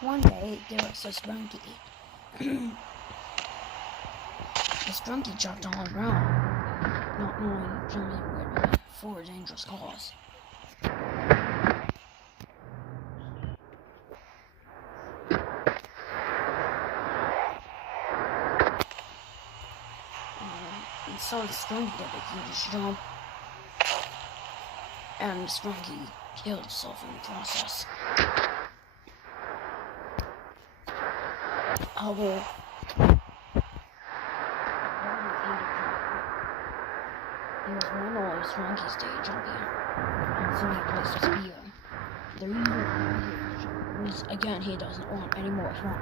One day, there was a Sprunki. The Sprunki jumped all around, not knowing jumping would be for a dangerous cause. And so the Sprunki did a huge jump, and the Sprunki killed himself in the process. Although he was one of Sprunki's day jumping, and so he placed his spear. The reason was, again, he doesn't want any more fun.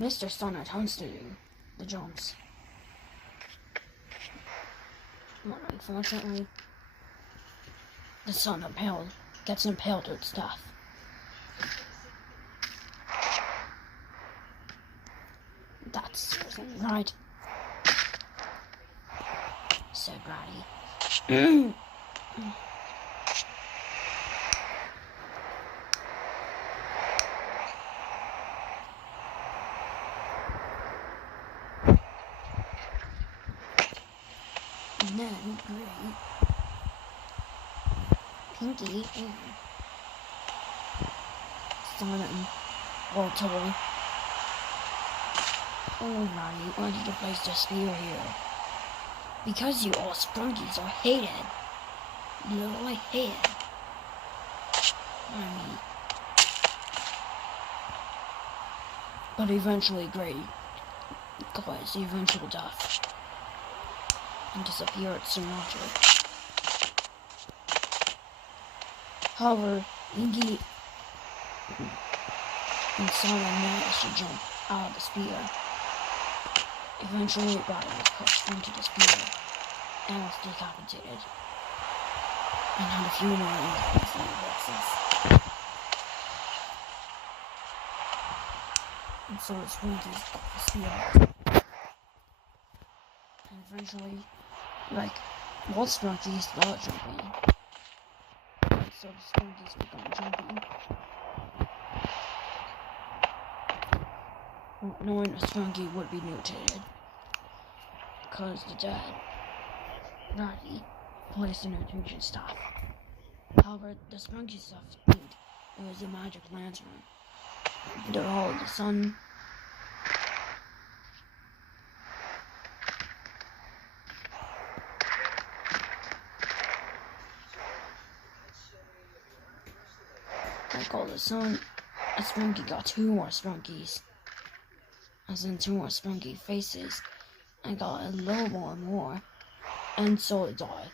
Mr. Sun attempts to do the jumps, but unfortunately, the Sun gets impaled with stuff. That's seriously right, said Ratty. And then Gray, Pinky, and Simon were told, "Oh, Ratty, why did you place the spear here? Because you all Sprunkies are hated. Literally hated. But eventually Gray caused the eventual death and disappeared soon after. However, Pinky and Simon managed to jump out of the spear. Eventually, Ratty was pushed into the spear and was decapitated, and had a few more injuries than the and so the Sprunkies got the spear. And eventually, all Sprunkies started jumping, and so the Sprunkies began jumping. Knowing the Sprunki would be mutated, because the dad, Ratty, placed the mutation stuff. However, the Sprunki stuff didn't. It was a magic lantern. They're all the sun. Like all the sun, a Sprunki got 2 more Sprunkies. As in 2 more Sprunki faces, and got a little more, and so it died.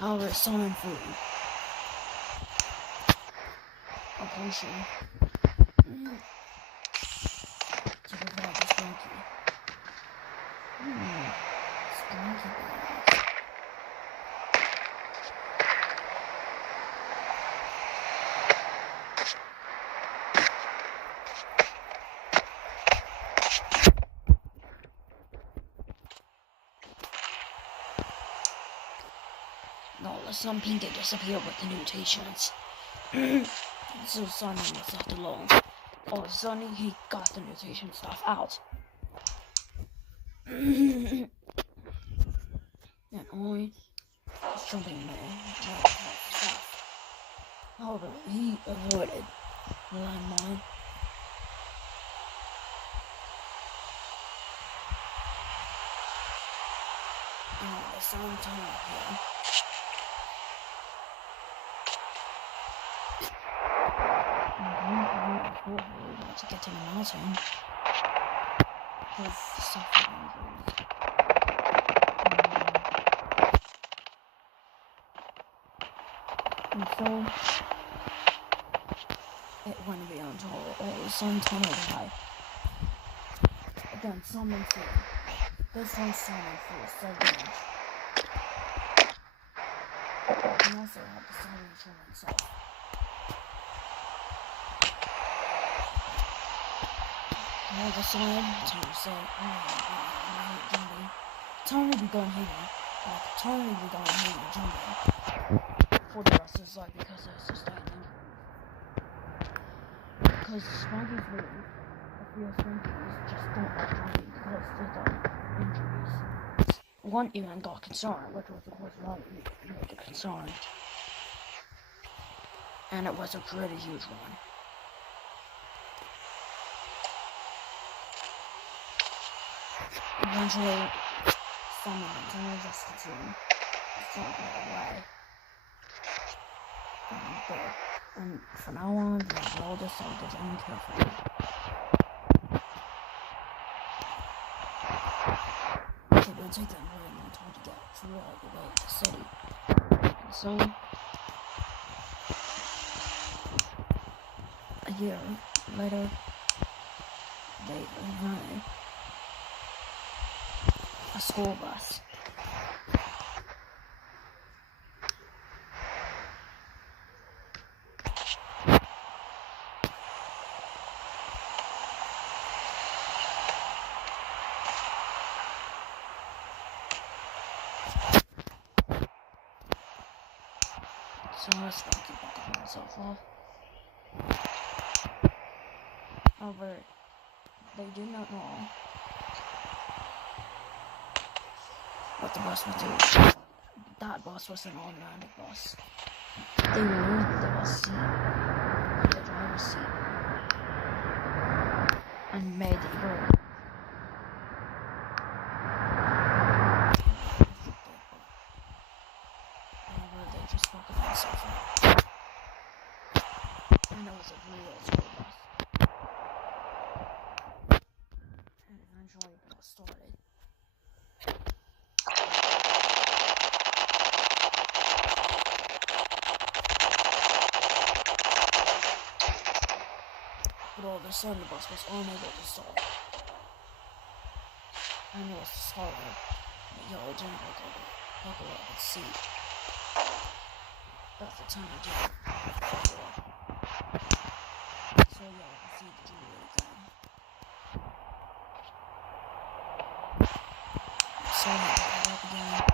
However, Sun food, a potion, to provide the Sprunki. Sprunki balls. All of a sudden, Pinky disappeared with the mutations. So Simon was left alone. All of a sudden, he got the mutation stuff out. And only was jumping more stuff. However, he avoided the landmine. And all of a sudden, time here. To get to the mountain with suffering injuries. And so it went beyond all some tunnel high. Again, summon food. This one's summon food, so damage. And also have the summon for himself. On the other side, Tom said, I hate jumping. Tom will be going here, Like, Tony we got him jumping for the rest of his life because of sustained injuries. Because Sprunki's move, a few Sprunkies just don't like jumping because they got injuries. One even got concerned, which was of course Roddy made the concern. And it was a pretty huge one. Eventually, someone just the team. It's not going away. And from now on, we will decide to join carefully. It will take them a very long time to get through all the way to the city. And so, a year later, they run a school bus. So let's not keep buckling myself off. However, they did not know what the bus would do. That bus was an automatic bus. They removed the bus seat, the driver's seat, and made it work. However, they just buckled themselves off. And it was a real school bus. And eventually it got started. But all of a sudden the bus was unable to start. And it was the starter. The yellow didn't buckle up its seat. That's the time I did it. So yeah, I can see the do it again. So I pick it up again.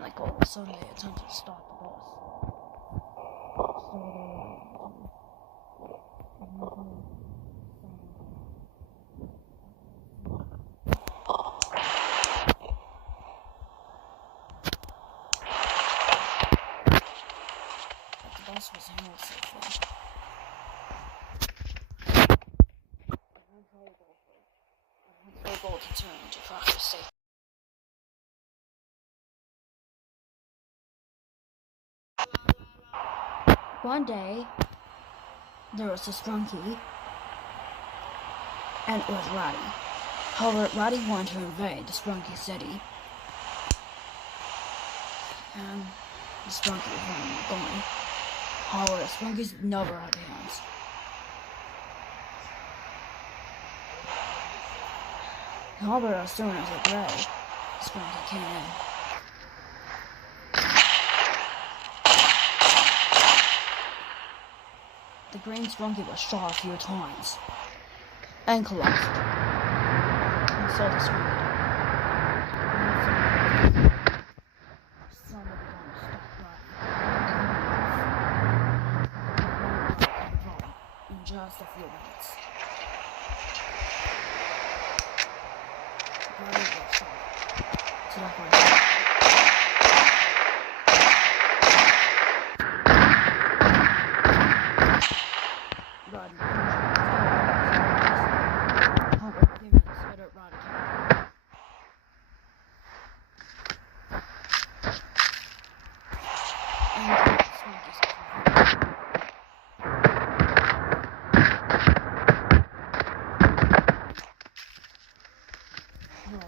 Like all of a sudden they attempted to stop the bus. But the bus was handled safely. We're both determined to practice safety. One day, there was a Sprunki, and it was Roddy. However, Roddy wanted to invade the Sprunki city, and the Sprunki was going. However, the Sprunkies never had hands. However, as soon as it gray, Sprunki came in. The green Sprunki was shot a few times and collapsed. And so the Sprunki died. Some of the guns stopped running. In just a few minutes. Roddy got shot to the heart.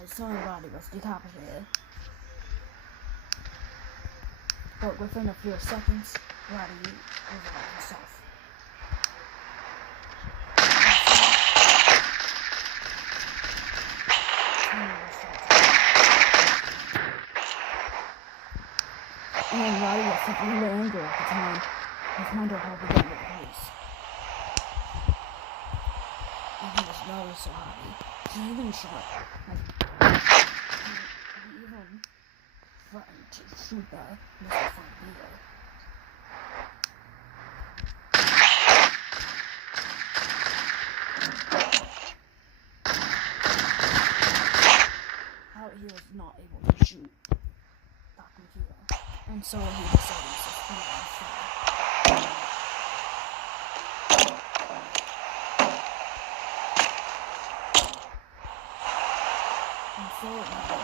Somebody was decapitated. But within a few seconds, Roddy revived himself. And Roddy was simply angry at the time. He wondered how to get with the police. And he was never so happy. He even shot. He even threatened to shoot Mr. Funky. How he was not able to shoot that computer. And so he decided to shoot himself. And so it happened.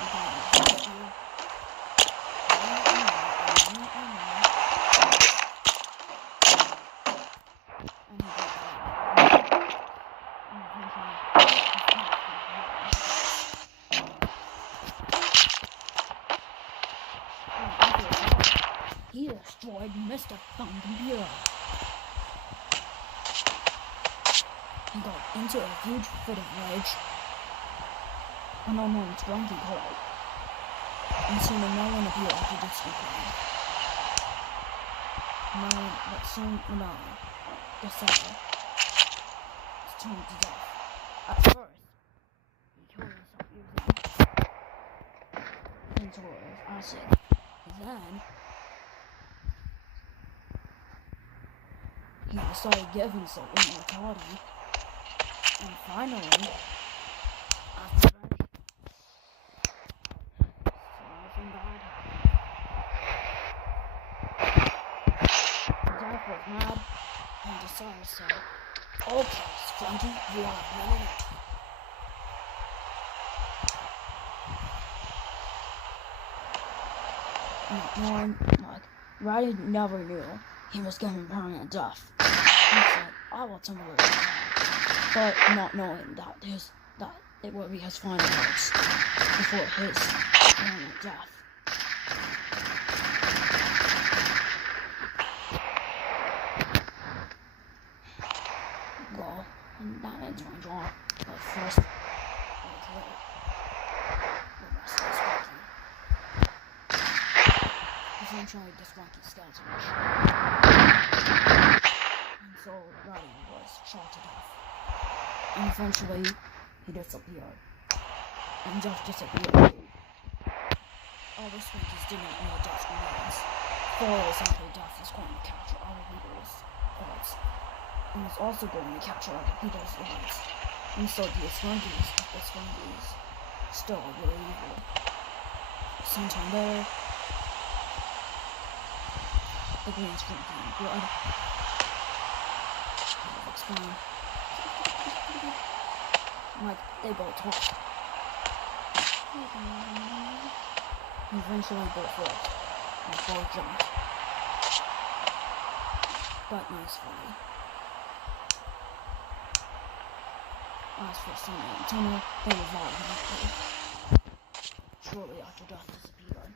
He destroyed Mr. Computer. He got into a huge fit of rage. An unknown Sprunki called, and soon no one appeared after the screen. But soon the sucker was turned to death. At first, he killed himself using Ventur's acid. Then he decided to give himself immortality, and finally, after that, something bad happened. Jack was mad and decided to say, "Okay, Sprunki, you are running out." Roddy never knew he was given permanent death. He said, "I will temporarily die," but not knowing that it would be his final words before his permanent death. Well, that ends my draw. But first, I'll kill the rest of the Sprunki. Eventually, the Sprunki skeleton was shot. And so Roddy was shot to death. And eventually, he disappeared. And Jeff disappeared too. All the Sprunkies did not know Jeff's remains. For essentially, Jeff was going to capture other people's thoughts. And was also going to capture other people's lives. And so the Sprunkies still were evil. Sometime later, the green Sprunki in blood. I'll explain. Like, they both talked. Eventually both walked. And both jumped. But nicely. As for Sunny and Tunnel, they revived him shortly after Death disappeared.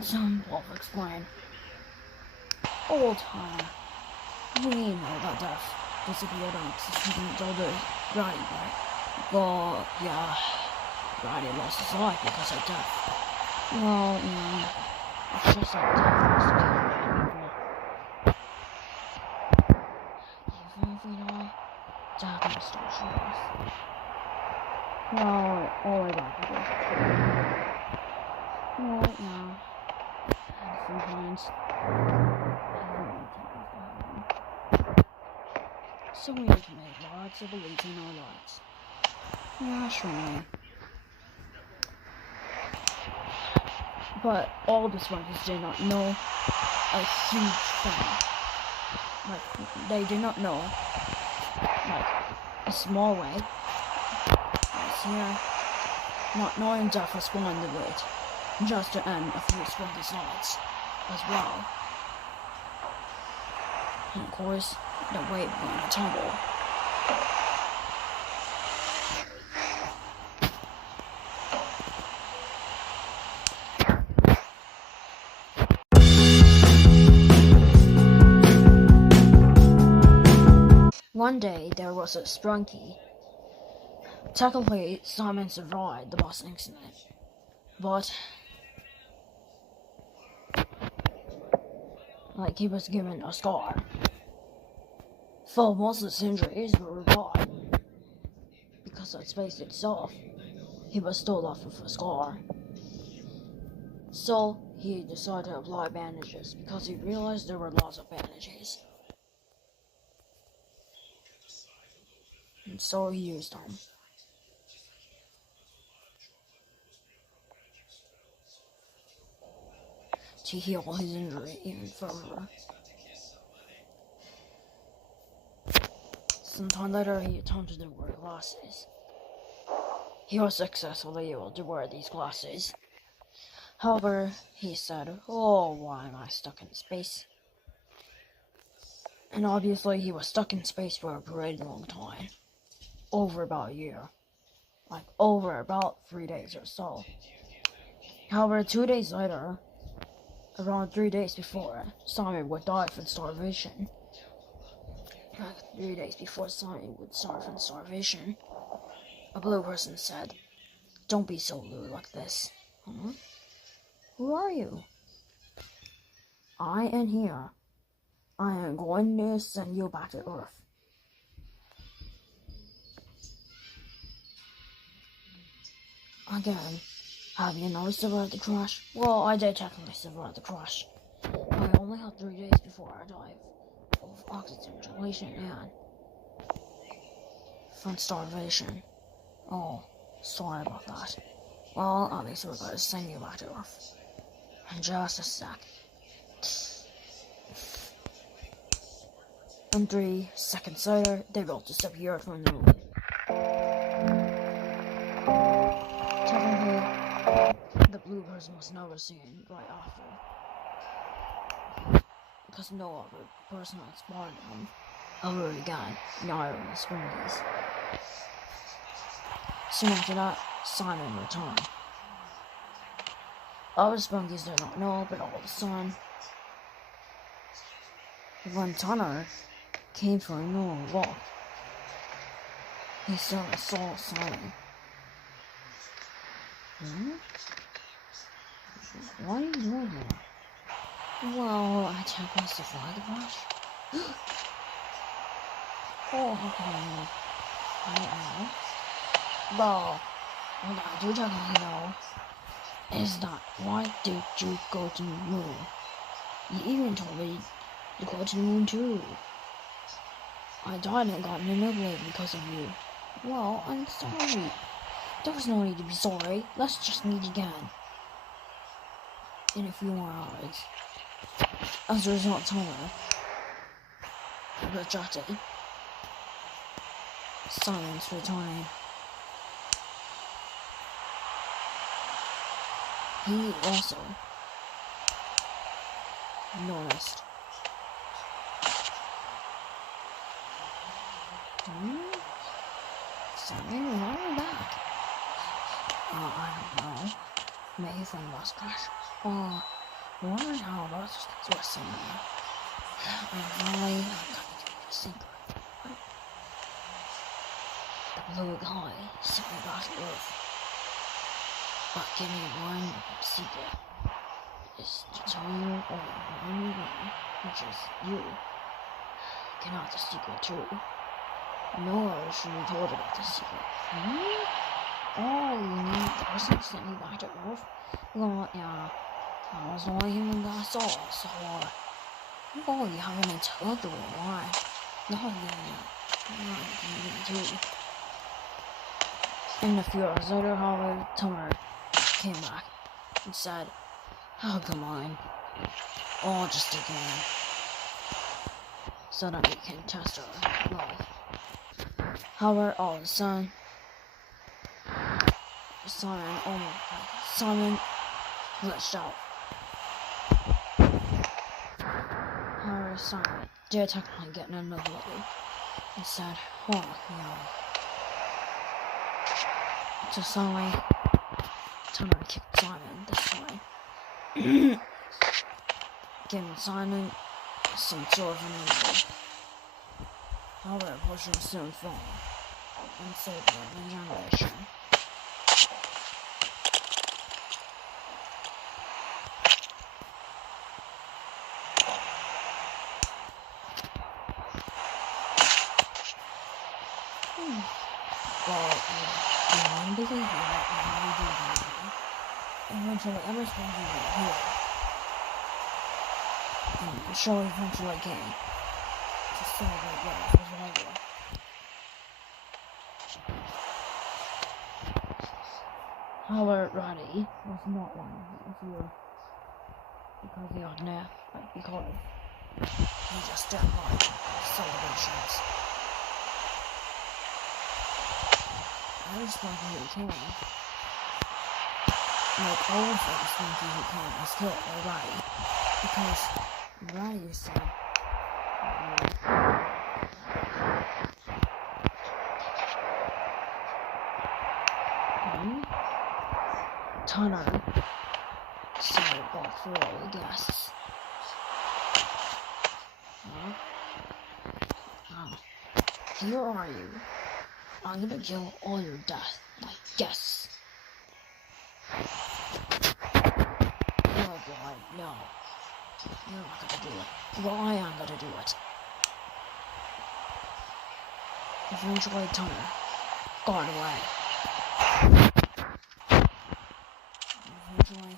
Some will explain. Old time. We know that Death disappeared on succeeding older Roddy, right? Well, yeah, Roddy lost his life because of Death. Well, it's just that Death disappeared. Even if we die, Death will still shoot us. Well, all I got to do is well, yeah. Sometimes so we have made lots of elites in our lives. Yeah, sure. But all the Sprunkies did not know a huge thing. Like, they did not know, like, a small way. As here, not knowing Jeff was going to it, just to end a few Sprunkies' lives as well. And of course, the weight going to tumble. one day there was a Sprunki. Technically, Simon survived the bus incident, but like he was given a scar. For most of his injuries were revived because of space itself. He was still left with a scar. So he decided to apply bandages because he realized there were lots of bandages. And so he used them. To heal his injury even further. Sometime later, he attempted to wear glasses. He was successfully able to wear these glasses. However, he said, "Oh, why am I stuck in space?" And obviously, he was stuck in space for a pretty long time. Over about a year. Like, over about 3 days or so. However, 2 days later, around 3 days before, Simon would die from starvation. Like 3 days before Simon would starve from starvation, a blue person said, "Don't be so blue like this." Huh? Who are you? I am here. I am going to send you back to Earth. Again, have you not survived the crash? Well, I did technically survive the crash. I only had 3 days before I died of oxygen saturation and from starvation. Oh, sorry about that. Well, at least we're going to send you back to Earth. In just a sec. And 3 seconds later, they both disappeared from the movie. Technically, the blue person was never seen right after. Because no other person had spotted him ever again, neither of the Sprunkies. Soon after that, Simon returned. Other Sprunkies did not know, but all of a sudden, when Tanner came for a normal walk, he suddenly saw Simon. What are you doing here? Well, I technically survived the crash. Oh, how can I don't know. Well, what I do technically know is that why did you go to the moon? You even told me to go to the moon too. I died and got manipulated because of you. Well, I'm sorry. There was no need to be sorry. Let's just meet again in a few more hours. As a result, Tomer rejected Simon's return. He also noticed Simon, why are you back? I don't know. Maybe from the bus crash. Wondering how about what's somewhere. I'm gonna give you a secret. The blue guy sent me back to Earth. But give me one secret. Is to tell you only one, which is you. Cannot the secret too. No one should be told about the secret. Oh, you mean the person sent me back to Earth? Well, yeah. I was the only human that I saw, so oh, you haven't been told the why. No, too. And a few hours later, however, Tomer came back and said, "Oh, come on. Oh, just again. So that we can test our love." However, all of a sudden, Simon glitched out. However, Simon did technically get another letter and said, "Oh, no." So suddenly, Tomer kicked Simon this time, giving Simon some sort of an injury. However, a portion will soon fall, and so will the generation. Well, I don't believe that I really do believe. Eventually, every Sprunki will heal. And I'm sure eventually again to celebrate life as regular. However, Roddy was not one of you because he got napped, but because he just didn't like celebrations. I was Sprunki who came. Like all of the Sprunki who came was killed by Roddy. Because Roddy said Tunner started back through all the guests. Here are you. I'm gonna kill all your death, like guests. Oh boy, no. You're not gonna do it. Well, I am gonna do it. Eventually, Tunner got away. Eventually,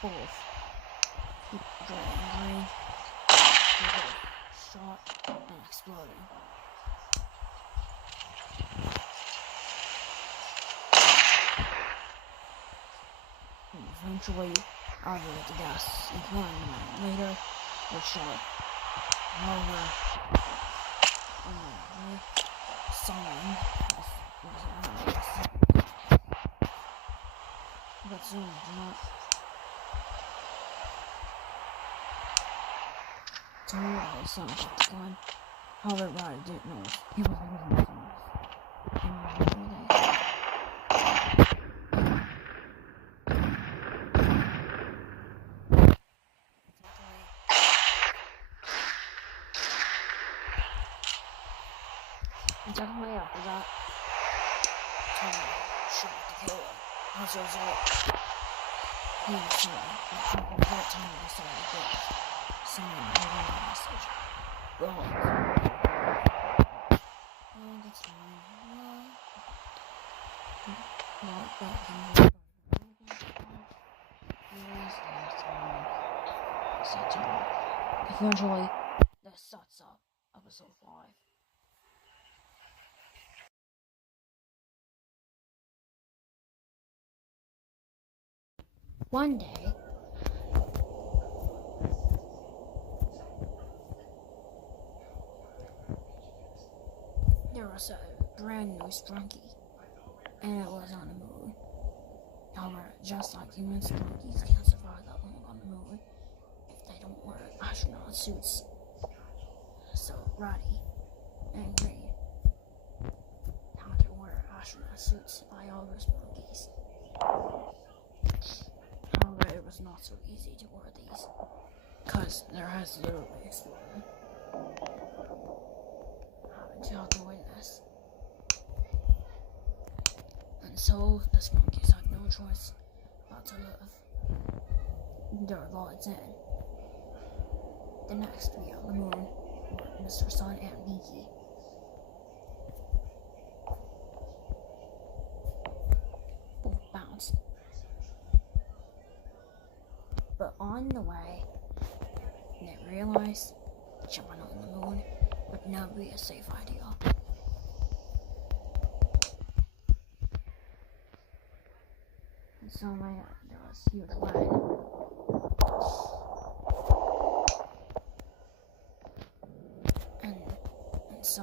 both got angry, shot, and exploding. Eventually, I'll get the gas, and 1 minute later, was shot. However, someone but soon do not tell me why his son got the gun. However, I didn't know he was using the gun. Definitely after that, Tommy shot the killer. As a result, he was sorry. At that time, I saw the death. Someone wrote a message. Wrong. Oh, that's fine. Not that he was eventually, that sets up episode 5. One day, there was a brand new Sprunki, and it was on the moon. However, just like human Sprunkis can't survive that long on the moon if they don't wear astronaut suits. So Roddy and Green had to wear astronaut suits by all their Sprunkis. However, it was not so easy to wear these, because their heads literally exploded. Having to have to witness. And so, the Sprunkies had no choice but to live their lives in. The next to be on the moon were Mr. Sun and Miki. Both bounced. But on the way, they realized jumping on the moon would never be a safe idea. And so there was huge lag. And so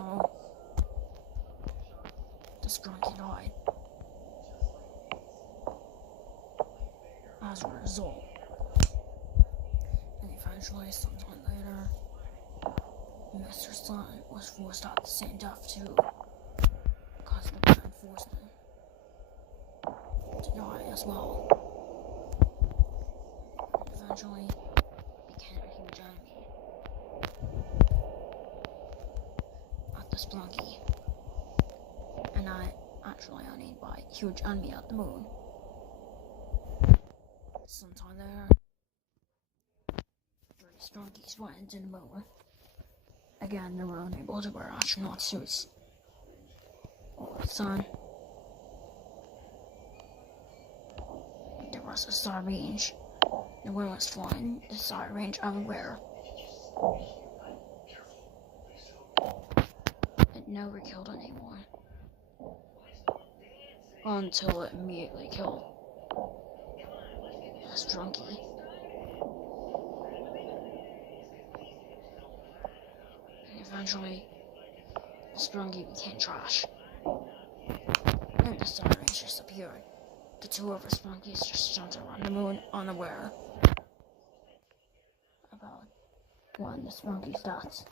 the Sprunki died. As a result. And eventually, sometime later, Mr. Sun was forced out the same death too, because the plan forced him to die as well. eventually became a huge enemy at the Sprunki. And I mean by huge enemy at the moon. Sometime there, 3 Sprunkies went into the moon. Again, they were unable to wear astronaut suits. All of a sudden, there was a star range. The wind was flying the star range everywhere. It never killed anyone. Until it immediately killed a Sprunki. And eventually, the Sprunki became trash. And the star range disappeared. The 2 other Sprunkies just jumped around the moon unaware about when the Sprunki's deaths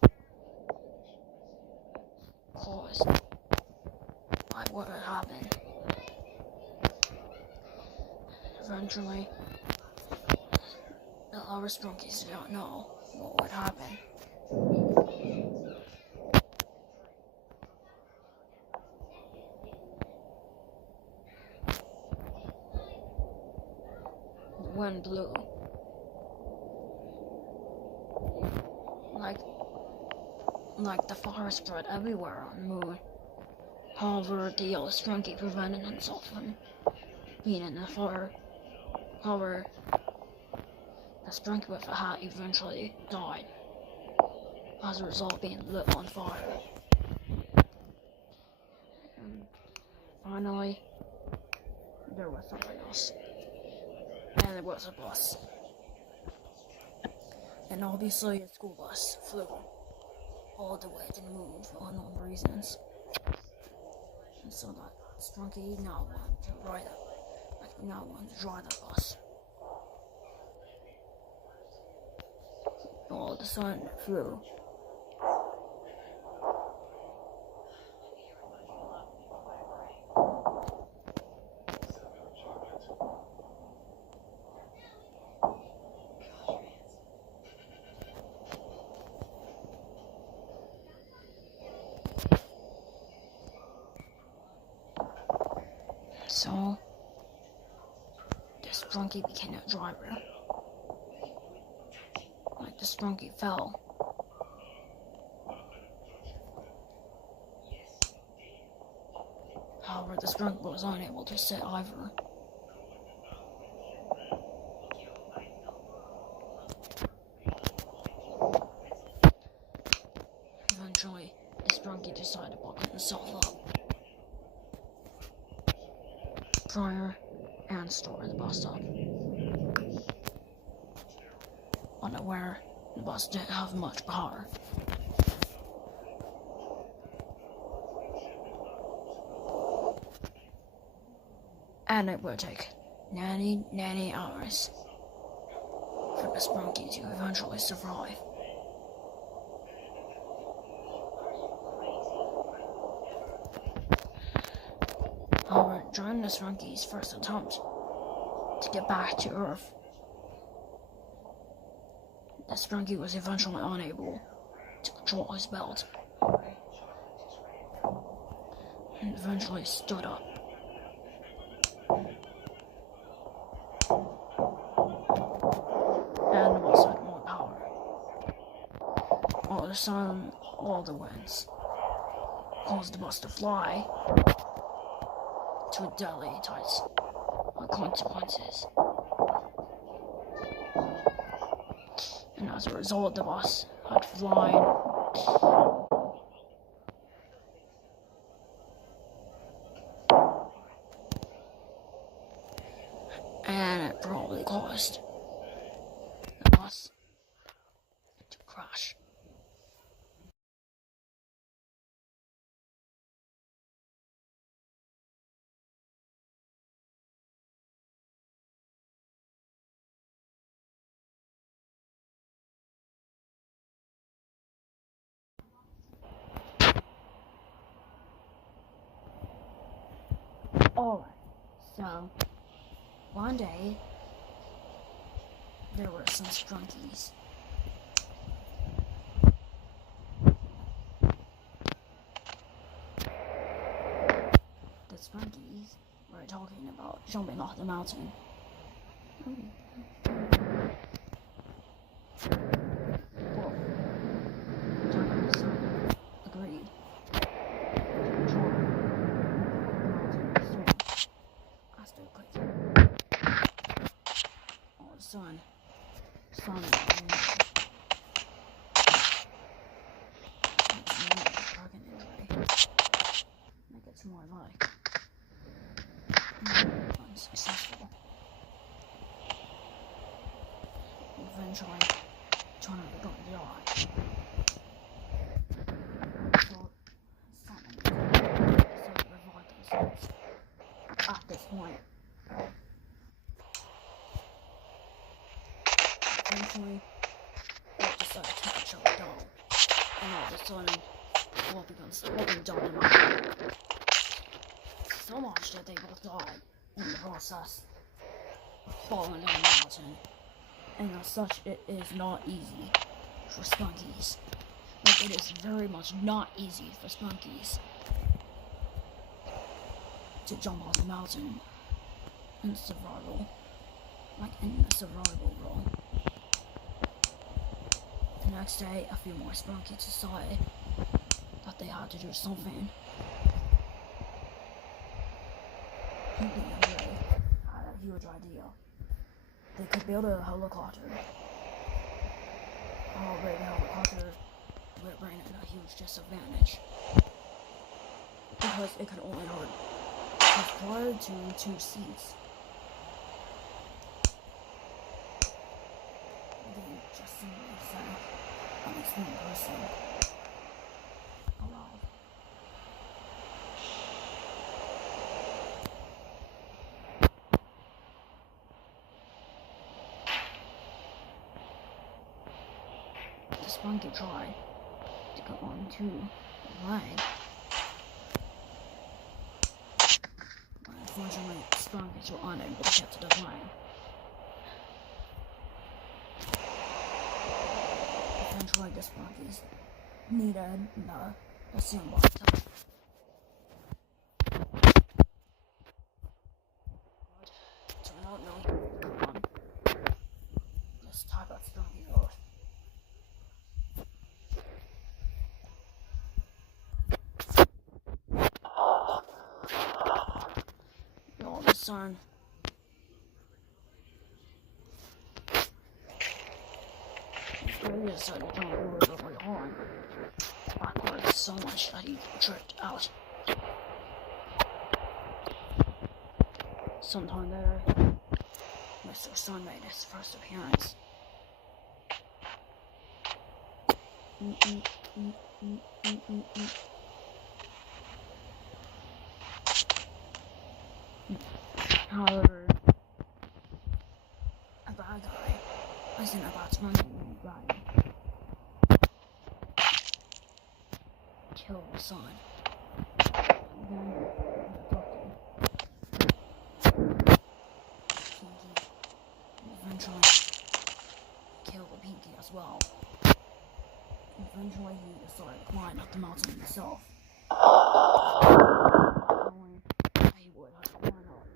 caused by what had happened. Eventually, the other Sprunkies don't know what would happen. The wind blew. Like the fire spread everywhere on the moon. However, the yellow Sprunki prevented himself from being in the fire. However, the Sprunki with a hat eventually died as a result of being lit on fire. And finally, there was something else. And it was a bus. And obviously a school bus flew all the way to the moon for unknown reasons. And so that Sprunki now wanted to drive that bus. All of a sudden it flew. So, the Sprunki became a driver. Like the Sprunki fell. However, the Sprunki was unable to sit either. Eventually, the Sprunki decided to buckle himself up prior and store the bus stop. Unaware, the bus didn't have much power. And it would take nanny hours for the Sprunki to eventually survive. However, during the Sprunki's first attempt to get back to Earth, the Sprunki was eventually unable to control his belt and eventually stood up. And the bus had more power. All of a sudden, all the winds caused the bus to fly to deadly heights of consequences. And as a result, the bus had flied and it probably caused the bus to crash. Alright, so one day there were some Sprunkies. The Sprunkies were talking about jumping off the mountain. Wolf, John's son, agreed. Son, make it more like unsuccessful. Eventually, John and don't die. So, Simon decided to revive themselves. At this point, eventually, they decided to take each other down. And all of a sudden, Wolf becomes swapping down the mountain. So much that they both died in the process of falling down the mountain. And as such, it is not easy for Sprunkies. Like, it is very much not easy for Sprunkies to jump off the mountain in survival. Like, in a survival role. The next day, a few more Sprunkies decided that they had to do something. Pinky and Ray had a huge idea. They could build a helicopter. However, the helicopter would bring in a huge disadvantage. Because it could only hold prior to 2 seats. They just simply said, at least one person allowed. The Sprunky tried to go on to the leg. But unfortunately, the Sprunkies were unable to get to the line. Eventually, the Sprunkies needed the symbol to turn out no on this type of Sprunky road. All of a sudden, Ray decided to jump over the horn backwards so much that he tripped out. Sometime later, Mr. Sun made his first appearance. However, a bad guy, as in a batsman, killed the sun. Then eventually killed the Pinky as well. Eventually he decided to climb up the mountain himself. Knowing that he would have to climb up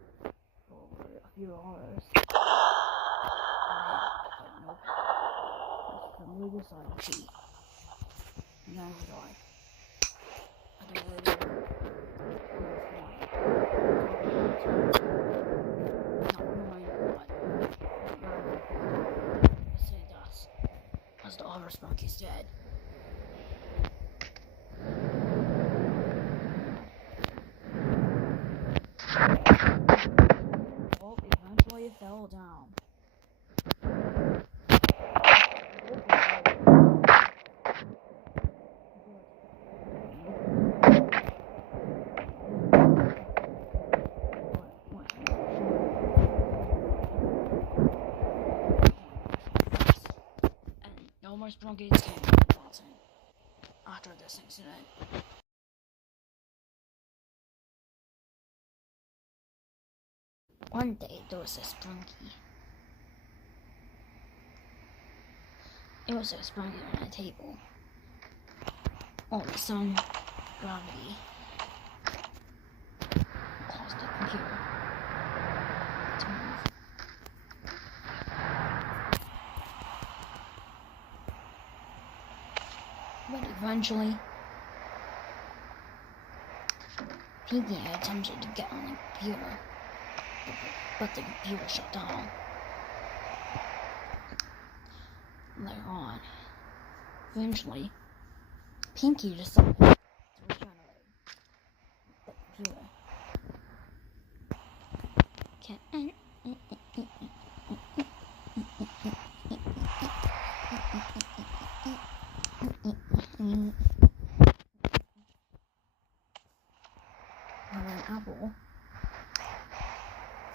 for over a few hours. But nope. He suddenly decided to cheat. And then he died. A day later, as the other Sprunky's dead. Well, eventually it fell down. More Sprunkies came to the mountain after this incident. One day there was a Sprunky It was a Sprunki on a table. All of a sudden, gravity caused the computer to move. But eventually, Pinky had attempted to get on the computer, but the computer shut down. Later on, eventually, Pinky decided to regenerate the computer. When Apple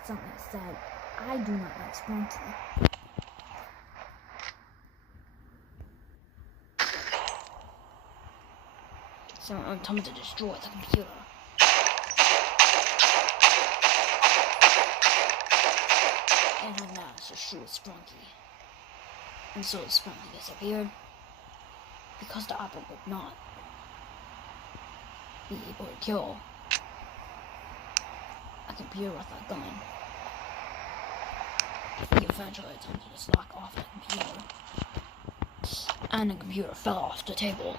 something said, I do not like Sprunki. So I'm attempting to destroy the computer. And had managed to shoot Sprunki. And so Sprunki disappeared because the Apple would not be able to kill a computer with a gun. He eventually attempted to slack off the computer, and the computer fell off the table.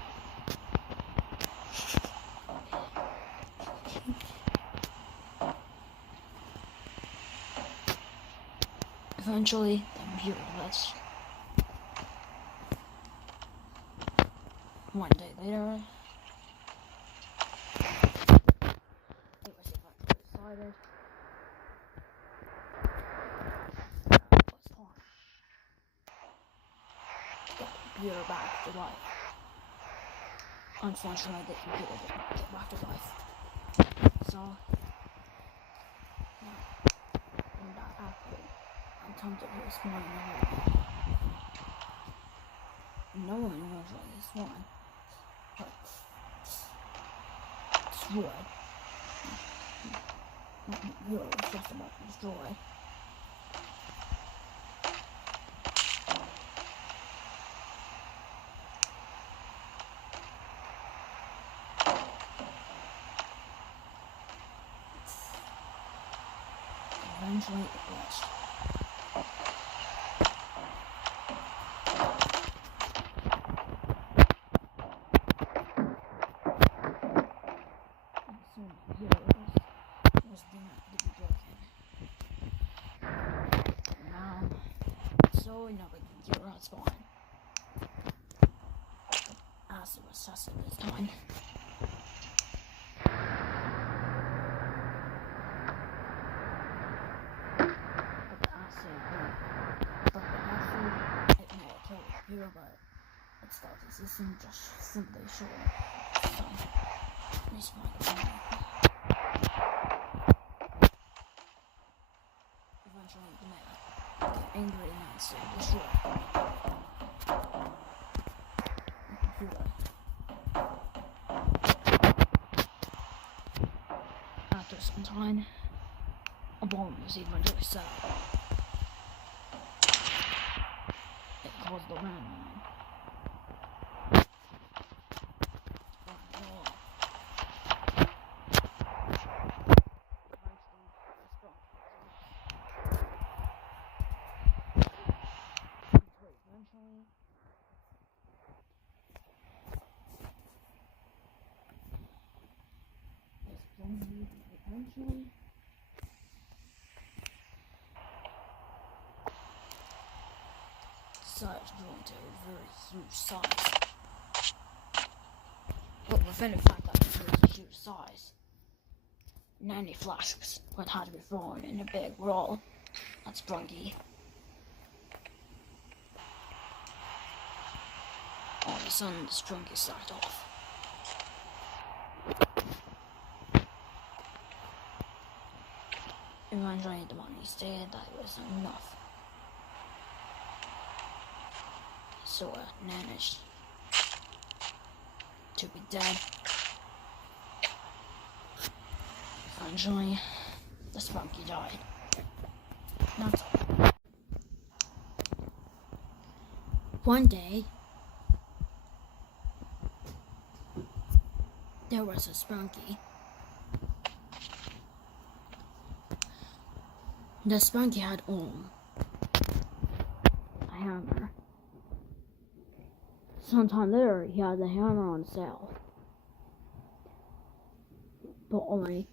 Eventually, the computer glitched. One day later, it was eventually decided computer back to life. Unfortunately, the computer didn't get back to life. So, and that Apple attempted to respond no one eventually responded, but destroyed. The computer was just about to destroy. Eventually it glitched. And soon the computer was deemed to be broken. Now, so another computer had spawned. As it was tested this time. But it stopped existing just simply short. So, eventually, the man got angry and so destroyed the computer. After some time, a bomb was eventually set up. It caused the landmine. Eventually, decided to grow into a very huge size. But within the fact that it was a huge size, 90 flasks would have to be thrown in a big roll at Sprunki. All of a sudden, the Sprunki started off. Eventually, the money stated that it was enough. So it managed to be dead. Eventually, the Sprunki died. That's all. One day, there was a Sprunki. The Sprunki had a hammer. Sometime later, he had the hammer on sale, but only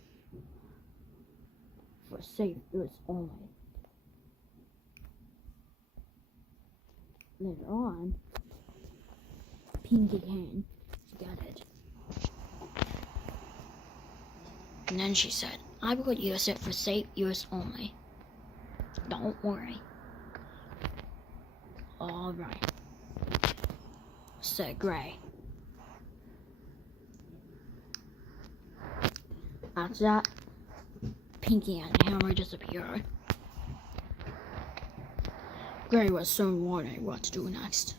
for safe use only. Later on, Pinky came to get it. And then she said, I will use it for safe use only. Don't worry. Alright, said Gray. After that, Pinky and the hammer disappeared. Gray was soon wondering what to do next.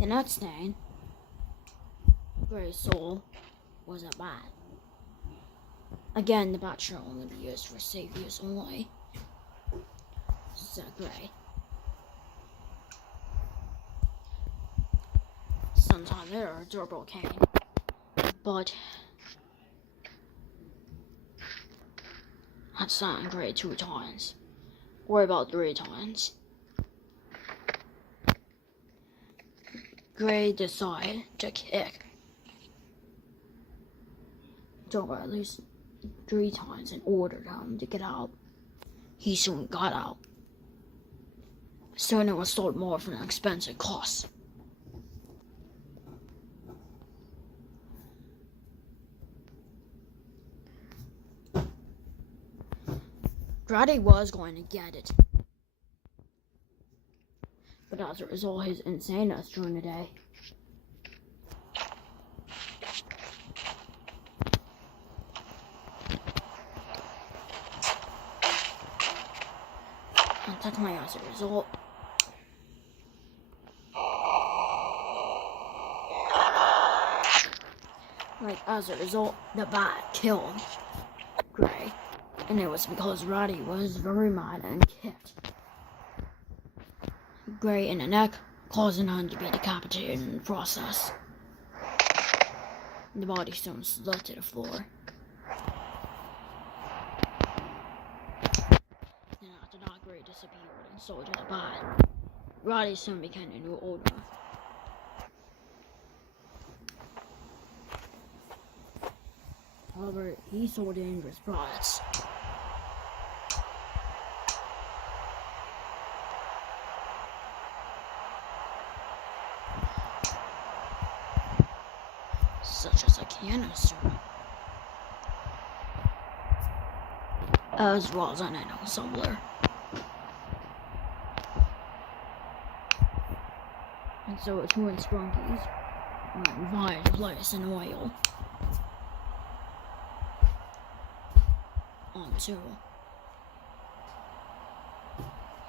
The next day, Gray's soul was a bat. Again, the bat should only be used for safe use only, said Gray. Sometime later, a doorbell came, but had sat Gray 2 times, or about 3 times. Gray decided to kick doorbell at least 3 times and ordered him to get out. He soon got out. Soon it was sold more for an expensive cost. Grady was going to get it, but as a result, his insaneness during the day. And technically, as a result, the bat killed Gray. And it was because Roddy was very mad and kicked Gray in the neck, causing him to be decapitated in the process. The body soon slid to the floor. Then after that, Gray disappeared and so did the bat. Roddy soon became a new owner. However, he sold dangerous products. Such as a canister, as well as an assembler. And so the 2 Sprunkies went via the place in oil onto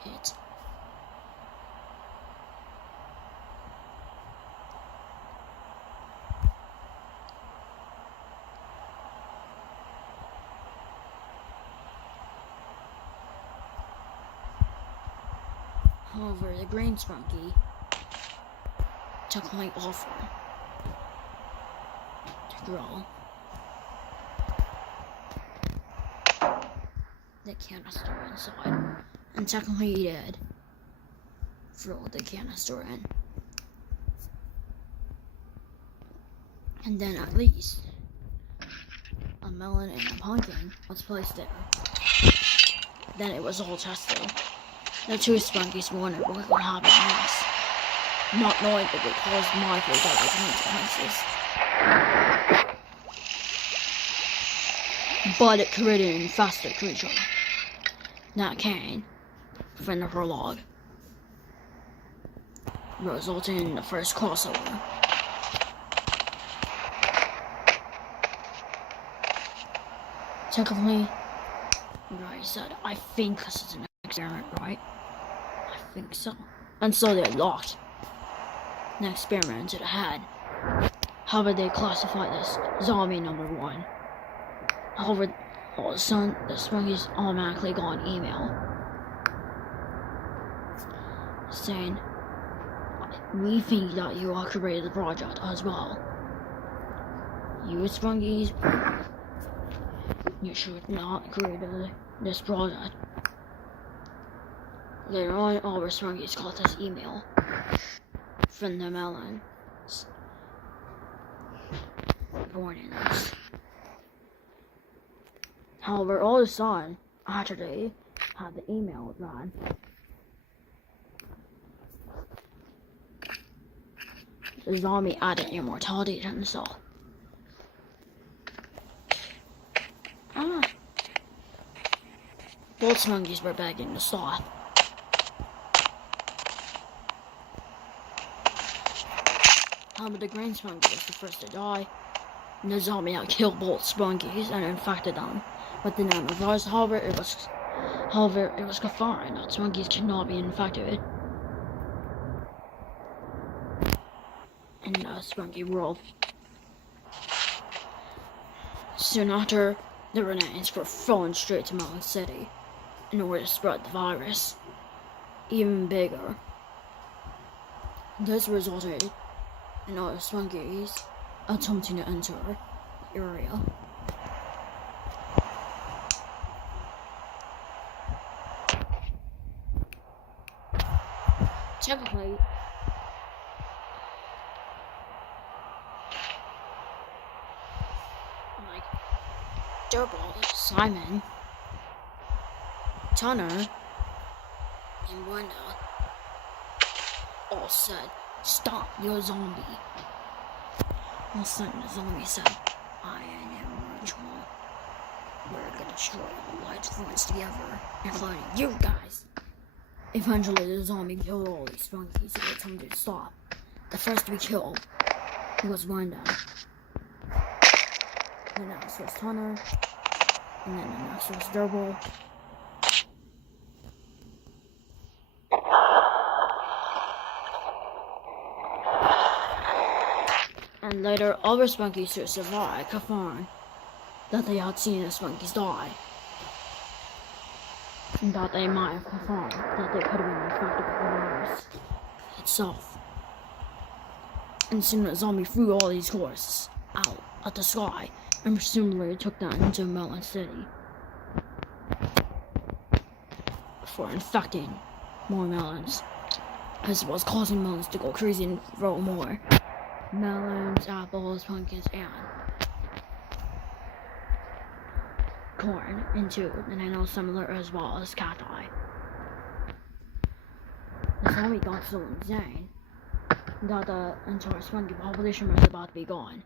it. However, the green Sprunki took my offer to grow the canister inside, and technically he did throw the canister in. And then at least a melon and a pumpkin was placed there. Then it was all tested. The 2 Sprunkies wondered what would happen next, not knowing it would cause monstrous consequences. But it created an infested creature that came from the prologue, resulting in the first crossover. Technically, Ray said, I think this is an experiment, right? I think so. And so they locked an experiment it had. However, they classified as zombie number 1. However, all of a sudden, the Sprunkies automatically got an email saying, "We think that you are created the project as well. You Sprunkies, you should not create this project." Later on, all our Sprunkies got this email from the melons warning us. However, all of a sudden, after they had the email done, the zombie added immortality to himself. Both Sprunkies were begging to stop. However, the green Sprunky was the first to die, and the zombie had killed both Sprunkies and infected them with the nanovirus. However, it was confirmed that Sprunkies cannot be infected in the Sprunky world. Soon after, the Renans were thrown straight to Mountain City in order to spread the virus even bigger. This resulted in all the Sprunkies attempting to enter the area. Typically, like Durble, Simon, Tunner, and Wanda all said, "Stop, you're a zombie." All of a sudden, the zombie said, "I am ritual. We're gonna destroy all light forms together, including you guys." Eventually, the zombie killed all these Sprunkies, so they told him to stop. The first to be killed was Wanda. The next was Tunner, and then the next was Durble. And later, other Sprunkies who survived confirmed that they had seen the Sprunkies die, and that they might have confirmed that they could have been infected with the virus itself. And soon the zombie threw all these corpses out at the sky and presumably took them into Melon City for infecting more melons, as well as causing melons to go crazy and throw more melons, apples, pumpkins, and corn into the nano similar as well as cacti. The zombie got so insane that the entire Sprunky population was about to be gone.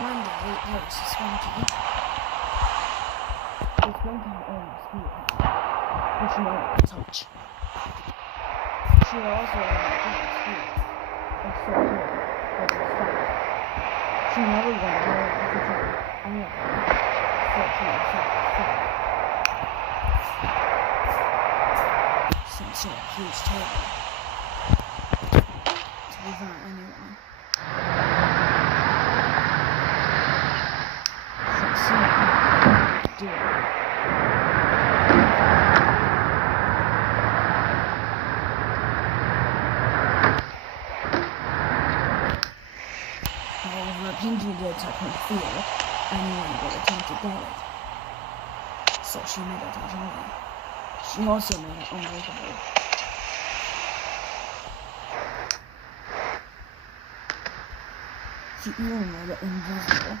One day, there was a Sprunky. The Sprunky had almost beat her, which no one could touch. She also had a speed, and so good, but was fast. She never went away as a child, and yet, so she was so some sort of huge table to prevent anyone from seeing her do it. Pinky did technically fear anyone would attempt to get it, so she made it enjoyable. She also made it unbreakable. She even made it invisible.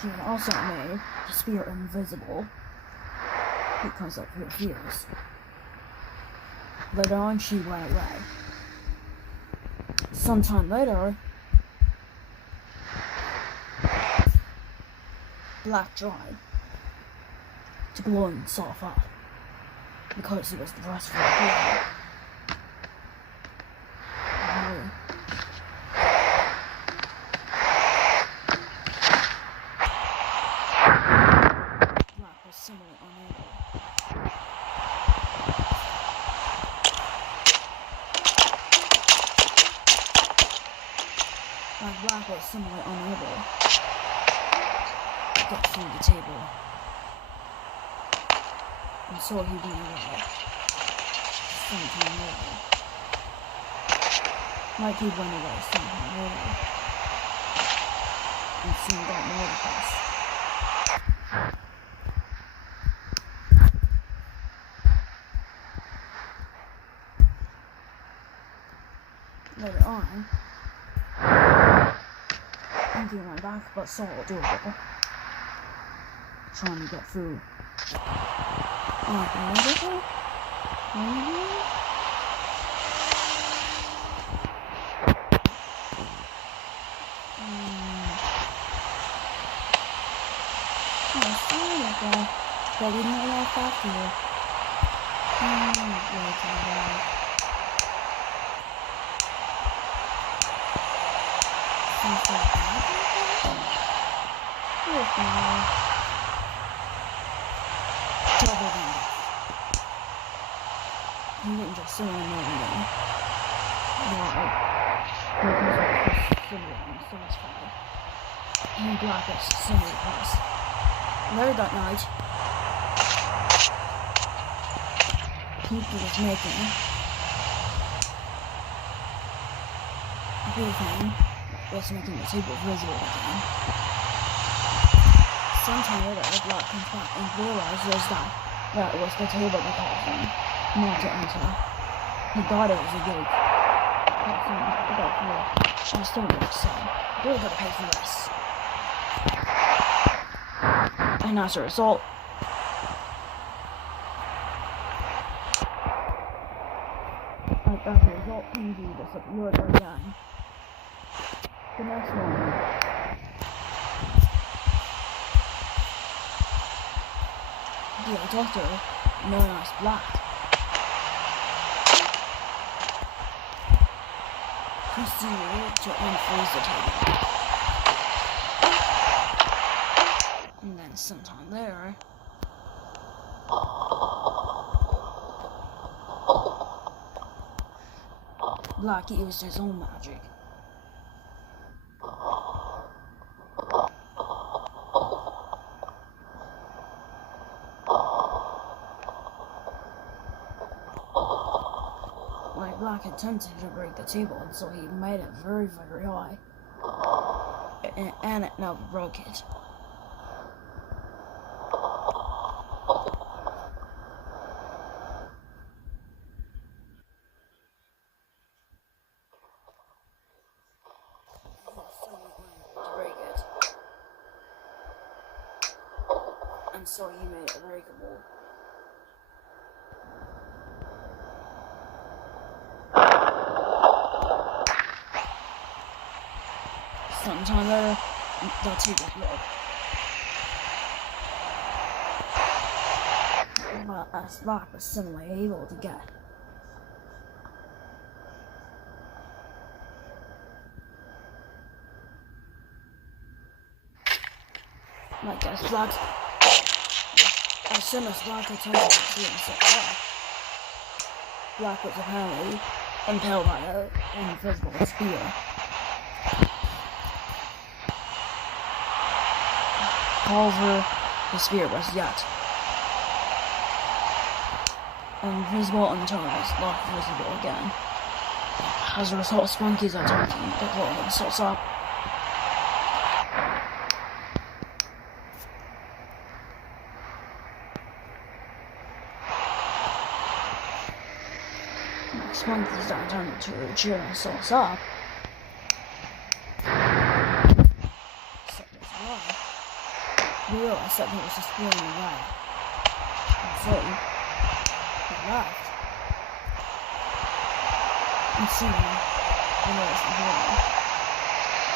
She also made the spear invisible because of her fears. Later on, she went away. Sometime later, Black tried to blow himself up because he was the first for the player. Black was similarly unable. Black was similarly unable to get through the table. And so he went away. Sometime later. Like he went away sometime later. And soon got more depressed. Later on, Sprunki went back but saw a doable, trying to get through. But we know life after you. He didn't just say anything. And Black is similar plus. Later that night, people was making the table visible again. Sometime later, Black comes back and realizes that it was the table that caused him not to enter. He thought it was a gate. I still need to say, you're gonna pay for this. And as a result, Compilations disappeared again. The next morning, the doctor, known as Black, proceeded to unfreeze the table. And then sometime later, Black used his own magic. Black attempted to break the table, and so he made it very, very high. And it never broke it. And so he made it breakable. Sometime later, they'll take a blow. But as Black was similarly able to get. Like as soon as Black attempted to shoot himself off, Black was apparently impaled by an invisible spear. However, the spear was yet invisible until it was not visible again. As a result, Sprunki's attacking the clothing starts up. Sprunki's attempting to cheer themselves up. Realized that he was just feeling away. And so, he left. And soon, the noise began.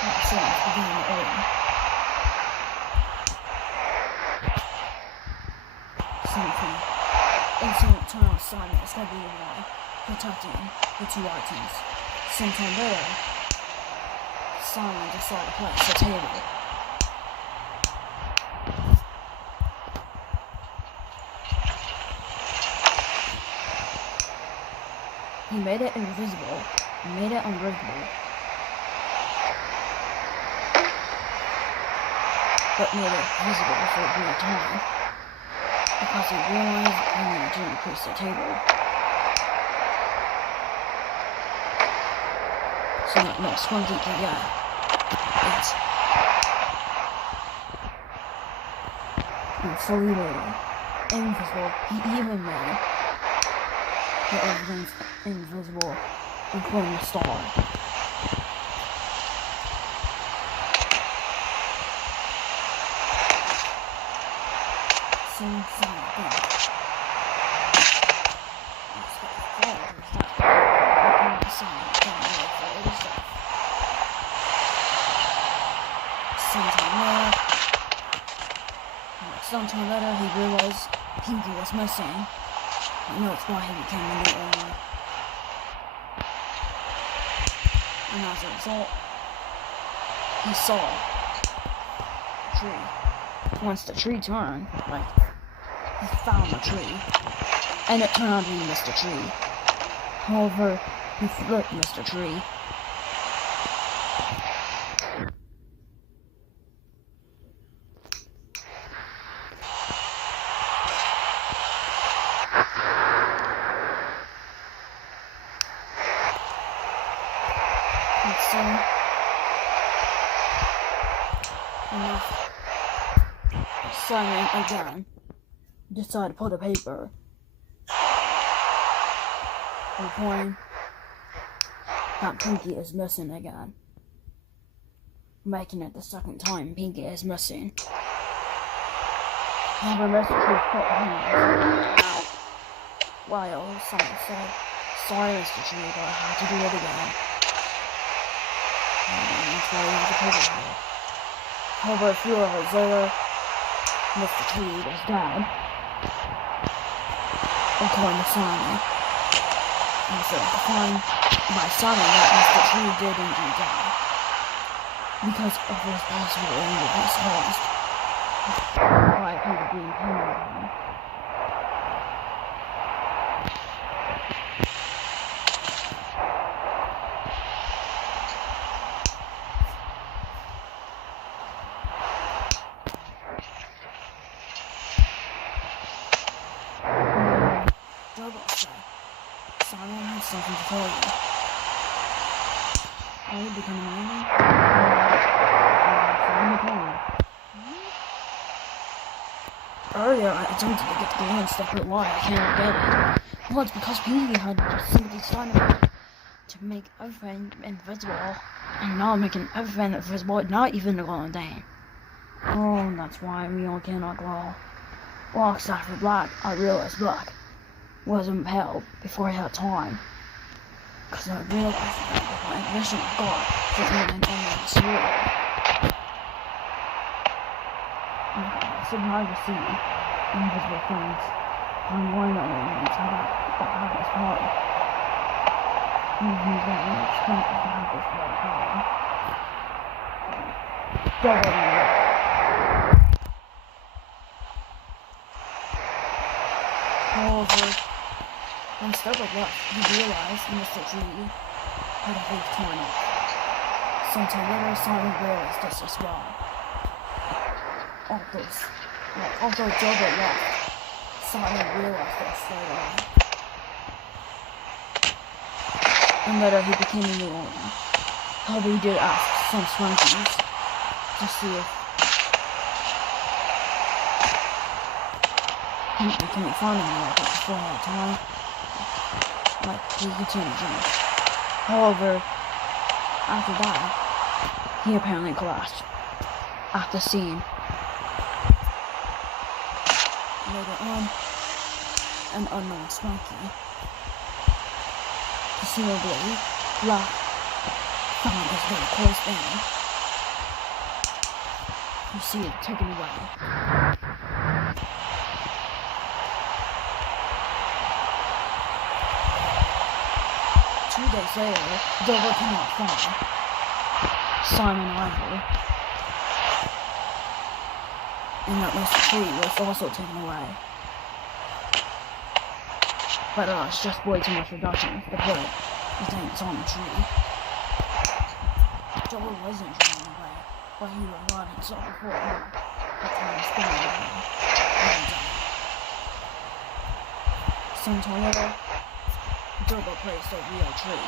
Not soon, began early. something. Instant turn on Simon is gonna be the one protecting the two items. Sometime later, Simon decided to place the table. He made it invisible, made it unbreakable, but made it visible for a brief time, because he realized he needed to increase the table. So that no Sprunki can get it. And fully made invisible, he even made the everything's invisible, including the star. Same thing. Sometime later, he realized Pinky was missing. You know, it's why he became a new owner. And as a result, he saw a tree. Once the tree turned, he found the tree. And it turned out to be Mr. Tree. However, he flipped Mr. Tree. Simon again decided to pull the paper. Reporting that Pinky is missing again, making it the second time Pinky is missing. However, Mr. Tree put hands while Simon said, "Sorry, Mr. Tree, but I have to do it again." And that's why he had the paper here. However, a few hours later, Mr. Tree was dead, according to Simon. And so it's defined by Simon that Mr. Tree did indeed die, because of his possible injuries caused by people being pinned on him. Simon has something to tell you. Are you becoming an enemy? Earlier, I attempted to get the grand stuff, but why I can't get it. Well, it's because Pinky had somebody dynamite to make everything invisible, and now I'm making everything invisible, not even the glowing thing. Oh, that's why we all cannot glow. Well, except for Black, I realized Black was impaled before he had time. Because I realized that my vision of God was more than only this world. It's so hard to see invisible things. I'm one of them, so that have this power. And he's got enough strength to have this power. Double the However, instead of luck, he realized Mr. Tree had a big torn off. Sometime later, Simon realized this as well. Although Gilbert left, Simon realized this later on. And later he became a new owner. However, he did ask some Sprunkies to see if he can find him like that before he had time. Like, he continued to drink. However, after that, he apparently collapsed at the scene. Later on, an unknown Sprunki, presumably Black, found his very close down. You see it taken away. 2 days later, Dover could not find Simon either. And that list of 3 was also taken away. But it's just way too much reduction. The bullet, I think it's on the tree. Dover wasn't drawn away, but he relied himself before him. Some time later, Dover placed a real tree.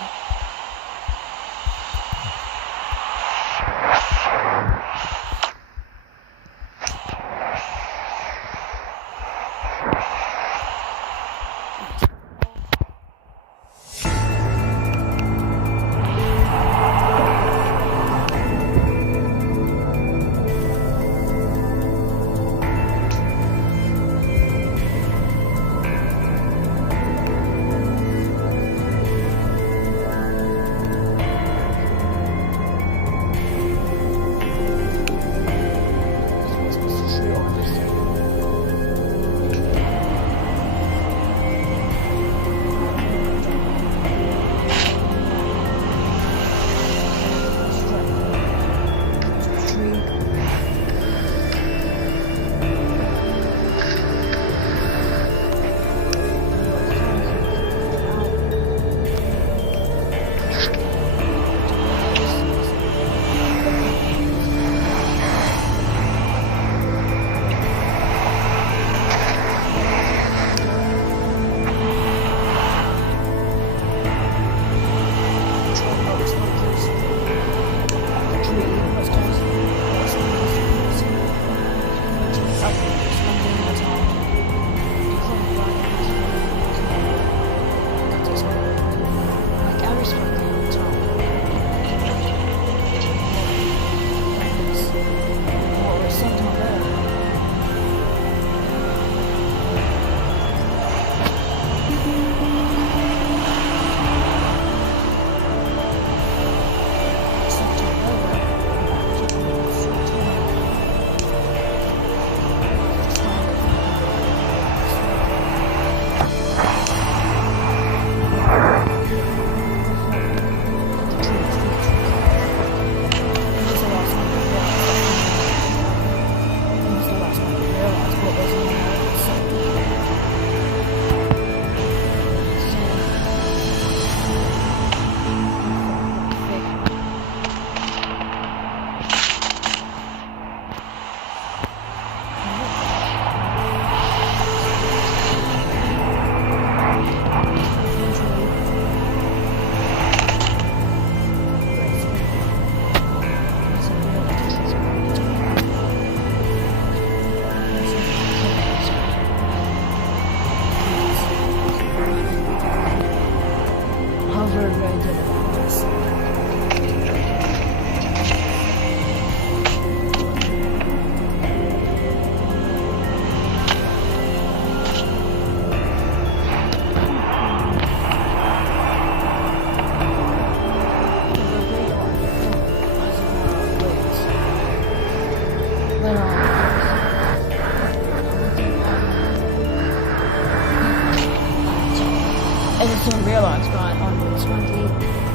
Soon realized by onward Sprunki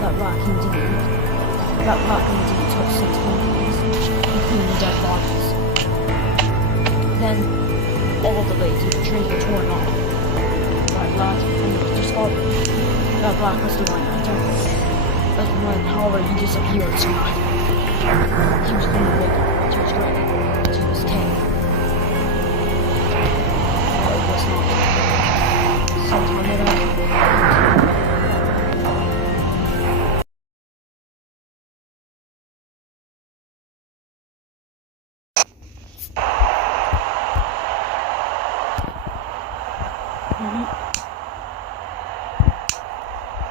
that Rock indeed took 6 monkeys, including dead bodies. Then all the blades of the tree were torn off by Rock, and it was discovered that Rock was the one that took it. But when, however, he disappeared tonight, he was going to wake up to his grave, to his cave. But it was not. Sometime later,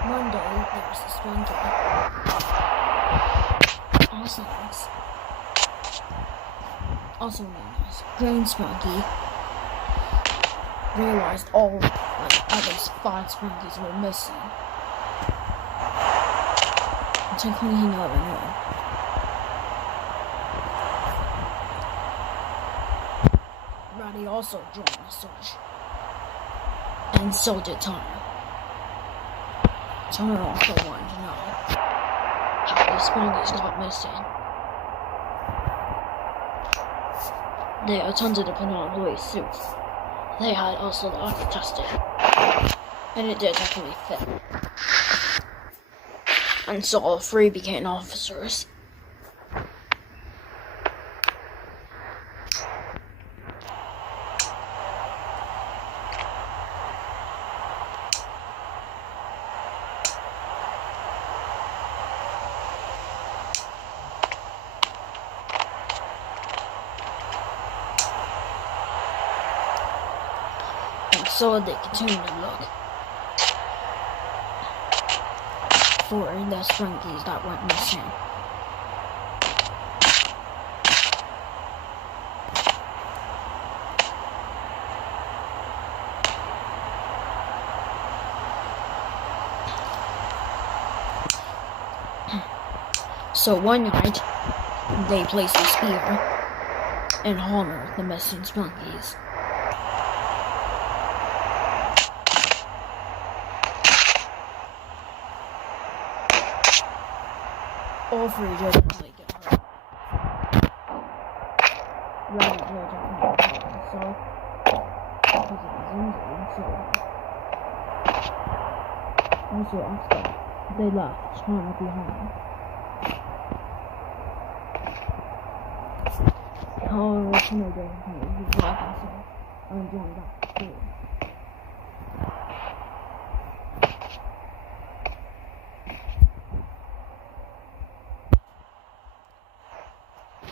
one day, there was a Sprunki, also known as Green Sprunki, realized at least 5 Sprunkis were missing. Technically, he never knew. Roddy also joined the search, and so did Tom. Turner also wanted to know how the Sprunkies got missing. They attempted to put on blue suits. They had also tested, and it did definitely fit. And so all three became officers. And so they continued to look for the Sprunkies that went missing. So one night, they placed a spear in honor of the missing Sprunkies. All three did really get hurt. Right, so because it was injured, so also they left China behind. However, China didn't know he was laughing, so I'm going back to school.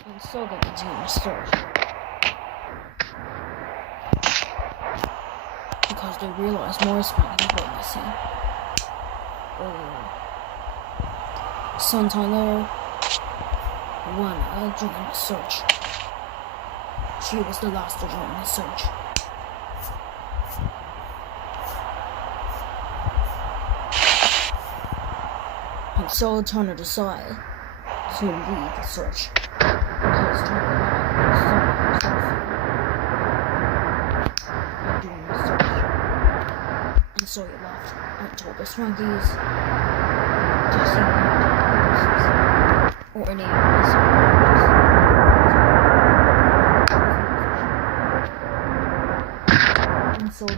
And so they continued to search. Because they realized more Sprunkies were missing. Sometime later, Juana joined the search. She was the last to join the search. And so Turner decided to lead the search. Because Turner was doing the search. And so he left and told the Sprunkies to see or any and so the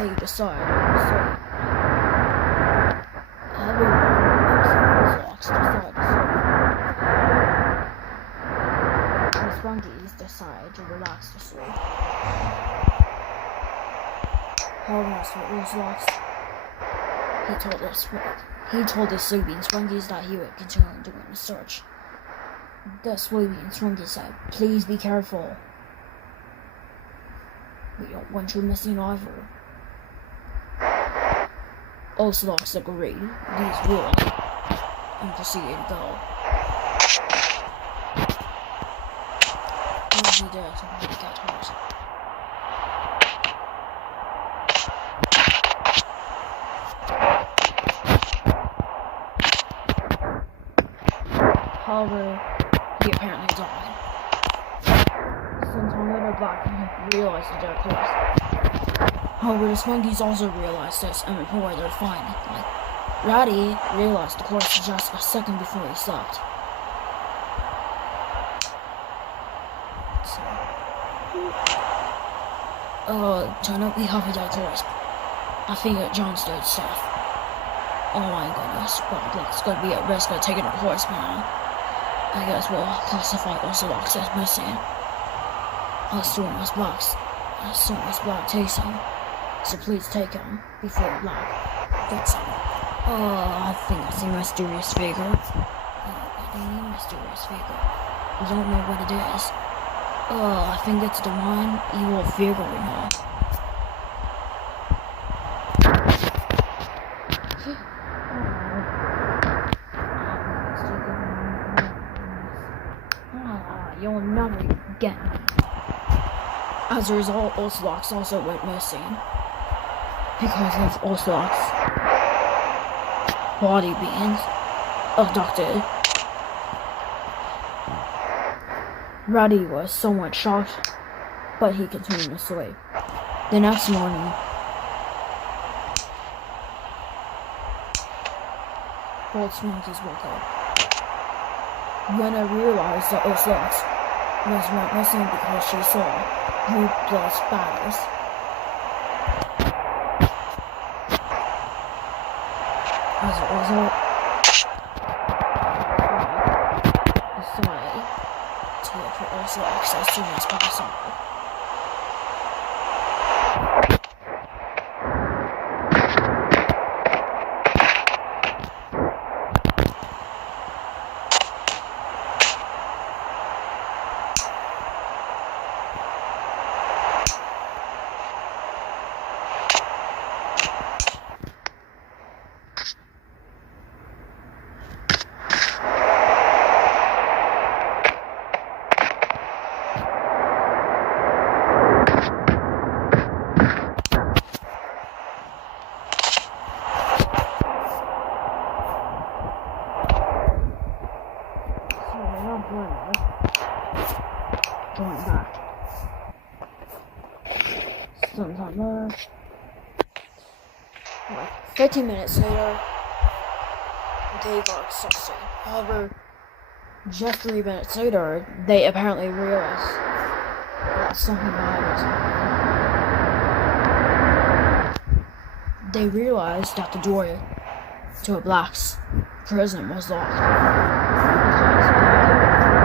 they decided, so everyone decided to sleep. The Sprunkies decided to relax to sleep. However, was lost. He told the sleeping Sprunkies that he would continue doing the search. The sleeping Sprunkies said, "Please be careful. We don't want you missing either." Ocelots agreed these rules and proceeded to go. And he did something to get hurt. However, he apparently died. Sometime later, Black realized the dead corpse. However, the Sprunkies also realized this and reported their finding. Ratty realized the corpse just a second before he slept. Turn up, we have a dead corpse. I think John's dead stuff. Oh my goodness, well, Black's gonna be at risk of taking a corpse now. I guess we'll classify Ocelots as missing. As soon as Black takes him. So please take him before Black gets him. I think it's a mysterious figure. What do you mean mysterious figure? We don't know what it is. I think it's the one evil figure we know. again. As a result, Ocelot's also went missing because of Ocelot's body being abducted. Ratty was somewhat shocked, but he continued to sleep. The next morning, both Sprunkies woke up. When I realized that Ocelot was went missing because she saw blue blood spatters. As a result, I decided to look for Ocelot as soon as possible. Going back. Sometime later, like 15 minutes later, they got exhausted. However, just 3 minutes later, they apparently realized that something bad was happening. They realized that the door to a black's prison was locked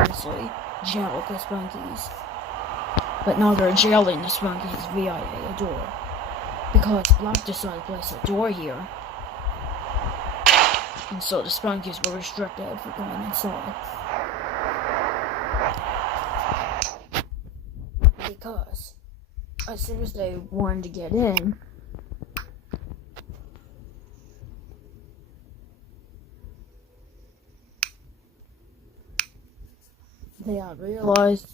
because previously jailed the Sprunkies, but now they're jailing the Sprunkies via a door because Black decided to place a door here, and so the Sprunkies were restricted from going inside. Because as soon as they wanted to get in, they had realized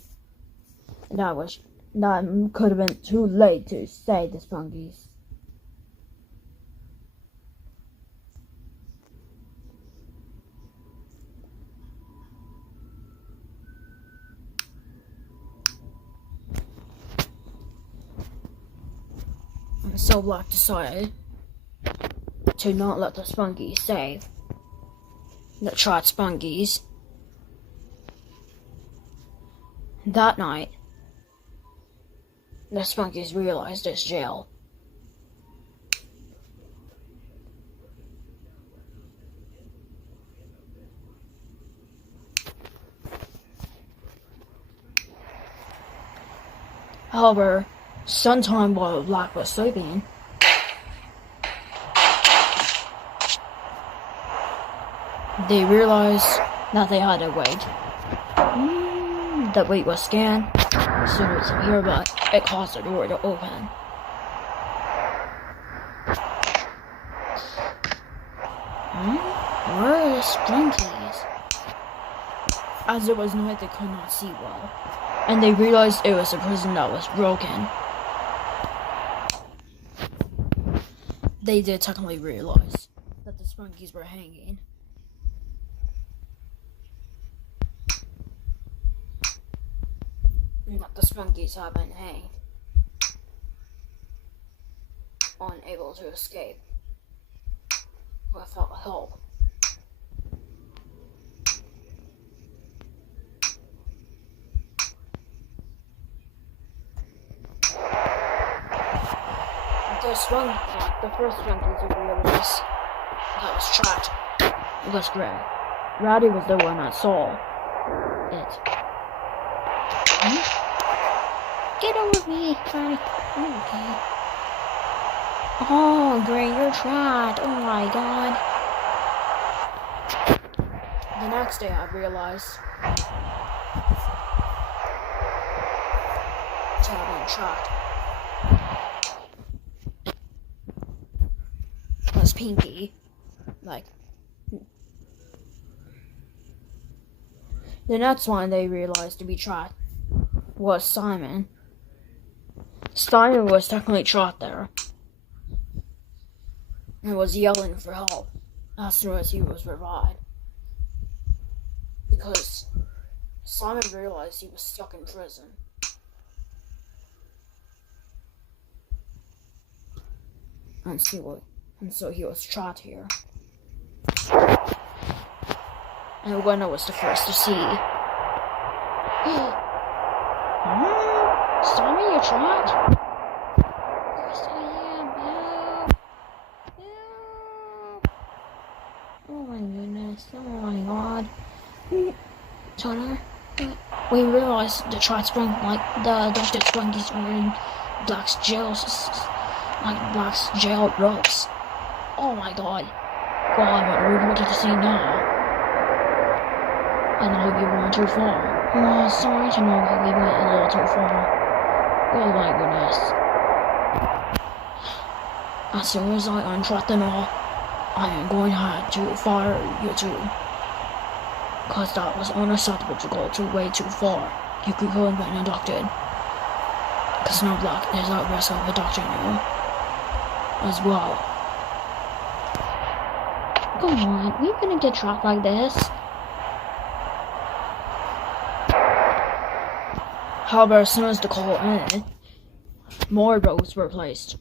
that could have been too late to save the Sprunkies. And so Black decided to not let the Sprunkies save the trapped Sprunkies. That night, the Sprunkies realized it's jail. However, sometime while Black was sleeping, they realized that they had to wait. The wait was scanned sooner than here, but it caused the door to open. Where are the Sprunkies? As it was night, they could not see well, and they realized it was a prison that was broken. They did technically realize that the Sprunkies were hanging. That the Sprunkies have been hanged, unable to escape without help. The first Sprunky to realize that was trapped was Gray. Rowdy was the one that saw it. Get over me, Gray. Okay. Oh, Gray, you're trapped. Oh my god. The next day I realized to have been trapped was Pinky. Like, the next one they realized to be trapped was Simon. Simon was technically shot there and was yelling for help as soon as he was revived, because Simon realized he was stuck in prison. And so he was shot here. And Gwenna was the first to see. Simon, you're shot? Yes, I am. Help. Oh my goodness. Oh my god. Connor, we realized the shot sprung, like, the Dr. Sprunki's wearing Black's jail robes. Oh my god. God, what are we going to see now? I know we went too far. Oh, sorry to know that we went a little too far. Oh my goodness. As soon as I untrap them all, I am going to have to fire you two. Cause that was unacceptable to go way too far. You could go and get abducted. Cause now Black is at risk of abducting you as well. Come on, we're gonna get trapped like this. However, as soon as the call ended, more roads were placed.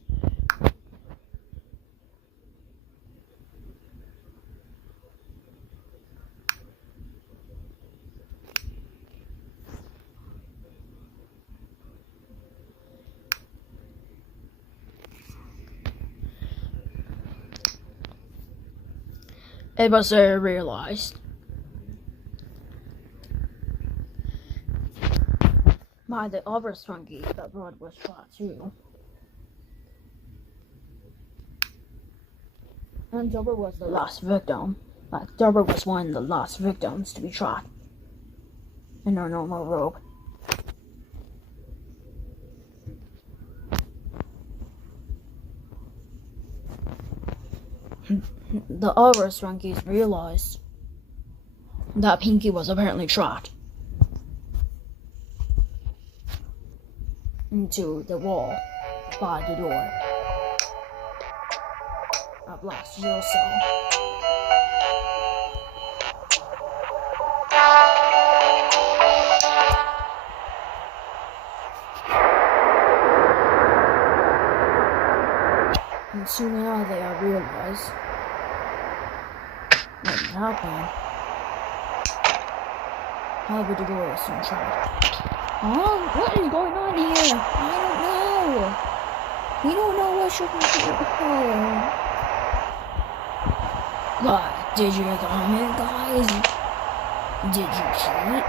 It was realized by the other Sprunki that Rod was shot too. And Dober was the last victim. Like, Dober was one of the last victims to be shot in our normal robe. The other Sprunkis realized that Pinky was apparently shot into the wall by the door of Black's jail cell. And soon enough they realized what happened. How would the door was soon shut? Oh, what is going on here? I don't know. We don't know what should be doing. What? Did you come in, guys? Did you cheat?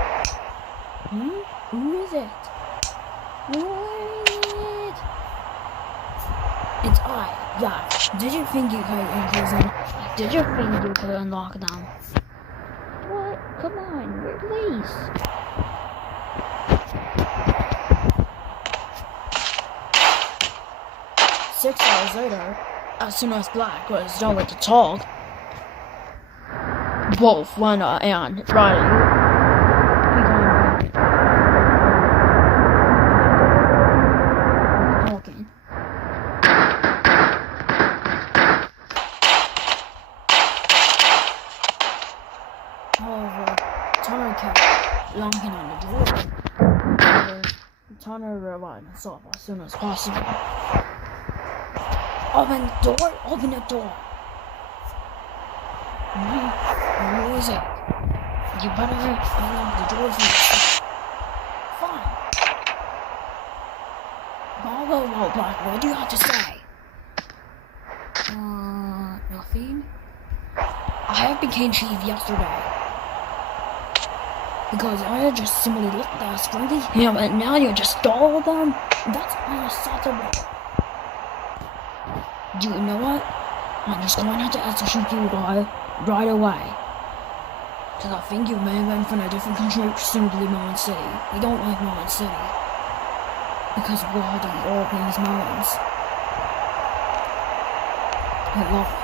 Who is it? Who is it? It's I, Black. Did you think you could in prison? Did you think you could unlock them? What? Come on, release. 6 hours later, as soon as Black was done with the talk, both Lena and Riley began talking. However, Tanner kept knocking on the door. Tanner revived himself as soon as possible. Open the door! Open the door! Who is it? You better unlock the door for yourself. Fine. Whoa, Black, what do you have to say? Nothing. I have became chief yesterday. Because I had just simply looked at Sprunki, and now you just stole them? That's unacceptable. Do you know what? I'm just going to have to execute you right away. Because I think you may have been from a different country, presumably Melon City. We don't like Melon City. Because of all these melons. I love it.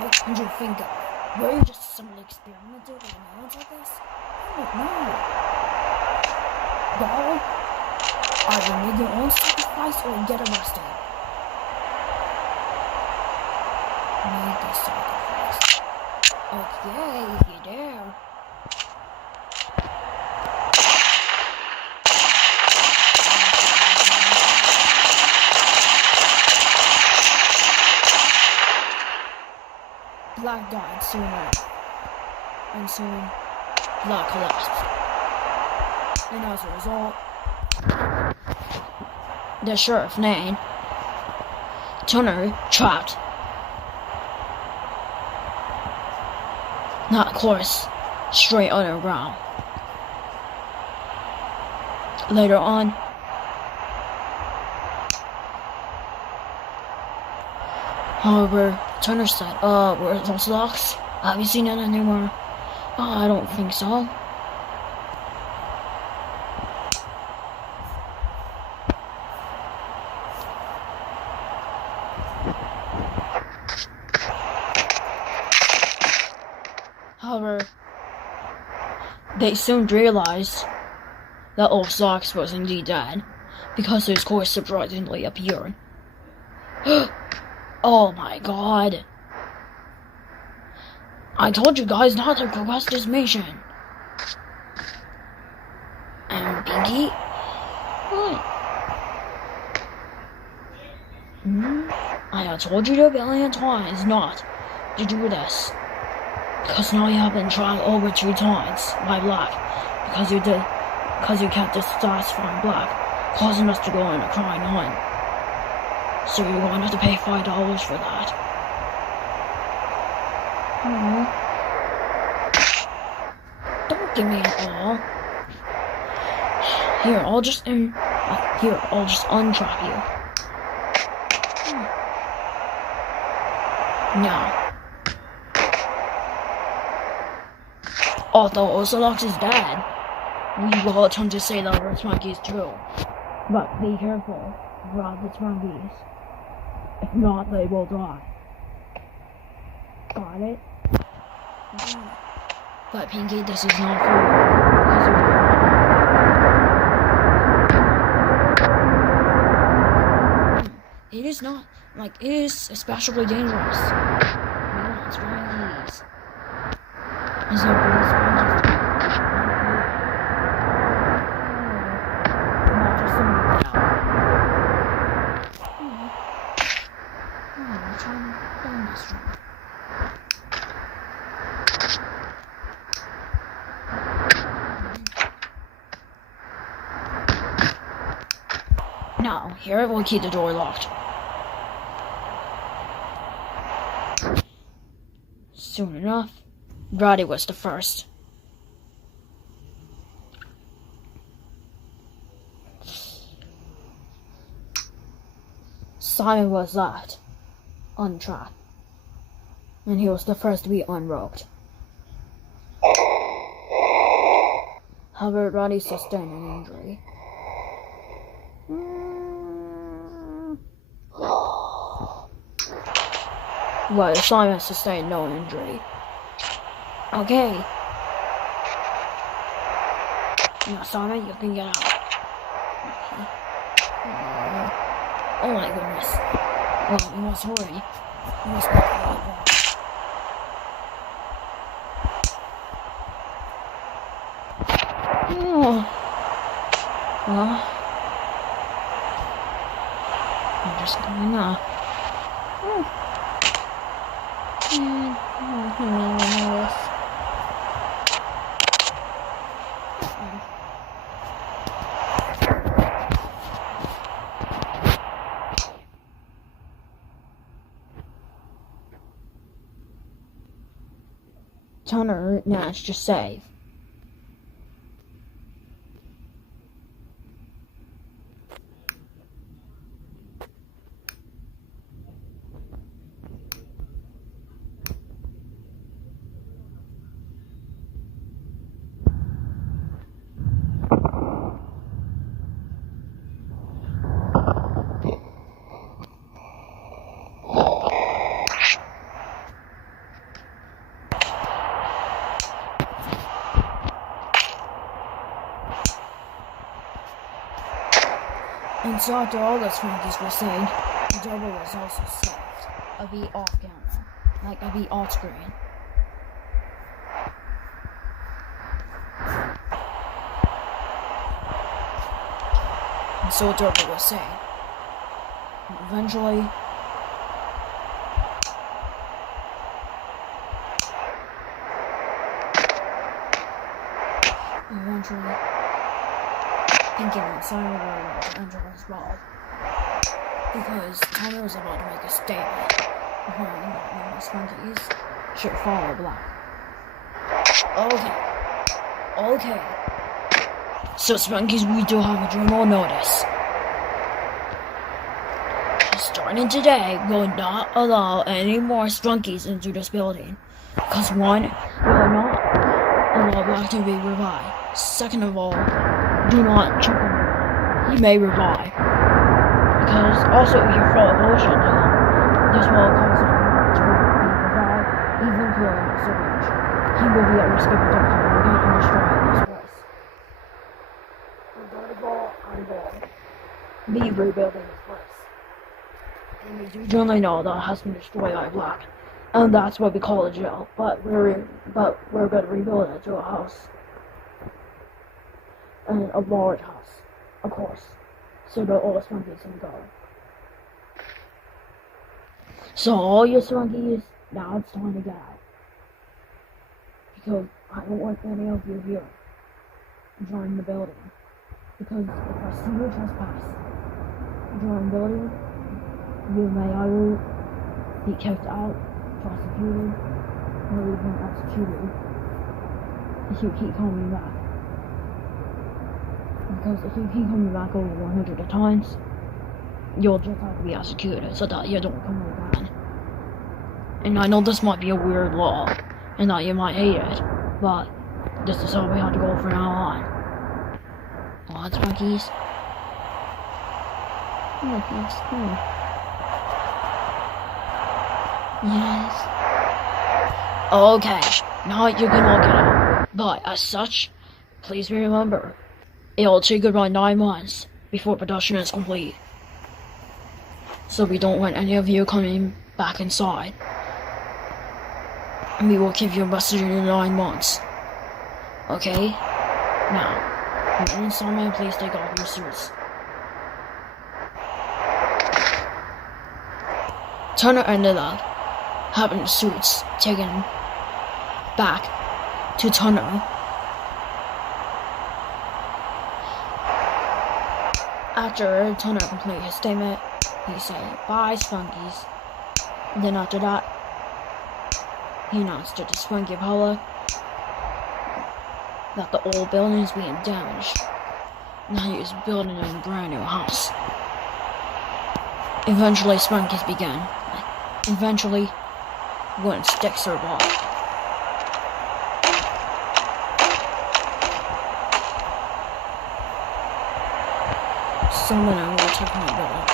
What did you think of? Were you just simply experimenting with melons like this? I don't know. Y'all either make your own sacrifice or get arrested. Make a sacrifice. Okay, if you dare. Black died soon enough, and soon Black collapsed. And as a result, the sheriff named Turner trapped. Not, of course, straight underground. Later on, however, Turner said, where's those locks? Have you seen it anywhere? I don't think so. However, they soon realized that old Socks was indeed dead, because his corpse surprisingly appeared. Oh my god. I told you guys not to request this mission. And Pinky? What? I have told you a billion times not to do this. Because now you have been tried over 2 times by Black. Because you kept the stars from Black, causing us to go on a crying hunt. So you're going to have to pay $5 for that. Don't give me an all. Here, I'll just untrap you. Now, although Ocelox is dead, we will attempt to say that Earth Monkey is true. But be careful around the Sprunkies. If not, they will die. Got it? But Pinky, this is not for you. It is not, it is especially dangerous. No, it's very easy. Is there really Sprunkies? Not just somebody now. I'm trying to burn this one. Now, here we'll keep the door locked. Soon enough, Roddy was the first. Simon was left untrapped, and he was the first to be unroped. However, Roddy sustained an injury. Well, Simon sustained no injury. Okay. Now, Simon, you can get out. Okay. Oh my goodness. Well, we must hurry. We must not get involved. Well, I'm just going now. Turner managed to save. so after all the Sprunkies were saying, the double was also solved. A beat off camera. Like a beat off screen. And so double was saying. Eventually, Pinky and Simon were about to enter as well. Because Tyler was about to make a statement. Implying that the Sprunkies should follow Black. Okay. So Sprunkies, we do have a general notice. Starting today, we'll not allow any more Sprunkies into this building. Because one, we will not allow Black to be revived. Second of all, do not choke him. He may revive. Because also if you throw a potion to him, this will cause him to revive, even through a syringe. He will be at risk of reduction and destroy this place. Be rebuilding this place. And we do generally know that it has been destroyed by Black. And that's what we call a jail. But we're gonna rebuild it to a house. And a large house, of course. So that all the Sprunkies can go. So all your Sprunkies, now it's time to get out. Because I don't want any of you here joining the building. Because if I see you trespass join the building, you may either be kicked out, prosecuted, or even executed if you keep coming back. Because if you keep coming back over 100 times, you'll just have to be executed so that you don't come over again. And I know this might be a weird law, and that you might hate it, but this is how we have to go from now on. Lots of monkeys. Yes. Okay, now you can all get out. But as such, please remember, it'll take about 9 months before production is complete. So we don't want any of you coming back inside. And we will keep you arrested in 9 months. Okay? Now, when inside man, please take off your suits. Turner ended up having suits taken back to Turner. After Turner completed his statement, he said, "Bye, Sprunkies." And then after that, he announced to the Sprunky public that the old building is being damaged. Now he is building a brand new house. Eventually, Sprunkies began. Eventually, when sticks are bought. Some of them will take my building.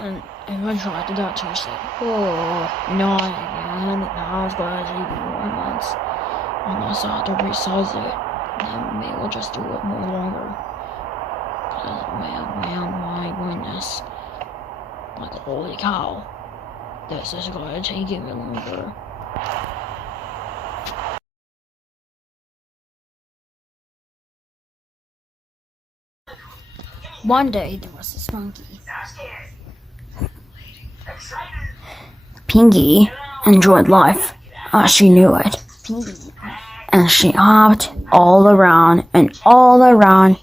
And eventually after that, Turner said, "Oh, no, again, the house was even once. Unless I have to resize it, then maybe we'll just do it more longer. Cause man, my goodness. Like, holy cow. This is gonna take even longer." One day, there was a Sprunky. Pinky enjoyed life as she knew it. And she hopped all around and all around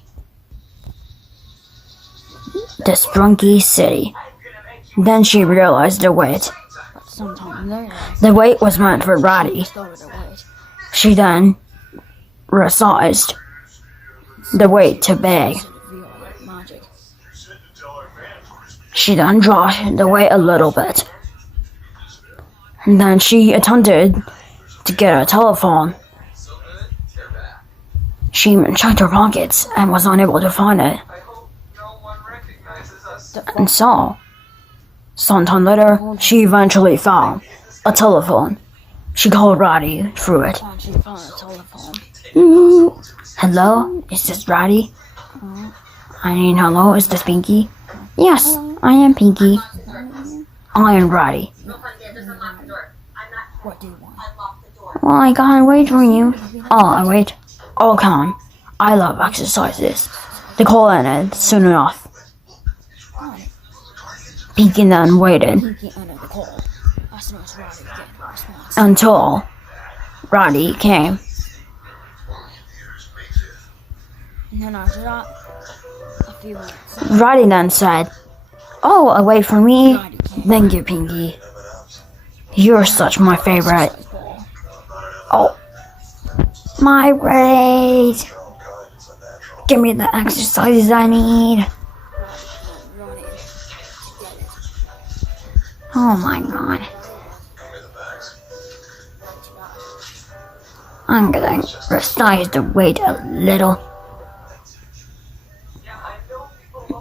the Sprunky city. Then she realized the wait. The wait was meant for Ratty. She then resized the wait to beg. She then dropped the weight a little bit. And then she attempted to get a telephone. She even checked her pockets and was unable to find it. And so Sometime later, she eventually found a telephone. She called Roddy through it. She found a telephone. Hello? Is this Roddy? I mean, hello? Is this Pinky? Yes, I am Pinky. I am Roddy. What do you want? Well, I gotta wait for you. Oh, I wait. Oh, come on. I love exercises. The call ended soon enough. Pinky then waited Pinky ended the call. As soon as Roddy gave a response. until Roddy came. And then after that, a few minutes. Roddy then said, "Oh, wait for me. Thank you, Pinky. You're such my favorite." Oh, my brains. Give me the exercises I need. Oh my god. I'm gonna resize the weight a little.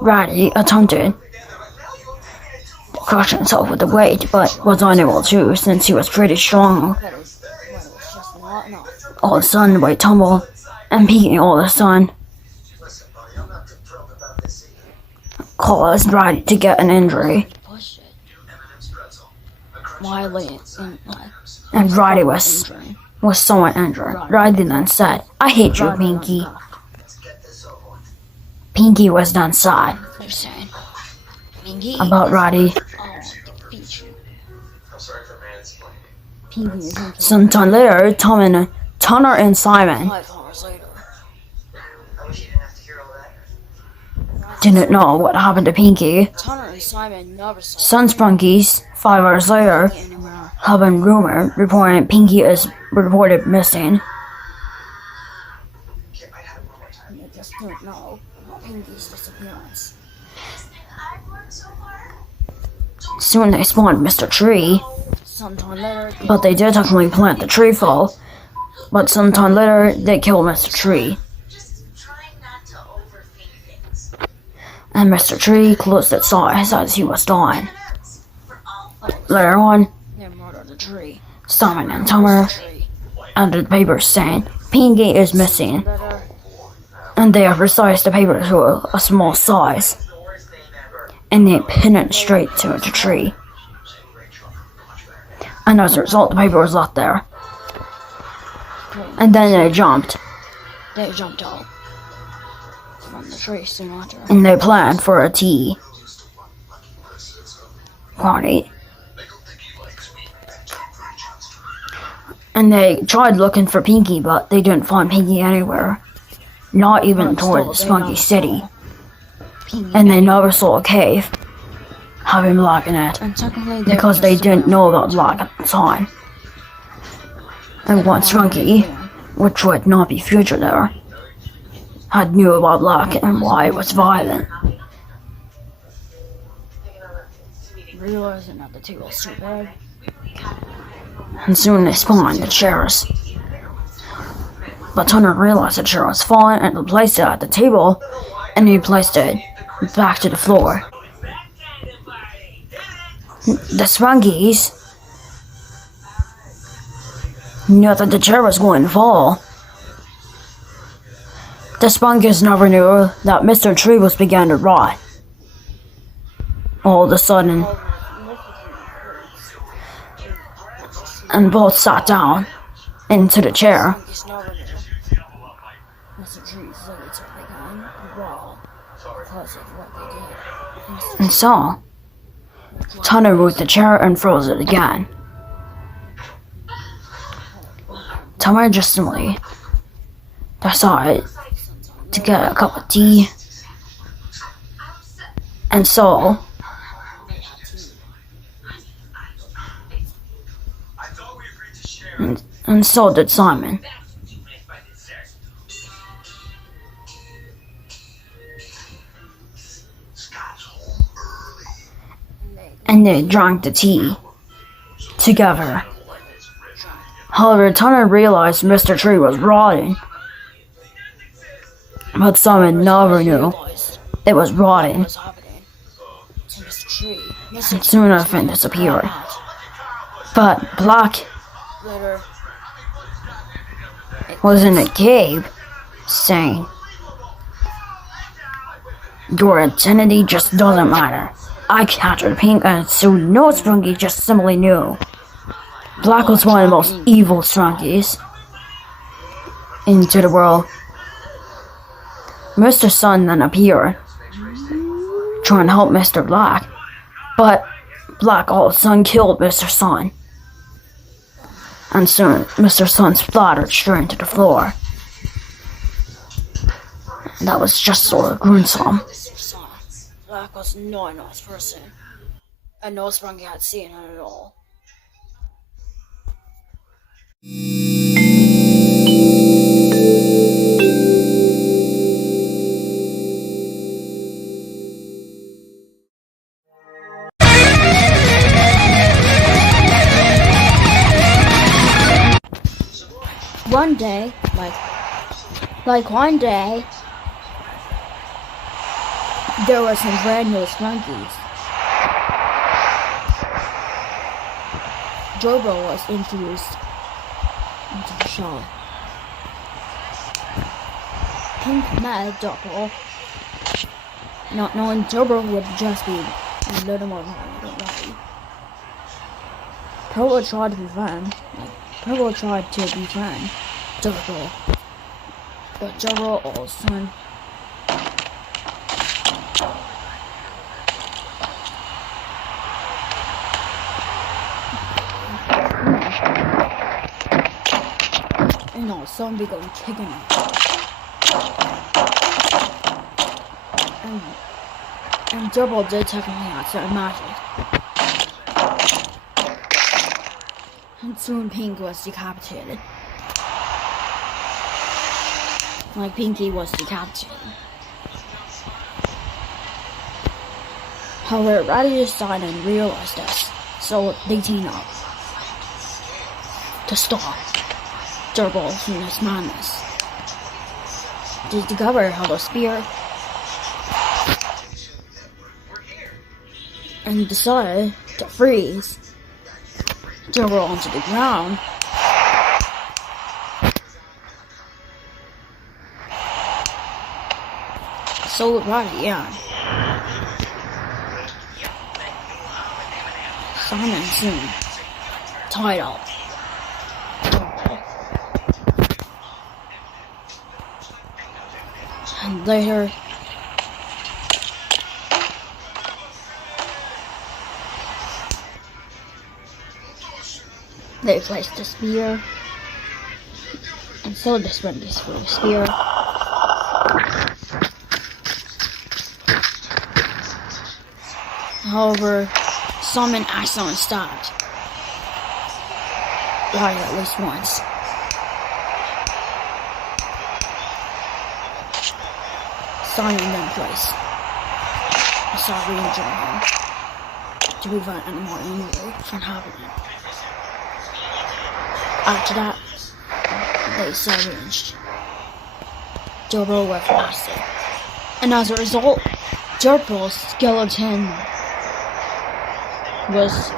Roddy attempted to crush himself with the weight, but was unable to since he was pretty strong. But it was just not enough. All of a sudden, the weight tumbled, and peeking all of a sudden caused Roddy to get an injury. Push it. Wildly And Roddy was somewhat injured. Roddy then said, "I hate you, Pinky." Pinky was then sad They're saying, Pinky, about Roddy. I'll defeat you. Pinky is in Sometime later, Tunner and Simon 5 hours later. didn't know what happened to Pinky. Tunner and Simon never saw Sun Sprunkies, 5 hours later, Pinky anymore. have been rumored reporting Pinky is reported missing. And they just don't know about Pinky's disappearance. Soon they spawned Mr. Tree, Sometime later, but they did technically plant the tree fall. But sometime later, they killed Mr. Tree. And Mr. Tree closed its eyes as he was dying. Later on, they murdered the tree. Simon and Tunner Tree. entered the paper saying Pinky is missing, Later, and they have resized the paper to a small size, and they pinned it straight to the tree. And as a result, the paper was left there. And then they jumped, they jumped out from the tree soon after. and they planned for a tea party. And they tried looking for Pinky, but they didn't find Pinky anywhere. Not even toward the Spunky City. Pinky. And they never saw a cave having black in it, And technically, because they didn't know about black at the time. And one Sprunky, which would not be future there, had knew about black and why it was violent. realizing that the table was too big. And soon they spawned the chairs. But Tunner realized the chair was fallen and replaced it at the table, and he placed it back to the floor. The Sprunkies knew that the chair was going to fall. The Sprunkies never knew that Mr. Tree was beginning to rot. All of a sudden, and both sat down into the chair. Pinky's never knew. Mr. Tree's legs are begun to roll because of what they did. And so, Tunner moved the chair and froze it again. Tunner justly decided to get a cup of tea, and so and so did Simon. And they drank the tea together. However, Tunner realized Mr. Tree was rotting, but Simon never knew Realized it was rotting. what was happening to Mr. tree. And soon our friend disappeared. But Black Later, was in a cave, saying, "Your identity just doesn't matter. I captured Pink, and soon no Sprunki just simply knew. Black was one of the most evil Sprunkis into the world. Mr. Sun then appeared, trying to help Mr. Black, but Black all of a sudden killed Mr. Sun. And soon, Mr. Sun splattered straight into the floor. And that was just sort of gruesome. Black was not a nice person, and no Sprunki had seen her at all. One day, like one day, there were some brand new Sprunkies. Jobo was introduced into the show. Pink met Double, not knowing Jobo would just be a little more violent. Purple tried to befriend Jobo, but Jobo all of a sudden someone began kicking him. And Double did technically have certain magic. And soon Pink was decapitated. Like Pinky was decapitated. However, Ratty decided and realized this, so they teamed up to stop Double from this madness. They discovered Hollow Spear and decided to freeze Double onto the ground. So would Ratty, yeah. Simon soon tied up. And later, they placed the spear, and so this went this for the spear. However, Simon accidentally stabbed Ratty at least once. Simon then placed a sorry injury on him to prevent any more injury from happening. After that, they salvaged Double with plastic, and as a result, Double's skeleton was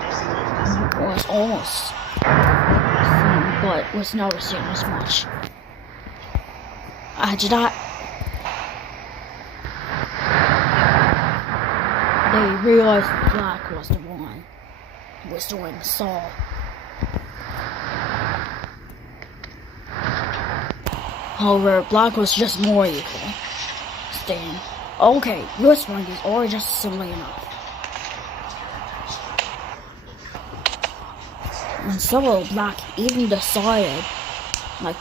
almost seen, but was never seen as much. After that, they realized Black was the one who was doing the assault. However, Black was just more evil, stating, "Okay, your Sprunkies are just simply enough." And so Black even decided,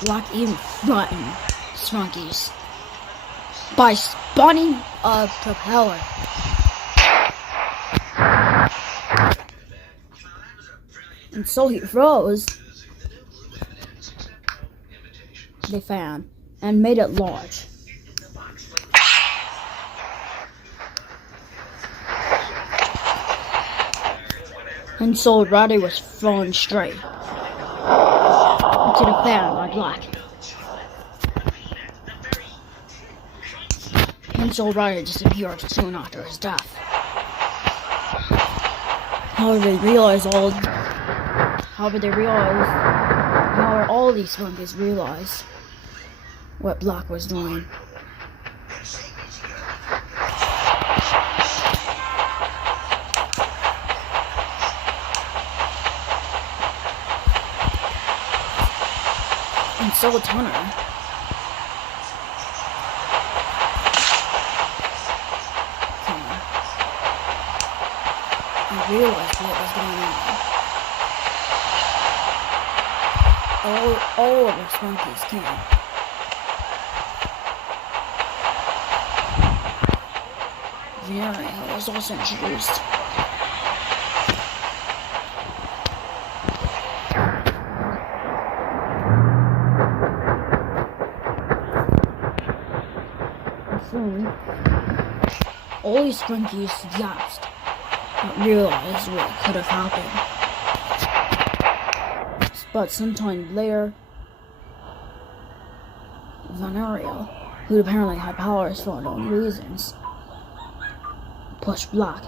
Black even threatened Sprunkies by spawning a propeller. And so he froze the fan and made it large. And so Ratty was thrown straight into the fan by Black. And so Ratty disappeared soon after his death. However, all these Sprunkies realized what Black was doing. And so Tunner realized what was going on. All of the Sprunkies came. Venereal was also introduced. And soon, all these Sprunkies gasped. Realized what could have happened. But sometime later, Venereal, who apparently had powers for unknown reasons, pushed Black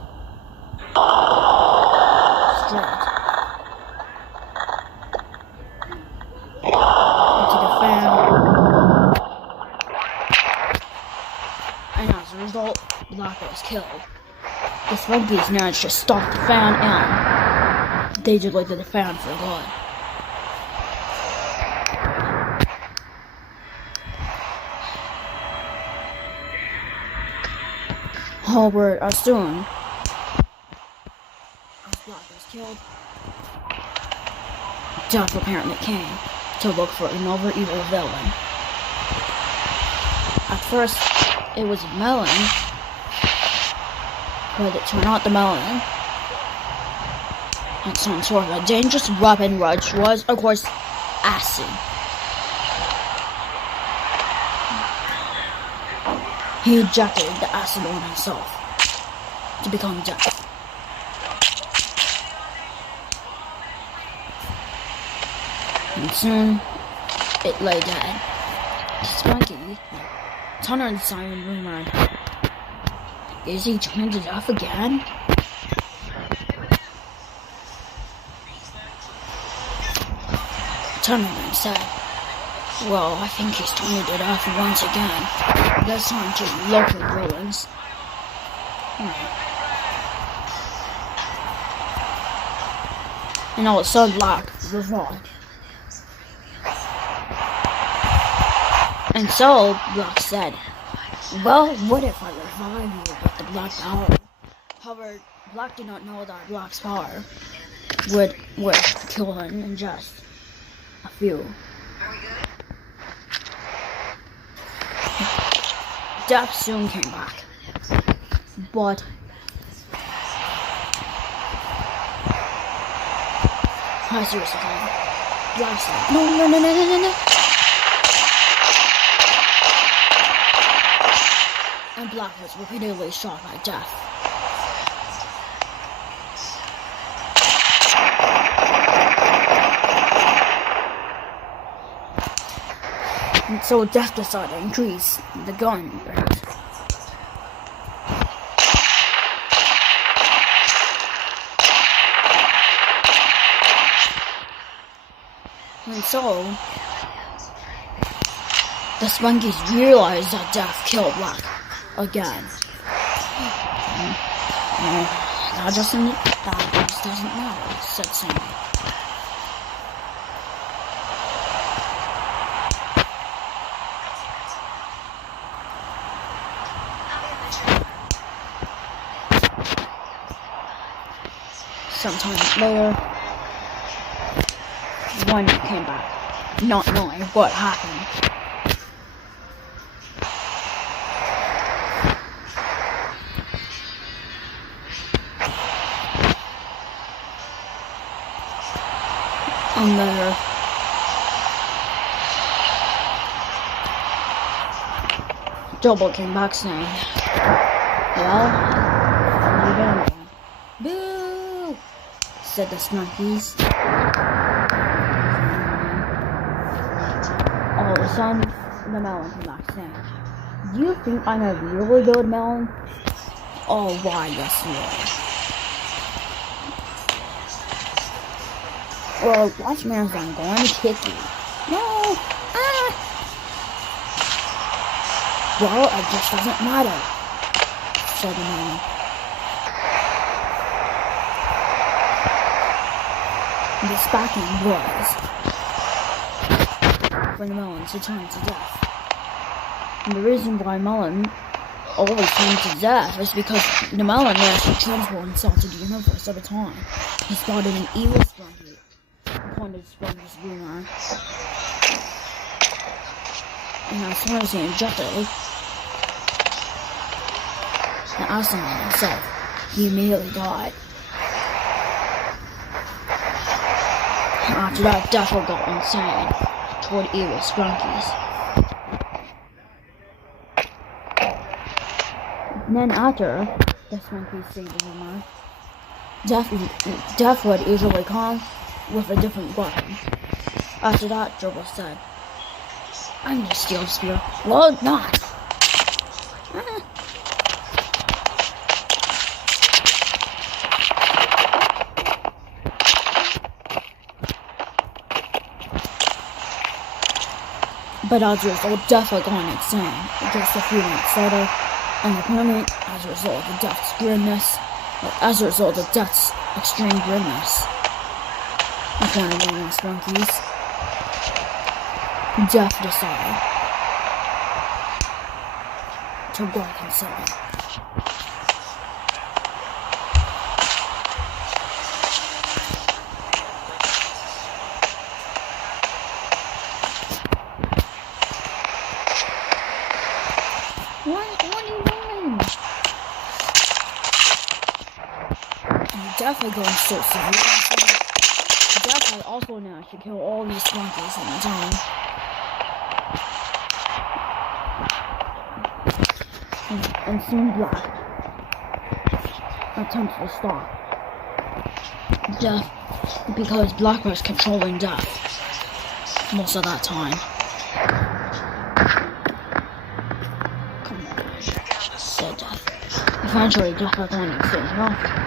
straight into the fan, and as a result, Black was killed. The Sprunkies managed to stop the fan and they deleted the fan for good. However, as soon as Black was killed, Death apparently came to look for another evil villain. At first, it was Melon. But it turned out the Melon had some sort of a dangerous weapon, which was, of course, acid. He ejected the acid on himself to become Death. And soon, it lay dead. Sprunki, Tunner and Simon rumored, is he turned to death again? Tunner then said, well, I think he's turned to death once again. This time to local ruins. And all of a sudden, Black revived. And so, Black said, well, what if I revive you with the Black power? However, Black did not know that Black's power would kill him in just a few. Death soon came back, but I seriously can't. Black said, no. And Black was repeatedly shot by Death. And so Death decided to increase the gun perhaps. And so the Sprunkies realized that Death killed Black again. That just doesn't matter, said someone. Sometime later, one came back, not knowing what happened. And later, Double came back saying, well, you got one. Boo! Said the Sprunkies. All of a sudden, the Melon came back saying, do you think I'm a really good Melon? Oh, why, yes you are. Well, watch me as I'm going to kick you. No! Ah! Well, it just doesn't matter, said the man. The sparking was for the melon to turn to death. And the reason why melon always turns to death is because the melon actually transformed himself to the universe at a time. He spotted an evil Sprunki, pointed Sprunki's boomer, and as soon as he injected it, and Aslan himself, he immediately died. After that, Death will go insane toward evil Sprunkies. And then after the Sprunkies saved the boomer, Death would usually come with a different weapon. After that, Dribble said, I'm gonna steal the spear. Well, not. But as a result, Death had gone insane just a few minutes later, and apparently, as a result of Death's extreme grimness, with one of the young Sprunkies, Death decided to walk himself. What are you doing? Death had gone so severe. Death had also managed to kill all these Sprunkies in the time. And soon Black attempts to stop Death because Black was controlling Death most of that time. Come on, said Death. Eventually, Death had gone insane enough.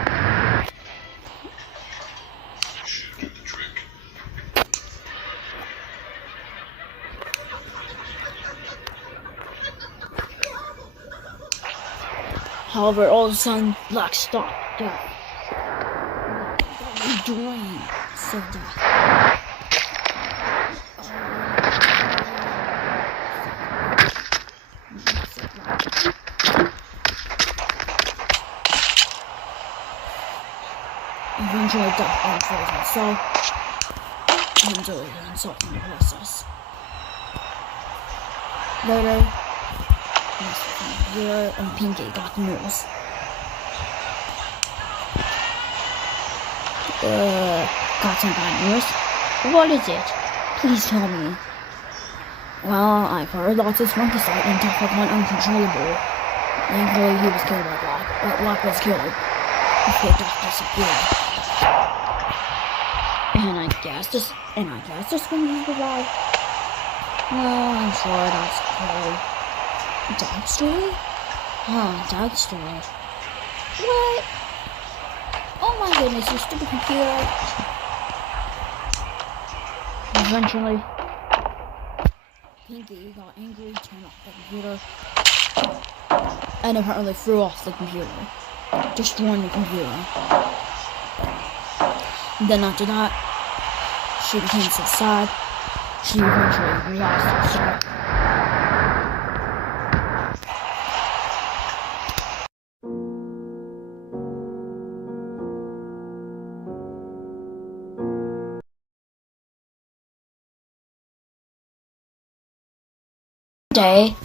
However, all of a sudden, Black stopped Death. What are you doing? Said Death. Eventually, Death unfolds himself and enjoyed himself in the process. Later, Zero and Pinky got the news. Got some bad news? What is it? Please tell me. Well, I've heard lots of Sprunki sight and Death had gone uncontrollable. Thankfully, he was killed by Black, but Black was killed before Death disappeared. And I guess the Sprunkies were alive. Well, I'm sure that's cool. Dad story? Huh, dad story. What? Oh my goodness, you stupid computer. Eventually, Pinky got angry, turned off the computer, and apparently threw off the computer, destroying the computer. And then after that, she became so sad, she eventually realized herself. Day,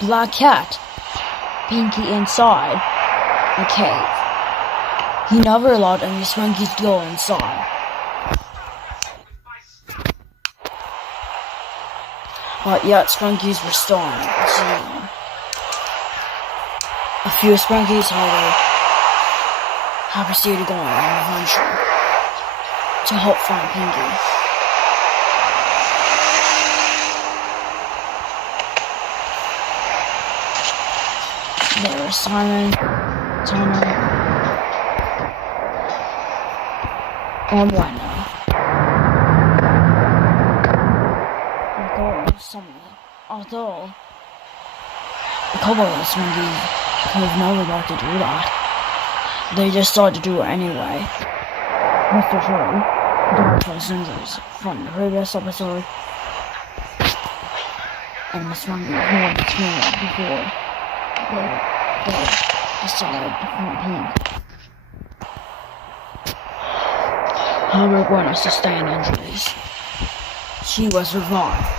Black Cat, Pinky inside a cave. He never allowed any Sprunkies to go inside. But yet Sprunkies were storming the scene. A few Sprunkies, however, have proceeded to go on an adventure to help find Pinky. There was Simon, Tanner, on window. Although a couple of the Sprunkies could have never liked to do that, they just started to do it anyway. Mr. True, the singers from the previous episode, and the Sprunkies more experienced before they decided to form Pink. However, Gwen sustained injuries. She was revived.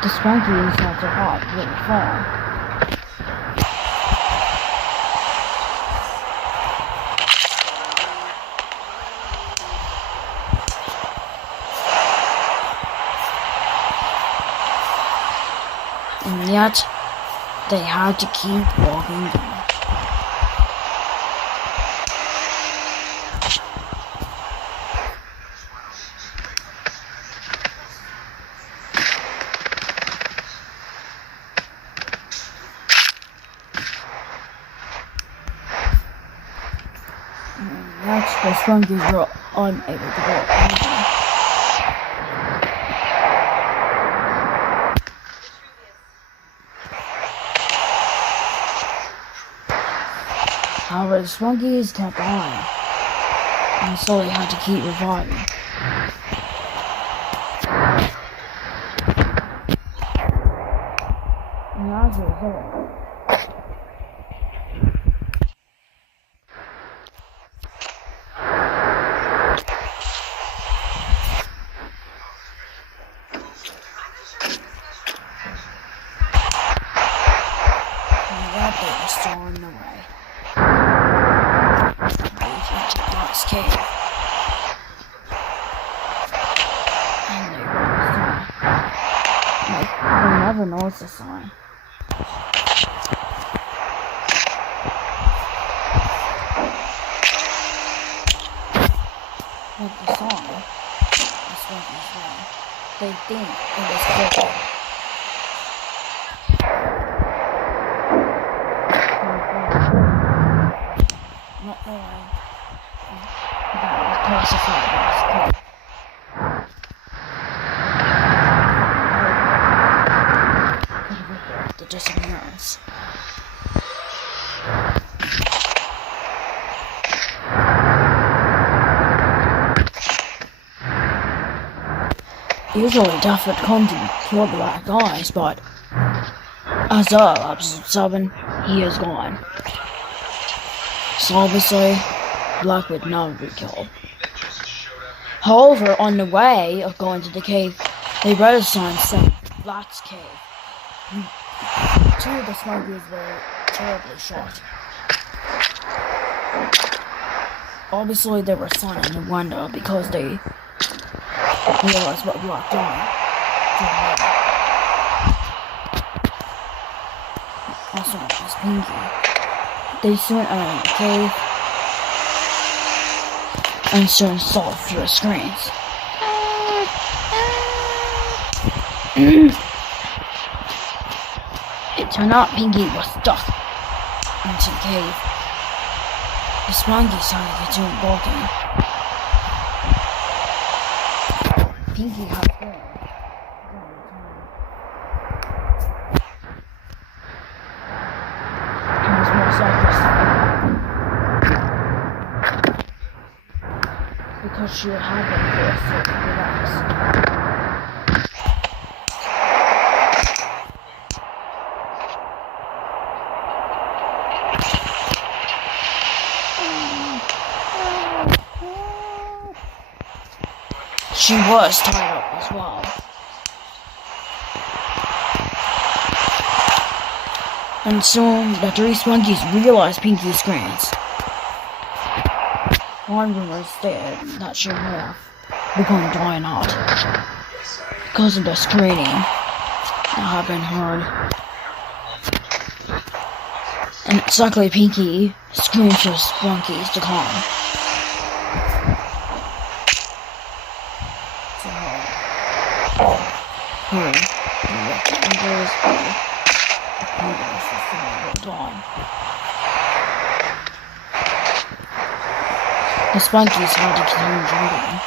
The Sprunkies had to hop really far. And yet, they had to keep walking down. That's the Sprunkies were unable to go anywhere. However, the Sprunkies kept on, and so they had to keep reviving. And as a result, they were still on the way. Into Dot's cave. And they were they never noticed the sign. With the song, the Sprunkies song, they think it was clear. Not knowing that was classified as the disappearance. Usually Duff would come toward the black eyes, but as of episode 7, he is gone. So obviously, Black would never be killed. However, on the way of going to the cave, they read a sign saying Black's cave. Two of the Sprunkies were terribly shot. Obviously, they were signing in the window because they realized what Black done to her. Also, it was Pinky. They soon entered the cave and soon saw through the screens. It turned out Pinky was stuck into the cave. The Sprunkies started to get walking. Pinky had fallen. Because she would have been forced to relax. She was tied up as well. And soon the three Sprunkies realized Pinky's screens. One rumor stated that she would have become dying out because of the screaming that had been heard. And it's luckily Pinky screamed for Sprunkies to come. So, hurry. The Sprunki is hard to continue jumping.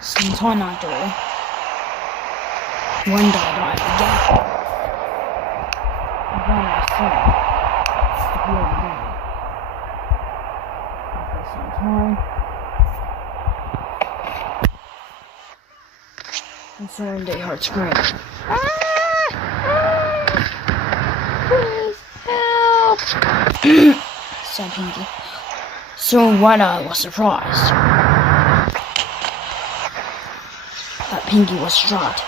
Sometime after, one died again. Then I saw appeared again. After some time, and soon they heard screaming. Please help! Said Pinky. Soon one was surprised that Pinky was shot.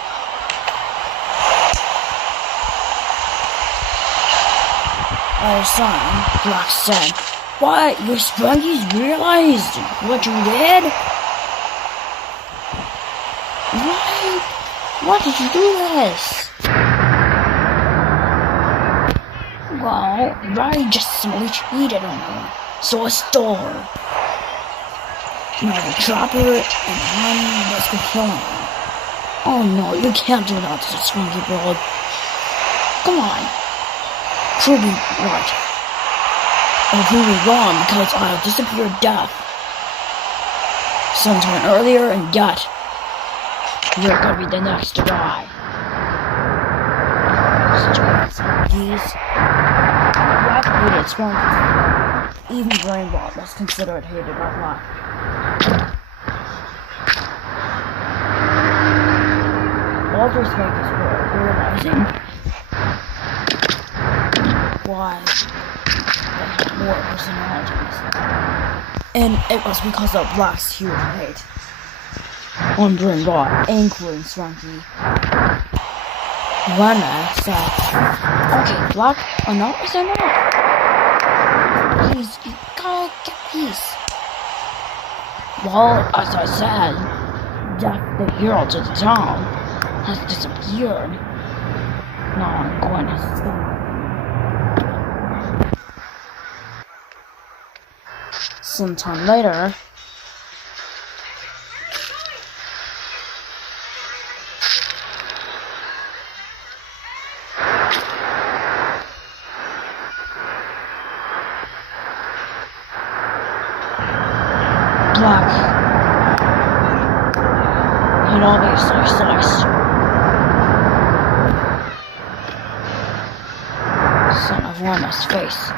Our son, Black said, "What? Your Sprunkies realized what you did? Why? Why did you do this?" Well, Riley just simply cheated on her, so I stole her. Now the trapper and one was killing her. Oh no, you can't do that to the Sprunki world. Come on. Prove me right. Or prove me wrong, because I'll disappear death. Sometime earlier and death. You're gonna be the next to die. Stupid Sprunkies. Black hated Sprunkies. Even Brainbot was considered hated by Black. Walter's focus were realizing why they had more personalities. And it was because of Black's huge hate on Brainbot, including Sprunki. Lana said, "Okay, Black, enough is enough. Please, you gotta get peace." Well, as I said, Jack the hero to the town has disappeared. Now I'm going to stop. Sometime later, Black had obviously sliced son of Lana's face.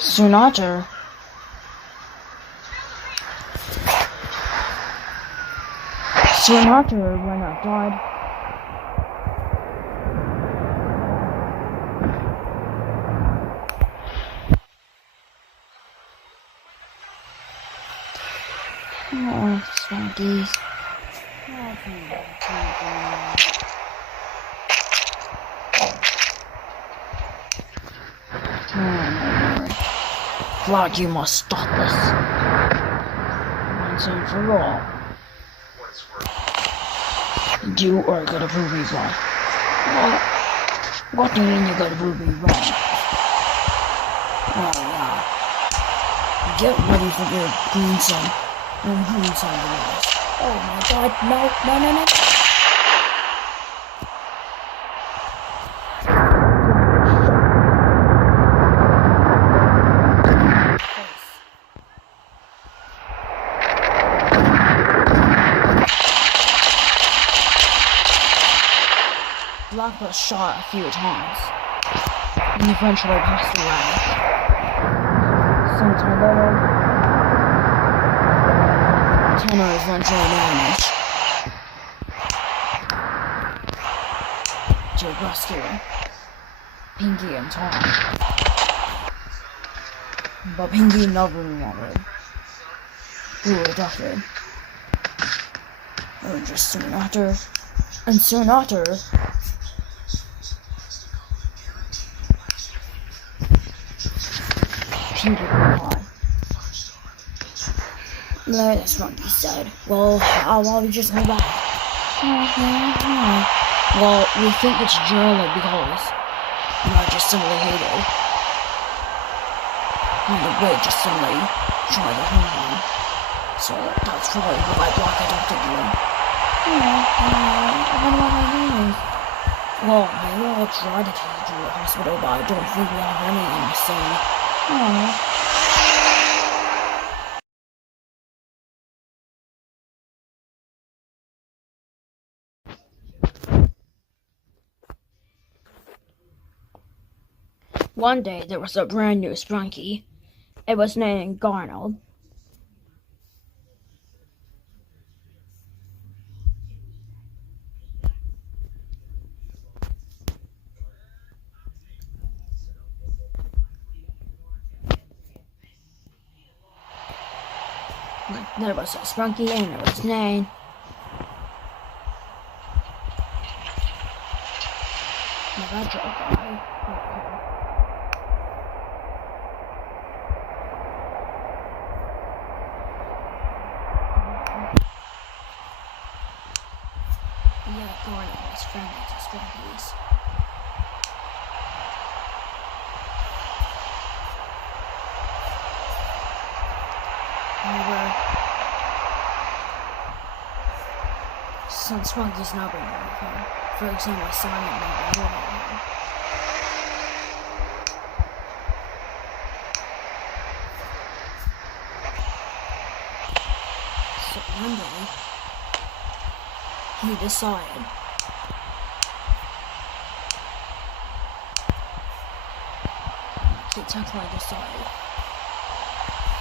Soon after, when I died, oh, Sprunkies. Vlad, you must stop this. Once and for all. You are gonna prove me wrong. What do you mean you're gonna prove me wrong? Oh yeah. Get ready for your green sun. And green sun device. Oh my god, no. Black was shot a few times and eventually passed away. Sometime later, Tanner eventually managed to rescue Pinky and Tom. But Pinky never remembered who were abducted. Or just soon after. And soon after, Pinky went on. Like Sprunki said, well, how about we just go back? Well, we think it's Gerald because I just simply hate it. And the way just simply tried to harm him. So that's probably why Block adopted you. Well, maybe I'll try to take you to the hospital, but I don't think we have anything to say. One day, there was a brand new Sprunki. It was named Garnold. There was a Sprunki and it was named Metro Guy. Yeah, Gordon was friendly to Sprunkies. However, some Sprunkies now bring over him. For example, Sonic never knew about him. So one day, he decided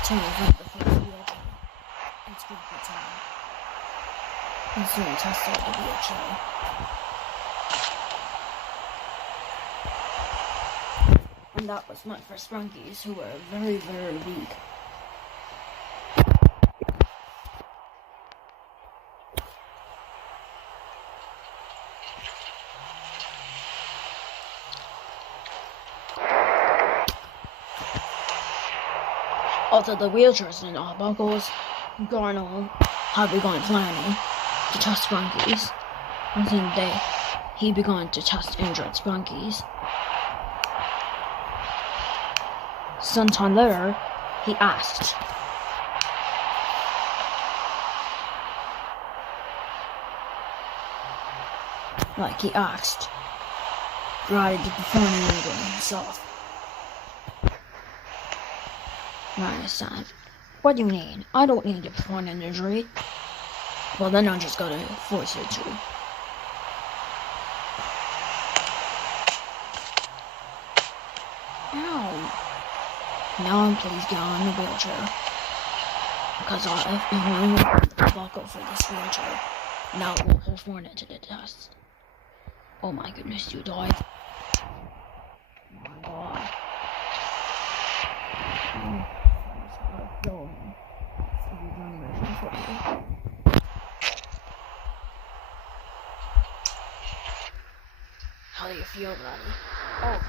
to invent the first wheelchair in Sprunki Town. And soon tested the wheelchair. And that was meant for Sprunkies who were very, very weak. Although the wheelchairs did not buckles, Garnold had begun planning to test Sprunkies. And then he began to test injured Sprunkies. Sometime later, he asked Ryder to perform an injury himself. Ryder said, "What do you mean? I don't need to perform an injury." "Well, then I'm just gonna force you to." Ow. Now please get on the wheelchair. Because if you want to buckle for this wheelchair, now it won't perform it to the test. Oh my goodness, you died. Oh my god. How do you feel, buddy? Oh.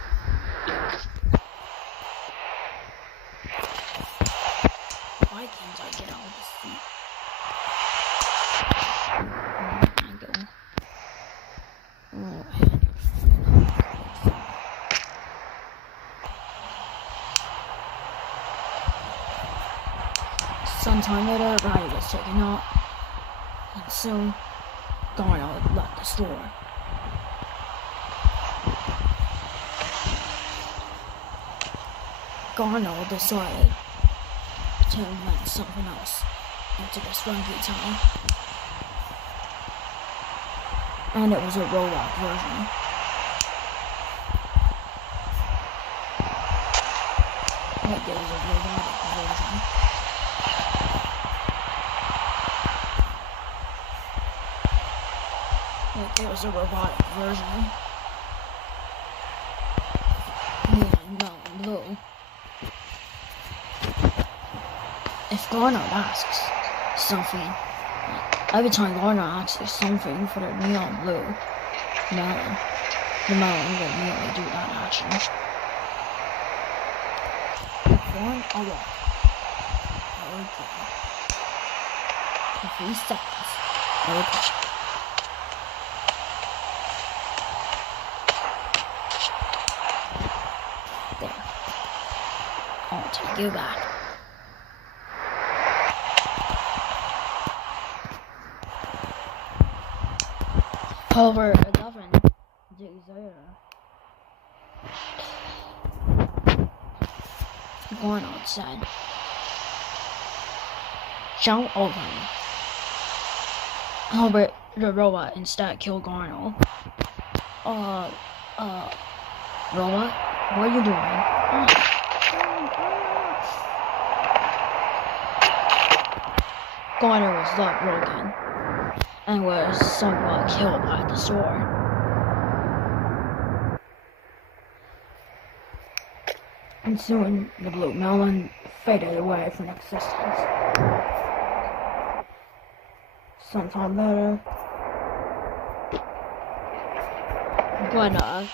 Why can't I get out of this seat? I go. Oh, sometime later, Ryder was taken out, and soon, Garnold left the store. Garnold decided to invent something else into the Sprunki Town. And it was a robot version. Like there was a robotic version. Like there was a robotic version. Mountain Blue. If Garner asks something, every time Garner asks something for the neon blue melon, the melon will immediately do that action. One a walk. Okay. For 3 seconds. Okay. There. I'll take you back. However, 11 days later, Garnold said, "Jump over me." However, the robot instead killed Garnold. Robot, what are you doing? Garner was not broken and was somewhat killed by the sword. And soon the blue melon faded away from existence. Sometime later, Gwenna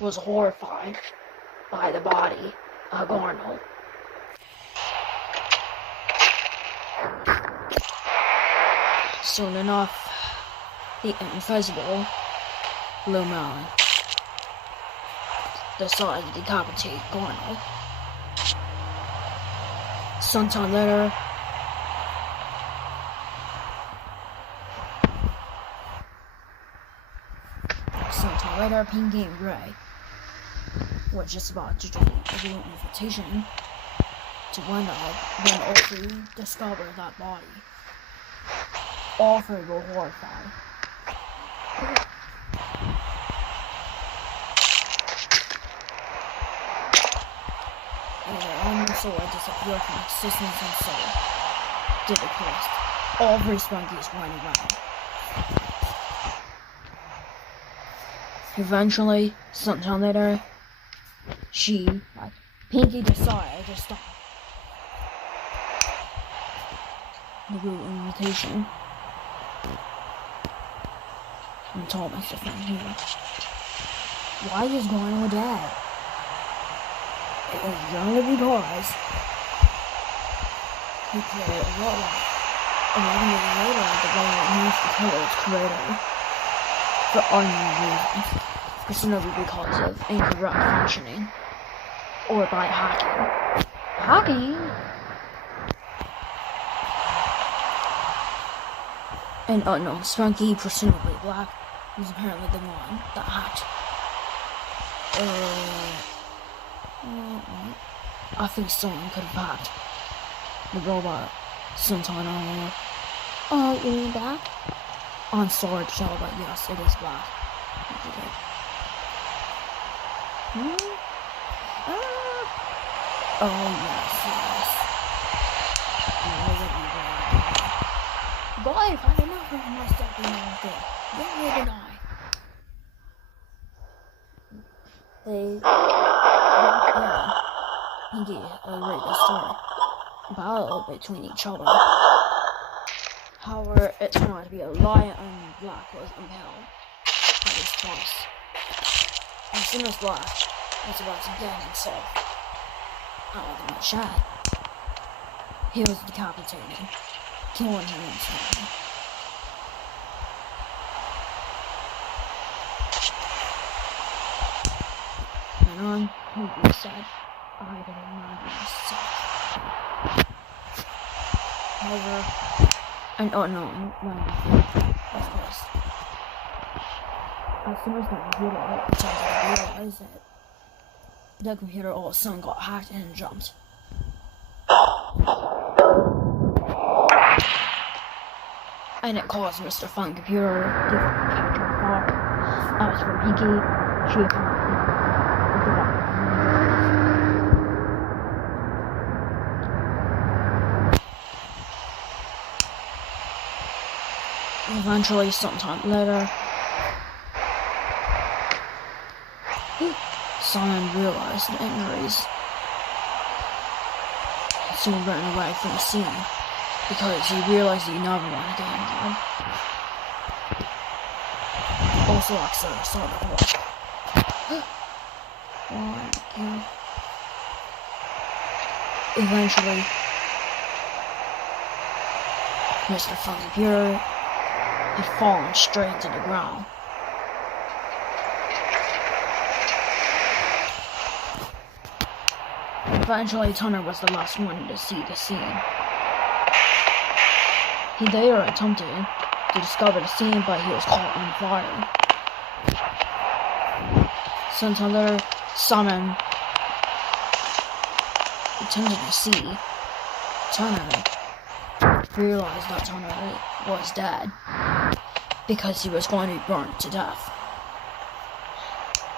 was horrified by the body of Arnold. Soon enough, the invisible blue melon decided to decapitate Arnold. Sometime later, Pinky and Gray were just about to join a little invitation to Wanda when all three discovered that body. All three were horrified. And their own sword disappeared from existence and soul. Did the quest. All three Sprunkies went around. Eventually, sometime later, Pinky decided to stop the group invitation and told Mr. Frankie, "Why is Guano dead?" It was only because he killed a robot. 11 years later, the robot managed to kill its creator for unknown reasons, presumably because of incorrect functioning or by hacking. Hacking? An unknown Sprunki, presumably black, was apparently the one that hacked. I think someone could have hacked the robot sometime earlier. You mean black? I'm sorry to tell, but yes, it is black. Oh, yes. Boy, if I did not put myself in anything, then where did I? Pinky read the story. Battle between each other. However, it turned out to be a lie and Black was impaled by his twice. As soon as Black was about to get himself out of the chat, he was decapitated, killing him instantly. And on, Pinky said, "I didn't mind myself." However, an unknown one, of course. As soon as the computer realized that the computer all of a sudden got hacked and jumped. And it caused Mr. Fun Computer to capture a car. As for Pinky, she apparently Eventually, sometime later, Simon realized the injuries and soon ran away from the scene because he realized he never wanted to get injured. Also, Oxford saw the horse. Eventually, Mr. Funky Pure had fallen straight to the ground. Eventually, Turner was the last one to see the scene. He later attempted to discover the scene, but he was caught on fire. Sometime later, Simon attempted to see Turner, realized that Turner was dead because he was going to be burned to death.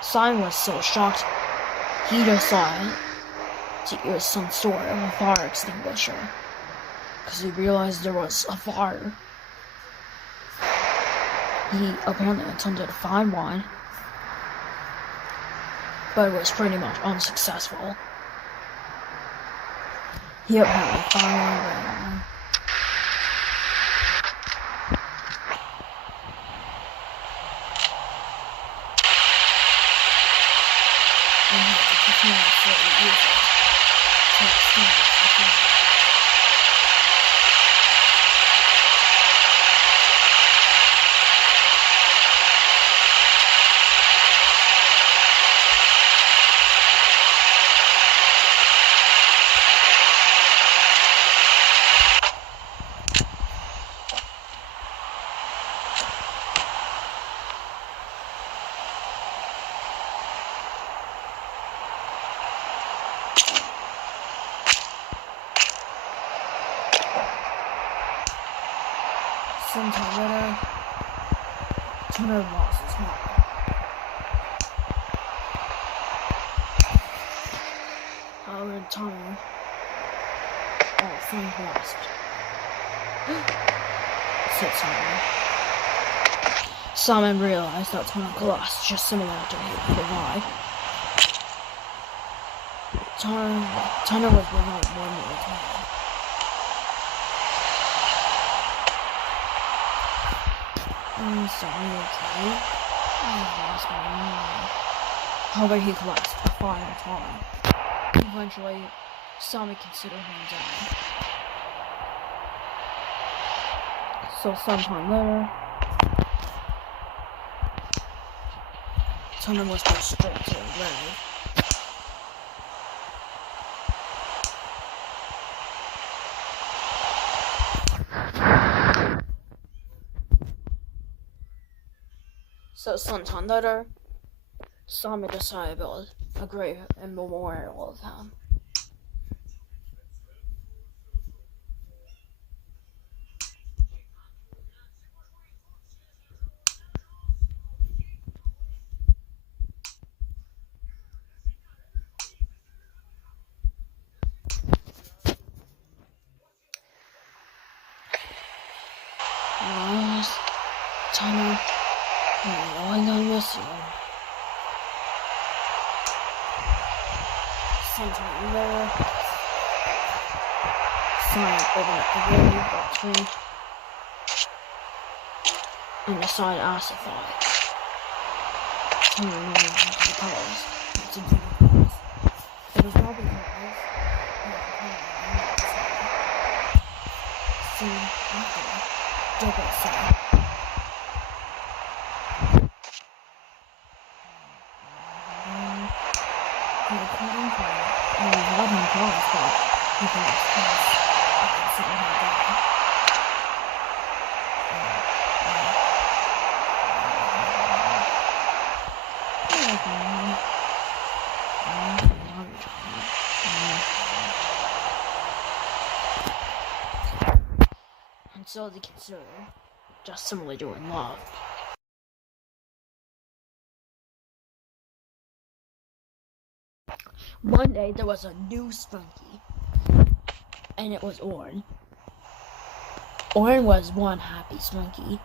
Simon was so shocked, he decided to use some sort of a fire extinguisher because he realized there was a fire. He apparently attempted to find one, but it was pretty much unsuccessful. He apparently found one later on. And had to continue to use it to extinguish the fire. Sometime later, Turner lost his mind. However, Turner finally collapsed. Said Simon. Simon realized that Turner collapsed just similar to his life. Turner was without one more time. I'm sorry, okay? I lost my mind. However, he collapsed a final time. Eventually, Simon considered him dead. So sometime later, Turner was put straight to the grave. So sometime later, Simon decided to build a grave and memorial of him. Turner, I'm gonna miss you. Sometime later, Simon opened up the grave box tree and decided to ask the thought. Turner knew the colors, not to do the colors. It was not the colors. Soon after, double side. And so they consider just similar to in love. One day there was a new Sprunki, and it was Orn. Orn was one happy Sprunki,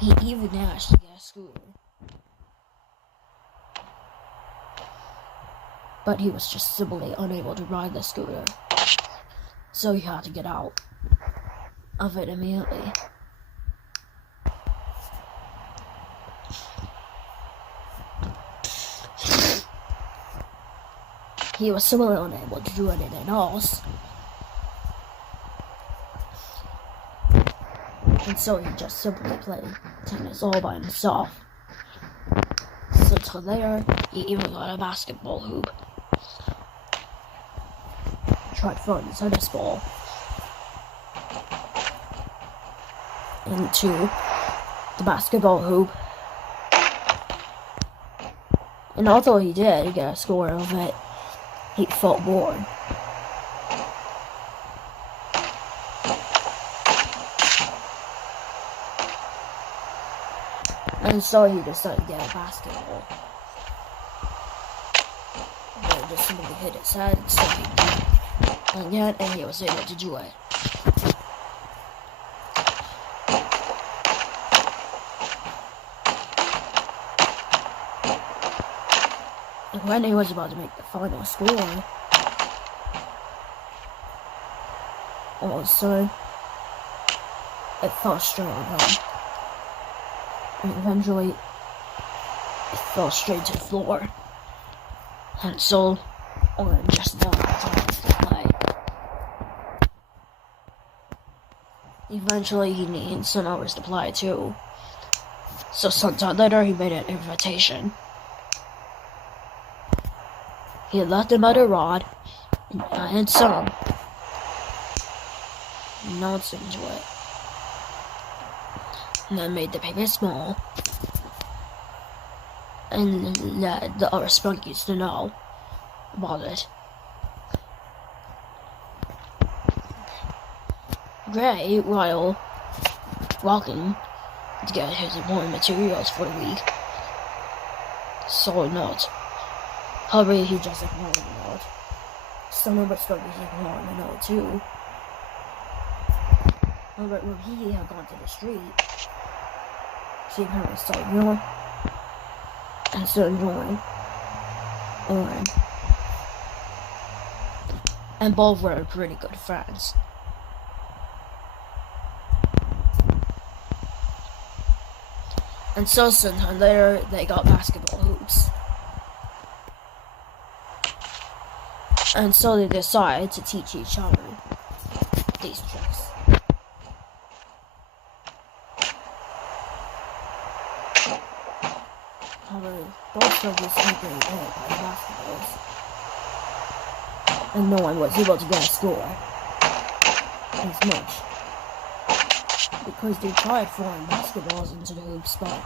He even asked to get a scooter. But he was just simply unable to ride the scooter. So he had to get out of it immediately. He was simply unable to do anything else. And so he just simply played tennis all by himself. So until later, he even got a basketball hoop. Tried throwing the tennis ball into the basketball hoop. And although he did get a score of it, he felt bored. And so he decided to get a basketball. But it just simply hit his head, so he did again, and he was able to do it. And when he was about to make the final score, all of a sudden, it fell straight on him. And eventually, it fell straight to the floor. And so, Oren just now had to play. Eventually, he needed some hours to play too. So sometime later, he made an invitation. He left him at a rod, and added some notes into it. And then made the paper small, and let the other Sprunkies to know about it. Gray, while walking to get his important materials for the week, saw a note. However, he just ignored the note. Some of the Sprunkies ignored the note too. However, when he had gone to the street, she apparently saw Yorn and started joining Oren. And both were pretty good friends. And so sometime later, they got basketball hoops. And so they decided to teach each other these tricks. However, both of us were getting hit by basketballs. And no one was able to get a score as much. Because they tried throwing basketballs into the hoops, but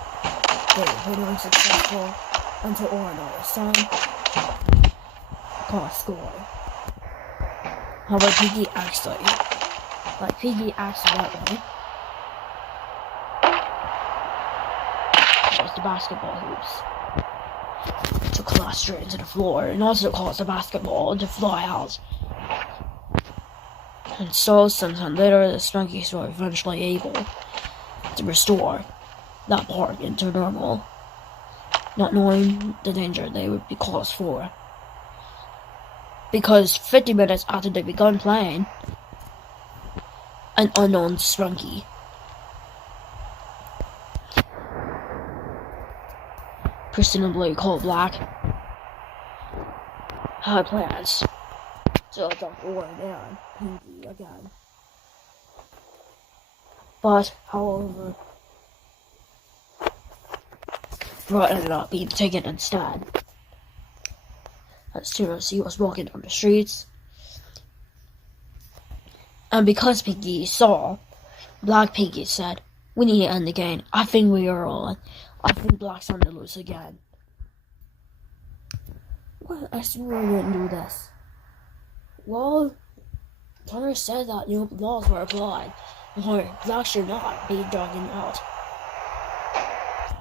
they were unsuccessful until Oren all of a sudden got a score. However, Piggy accidentally caused the basketball hoops to collapse straight into the floor, and also caused the basketball to fly out. And so, sometime later, the Sprunkies were eventually able to restore that part into normal, not knowing the danger they would be caused for. Because 50 minutes after they begun playing, an unknown Sprunky presumably called Black had plans to attack Oren and Pinky again. But, however, Rod ended up being taken instead. As soon as he was walking down the streets. And because Pinky saw, Black Pinky said, "We need to end the game. I think we are all. I think Black's on the loose again." Well, I swear we didn't do this. Well, Connor said that new laws were applied, or Black should not be dragging out.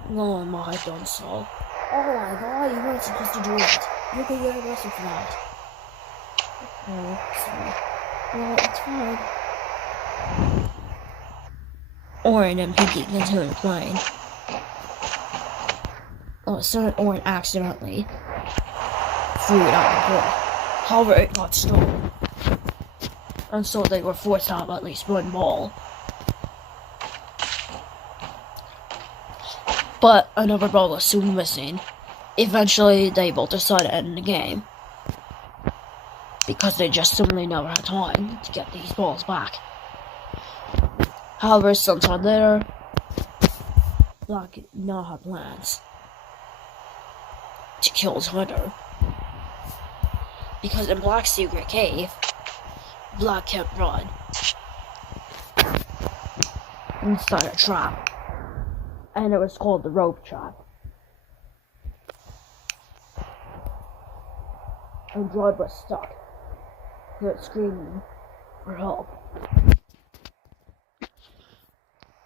No one might have done so. Oh my god, you weren't supposed to do it. You could get arrested for that. Oh, sorry. Well, it's fine. Orin and Pinky continued playing. All of a sudden, Orin accidentally threw it out the door. However, it got stolen. And so they were forced to have at least one ball. But another ball was soon missing. Eventually, they both decided to end the game. Because they just simply never had time to get these balls back. However, sometime later, Black now had plans to kill his hunter. Because in Black's secret cave, Black kept Rod inside a trap. And it was called the rope trap. And Rod was stuck. He was screaming for help.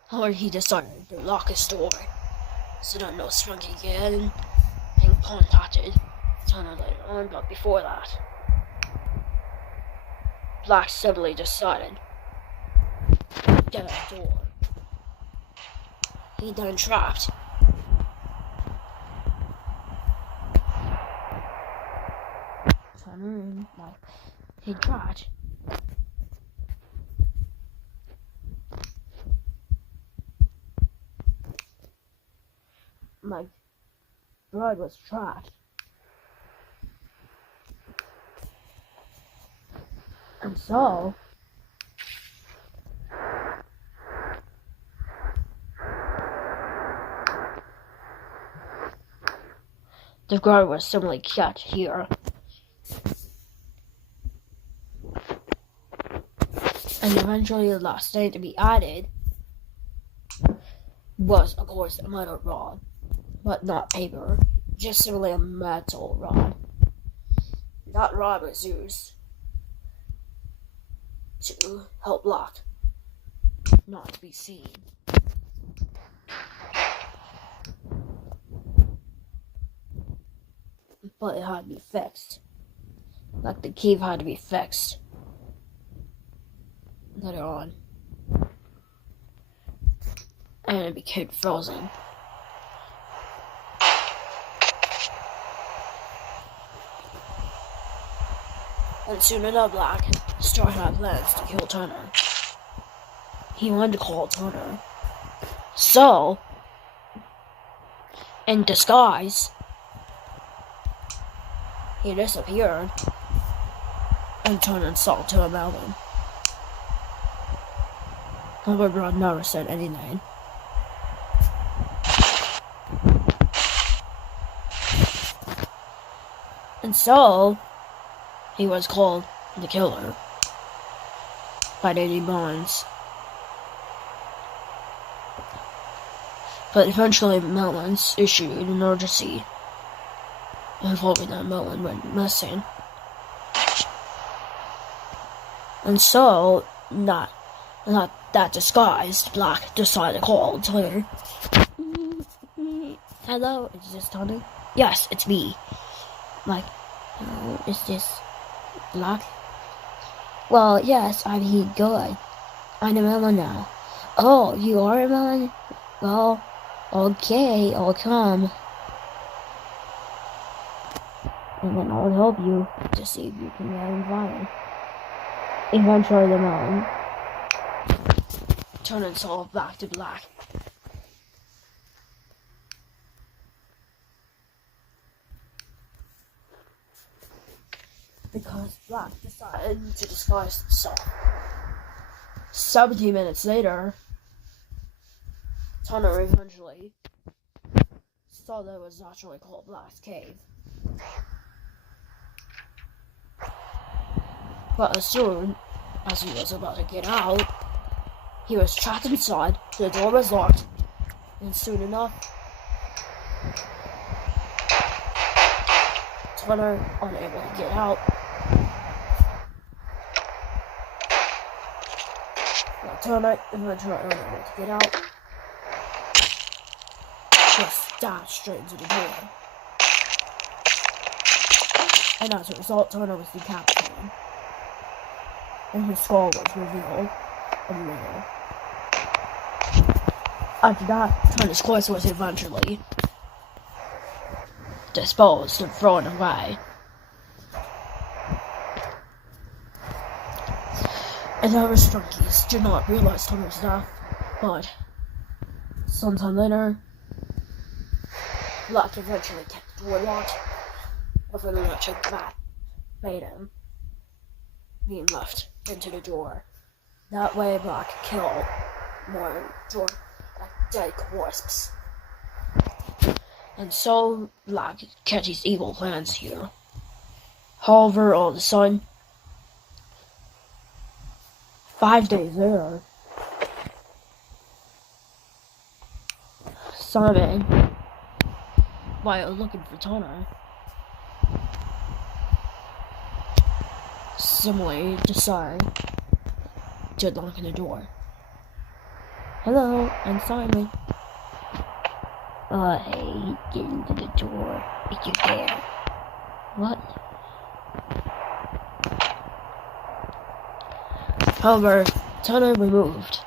However, he decided to lock his door so that no Sprunki again and contacted Tana later on, but before that, Black suddenly decided to get out the door. He then trapped Tana in, like, he trapped my bride was trapped. And so the guard was simply kept here. And eventually the last thing to be added was, of course, a metal rod. But not paper, just simply a metal rod. That rod was used to help Black not to be seen. But it had to be fixed. Like the cave had to be fixed later on. And it became frozen. And soon enough, Black started having plans to kill Turner. He wanted to call Turner. So, in disguise, he disappeared and turned himself to a melon. However, Rod never said anything. And so, he was called the Killer by Lady Bonds. But eventually, Melons issued an emergency involving that Melon went missing. And so, not that disguised, Black decided to call Twitter. Hello, is this Tony? Yes, it's me. Like, is this Black? Well, yes, I'm he good. I'm a melon now. Oh, you are a melon? Well, okay, I'll come. And then I'll help you to see if you can get him fired. Eventually, the melon turned himself back to Black. Because Black decided to disguise himself. 17 minutes later, Tunner eventually saw that it was actually called Black's Cave. But as soon as he was about to get out, he was trapped inside, the door was locked, and soon enough, Tunner, unable to get out, Tunner, eventually unable to get out, just dashed straight into the door. And as a result, Tunner was decapitated. And his skull was revealed in the middle. After that, Tunnel's corpse was eventually disposed and thrown away. And our Sprunkies did not realize Tunnel's death, but sometime later, Black eventually kept the door locked with an electric bat made him being left into the door. That way, Black killed more dead corpses. And so, Black kept his evil plans here. However, all of a sudden, 5 days later, Simon, while looking for Tanner, similarly decided to knock on the door. Hello, I'm Simon. Hey, get into the door if you dare. What? However, Tanner removed.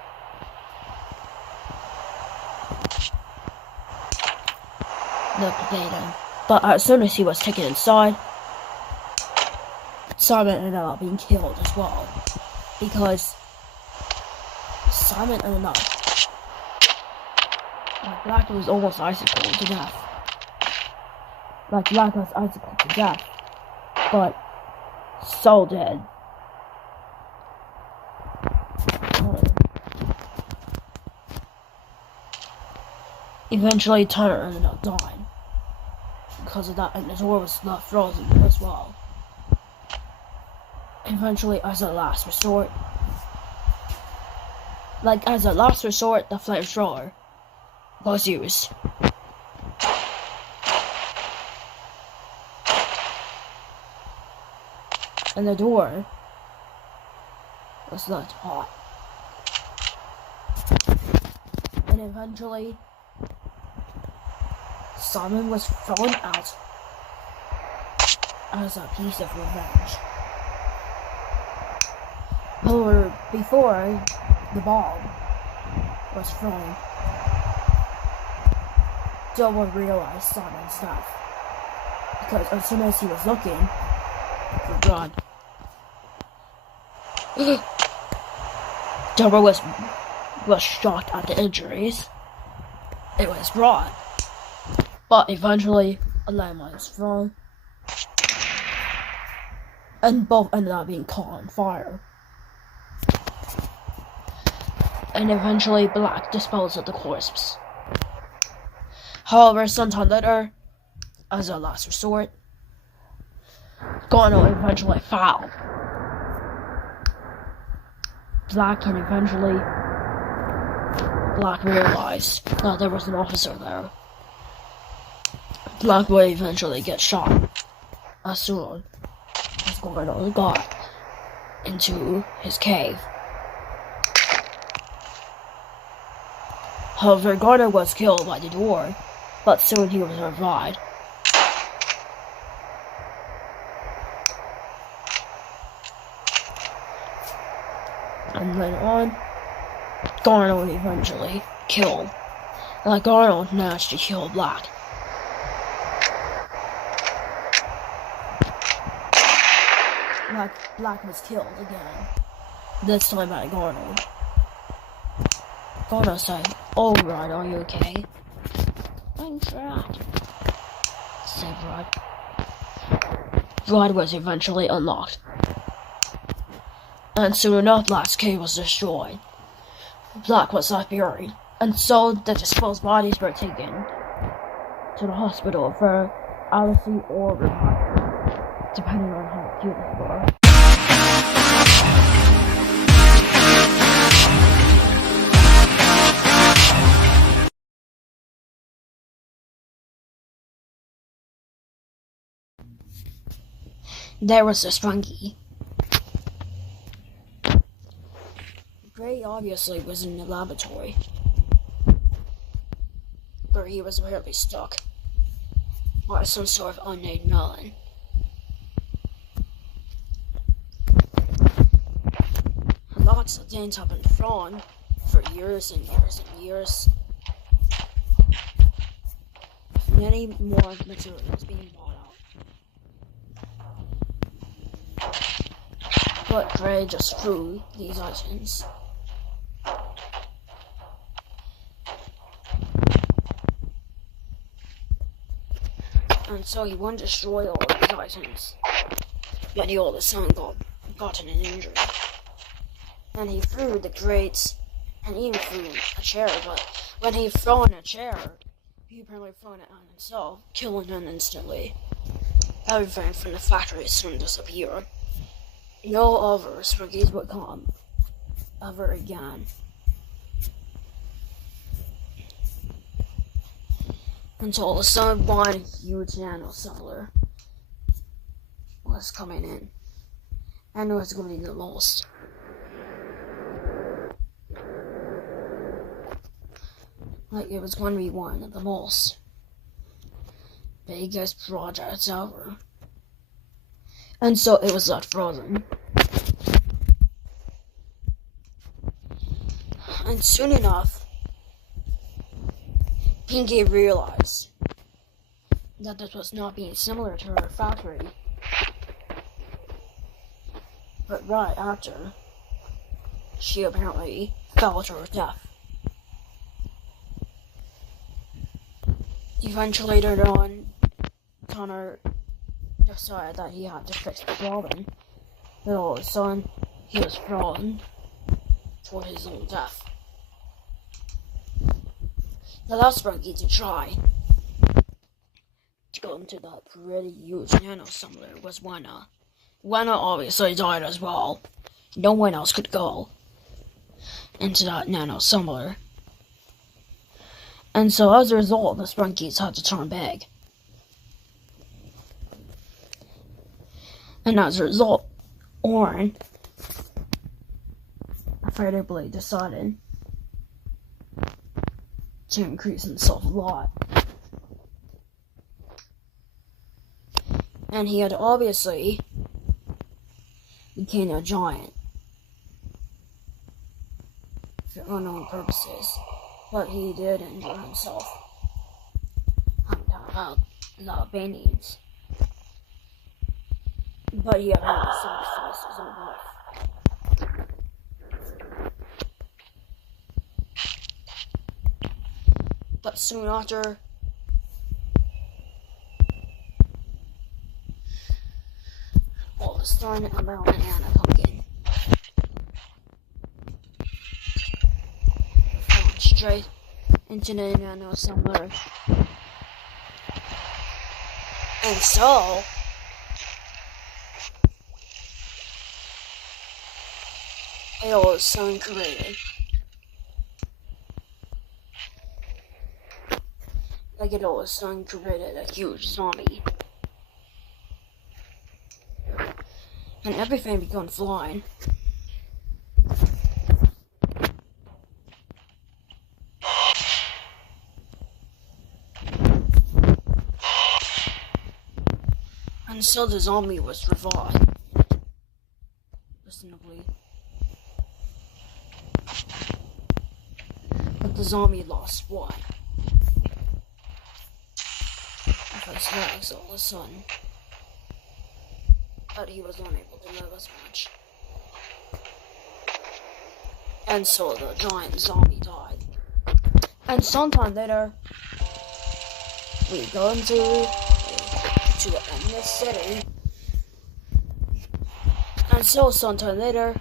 The data. But as soon as he was taken inside, Simon ended up being killed as well. Because Simon ended up, Black was almost icicled to death. Black was icicled to death. But so did eventually Tanner ended up dying because of that, and the door was left frozen as well. Eventually, as a last resort, the flamethrower was used. And the door was left hot. And eventually, Simon was thrown out as a piece of revenge. However, before the bomb was thrown, Double realized Simon's death. Because as soon as he was looking for blood, Double was shocked at the injuries it was brought. But eventually, a landmine was thrown, and both ended up being caught on fire. And eventually, Black disposed of the corpse. However, sometime later, as a last resort, Garno eventually fell. Black realized that there was an officer there. Black would eventually get shot as soon as Garno got into his cave. However, Garno was killed by the door, but soon he was revived. And later on, Garno eventually killed. Garno managed to kill Black. Black was killed again. This time by Garno. Garno said, "Alright, are you okay?" "Thanks for that," said Rod. Rod was eventually unlocked. And soon enough, Black's cave was destroyed. Black was left buried, and so the disposed bodies were taken to the hospital for autopsy or revival, depending on how cute they were. There was the Sprunki. Gray obviously was in the laboratory, where he was apparently stuck by some sort of unnamed melon. Lots of things have been thrown for years and years and years, many more materials being bought out. But Gray just threw these items. And so he wouldn't destroy all of these items. But he all of a sudden got an injury. And he threw the crates, and even threw a chair, but when he threw in a chair, he apparently threw it on himself, killing him instantly. Everything from the factory soon disappeared. No other Sprunkies would come ever again. Until all of a sudden one huge nano settler was coming in. And it was going to be the most. Like, it was going to be one of the most biggest projects ever. And so it was left frozen. And soon enough, Pinky realized that this was not being similar to her factory. But right after, she apparently fell to her death. Eventually, later on, Connor decided that he had to fix the problem. But all of a sudden, he was thrown toward his own death. The last Sprunky to try to go into that pretty huge nano summoner was Wenna. Wenna obviously died as well. No one else could go into that nano summoner. And so as a result, the Sprunkies had to turn big. And as a result, Orin effectively decided to increase himself a lot. And he had obviously became a giant for unknown purposes. But he did injure himself. I'm talking about the Albanians. But he had to sacrifice his own life. But soon after, all of a sudden, a banana pumpkin straight into the nano summoner. And so it all of a sudden created a huge zombie. And everything began flying. And so the zombie was revived. Listenably. But the zombie lost one of his legs all of a sudden. But he was unable to live as much. And so the giant zombie died. And sometime later, we go into the endless city. And so sometime later,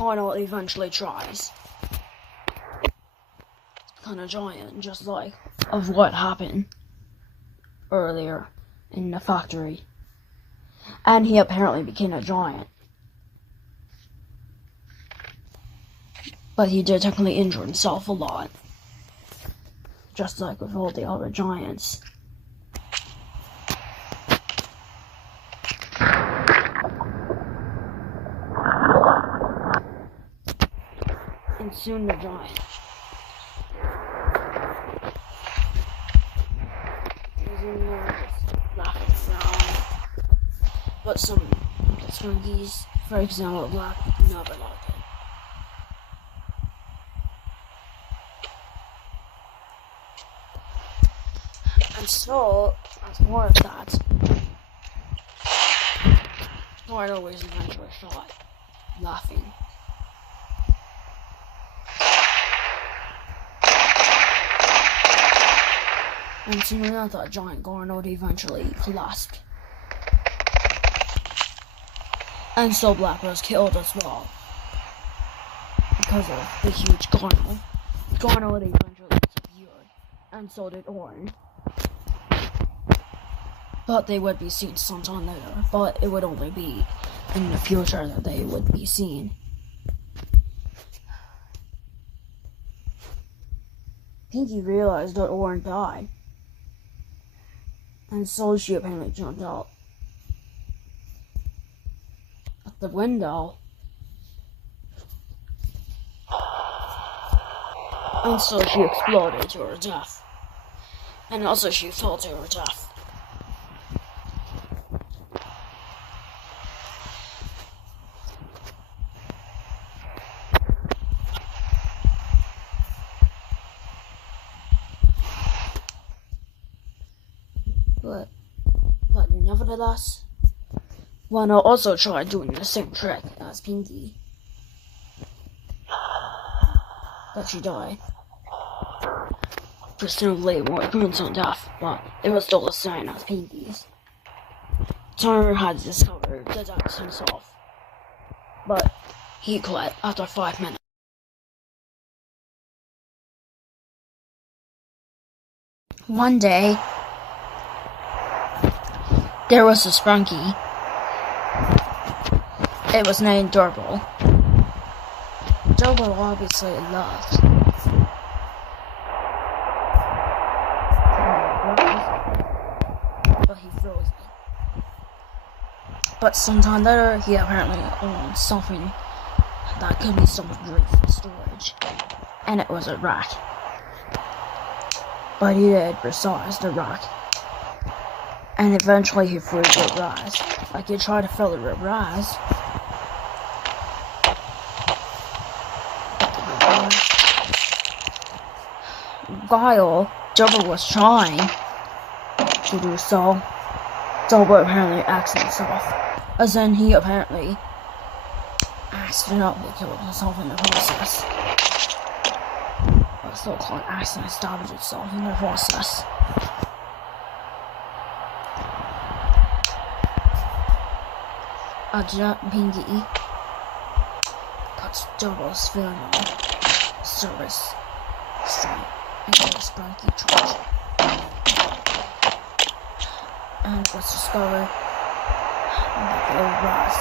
Arnold eventually tries to become a giant, just like of what happened earlier in the factory. And he apparently became a giant. But he did technically injure himself a lot. Just like with all the other giants. And soon the giant was in there just laughing around. But some Sprunkies, for example, never liked it. And so, as more of that, Rhino was eventually shot, laughing. And soon enough, that giant Garnold eventually collapsed. And so Black was killed as well. Because of the huge Garnold. Garnold eventually disappeared. And so did Orin. But they would be seen sometime later. But it would only be in the future that they would be seen. Pinky realized that Orin died. And so she apparently jumped out at the window. And so she exploded to her death. And also she fell to her death. But nevertheless, Lana also tried doing the same trick as Pinky. But she died. Presumably more gruesome death, but it was still the same as Pinky's. Turner had discovered the death himself, but he quit after 5 minutes. One day, there was a Sprunki. It was named Durble. Durble obviously loved. But he froze it. But sometime later, he apparently owned something that could be stored for storage. And it was a rat. But he did besides the rat. And eventually he flew with Rise. Like he tried to fill it with Rise. While Double was trying to do so, Double apparently axed himself. As in he apparently accidentally killed himself in the process. Or so-called accident stabbed itself in the process. Pinky puts Double's funeral service straight into the Sprunki church. And was discovered that the old Ross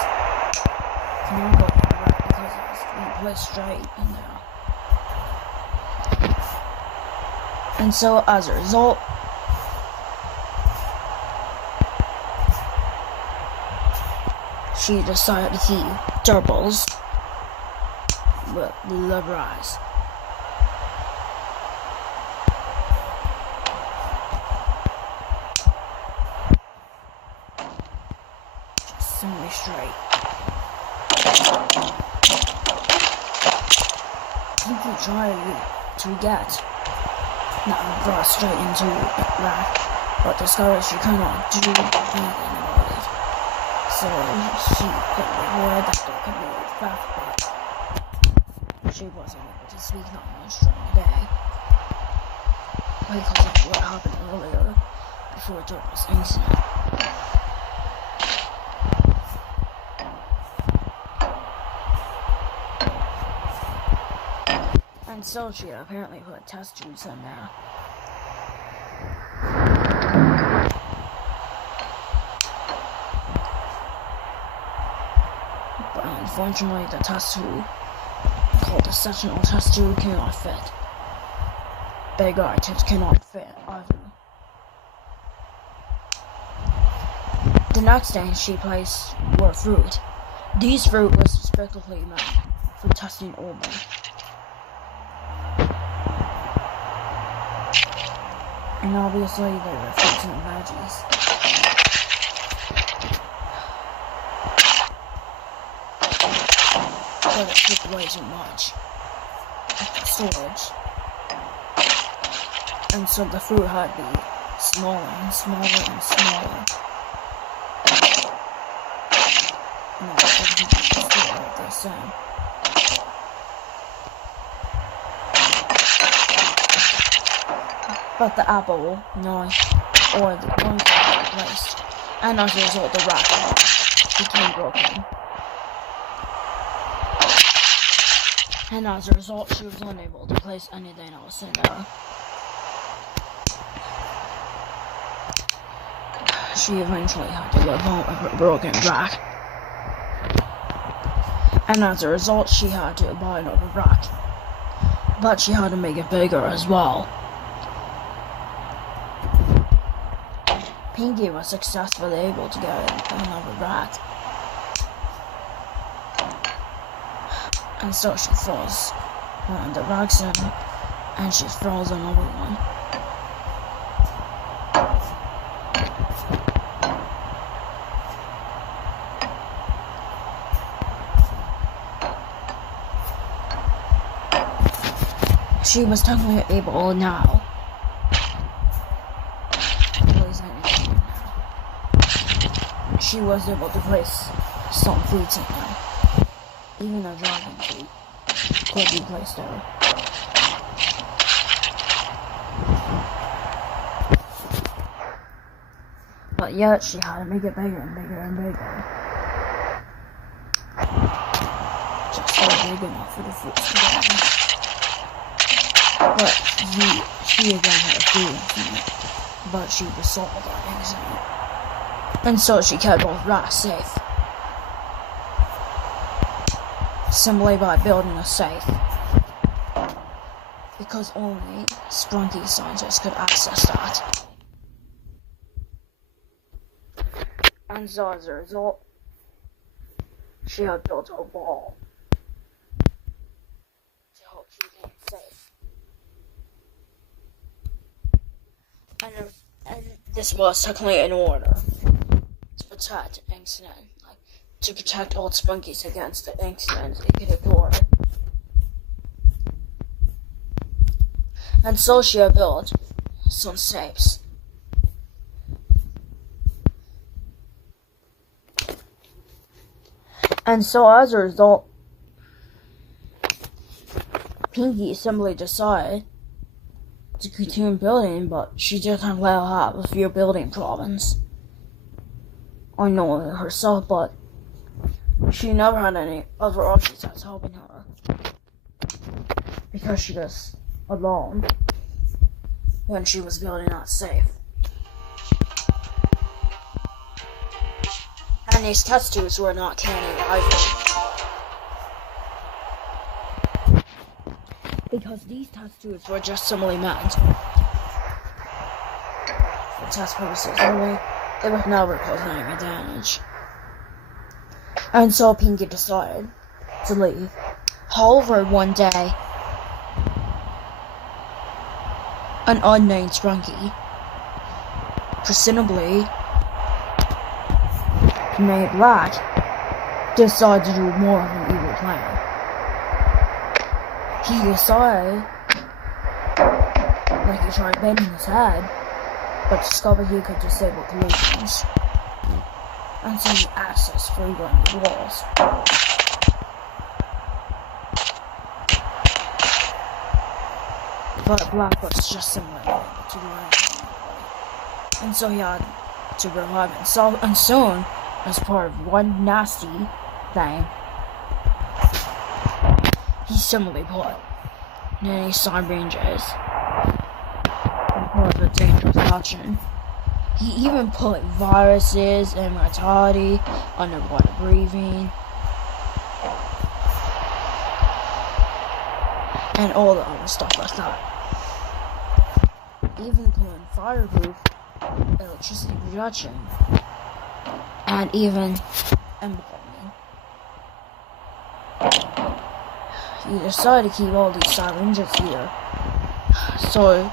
can go right because it was being placed straight in there. And so as a result, she decided to keep Double's with the Rise. Simply straight. Pinky tried to get that brought straight into that, but discovered she could not do anything about it. So she could avoid that there could be a theft, but she wasn't able to speak not much during the day. Because of what happened earlier before Double's incident. And so she apparently put test tubes in there. But unfortunately, the test tube, called the sectional test tube, cannot fit. Bigger items cannot fit either. The next thing she placed were fruit. These fruit was specifically meant for testing Orban. And obviously they were fruits and veggies. But it took way too much storage. And so the fruit had to be smaller and smaller and smaller. No, everything is still the same. But the apple, no, or the one replaced, and as a result, the rack became broken. And as a result, she was unable to place anything else in there. She eventually had to live on with a broken rack. And as a result, she had to buy another rack. But she had to make it bigger as well. Pinky was successfully able to get another rack. And so she throws one of the racks in, and she throws another one. She was totally able now. She was able to place some fruits in there. Even a dragon fruit could be placed there. But yet she had to make it bigger and bigger and bigger. Just so big enough for the fruits to get in. But she again had a food infinite, but she was sold on infinite. And so she kept both rats safe. Simply by building a safe. Because only Sprunki scientists could access that. And so as a result, she had built a wall to help keep them safe. And this was technically in order to protect Inksman, to protect old Sprunkies against the Inksmen they could ignore. And so she had built some safes. And so as a result, Pinky simply decided to continue building, but she didn't let her have a few building problems. I know it herself, but she never had any other architects helping her. Because she was alone when she was building that safe. And these test tubes were not candy either. Because these test tubes were just simply meant for test purposes only. They would never cause any damage. And so Pinky decided to leave. However, one day, an unnamed Sprunki, presumably made black, decided to do more of an evil plan. He decided, like he tried bending his head, but discovered he could disable collisions. And so he accessed freely on the walls. But Black was just similar to the anything. And so he had to revive himself, and soon, as part of one nasty thing, he similarly put many side ranges and part of a dangerous option. He even put viruses and mortality, underwater breathing, and all the other stuff like that. Even including fireproof, electricity protection, and even embalming. He decided to keep all these syringes here, so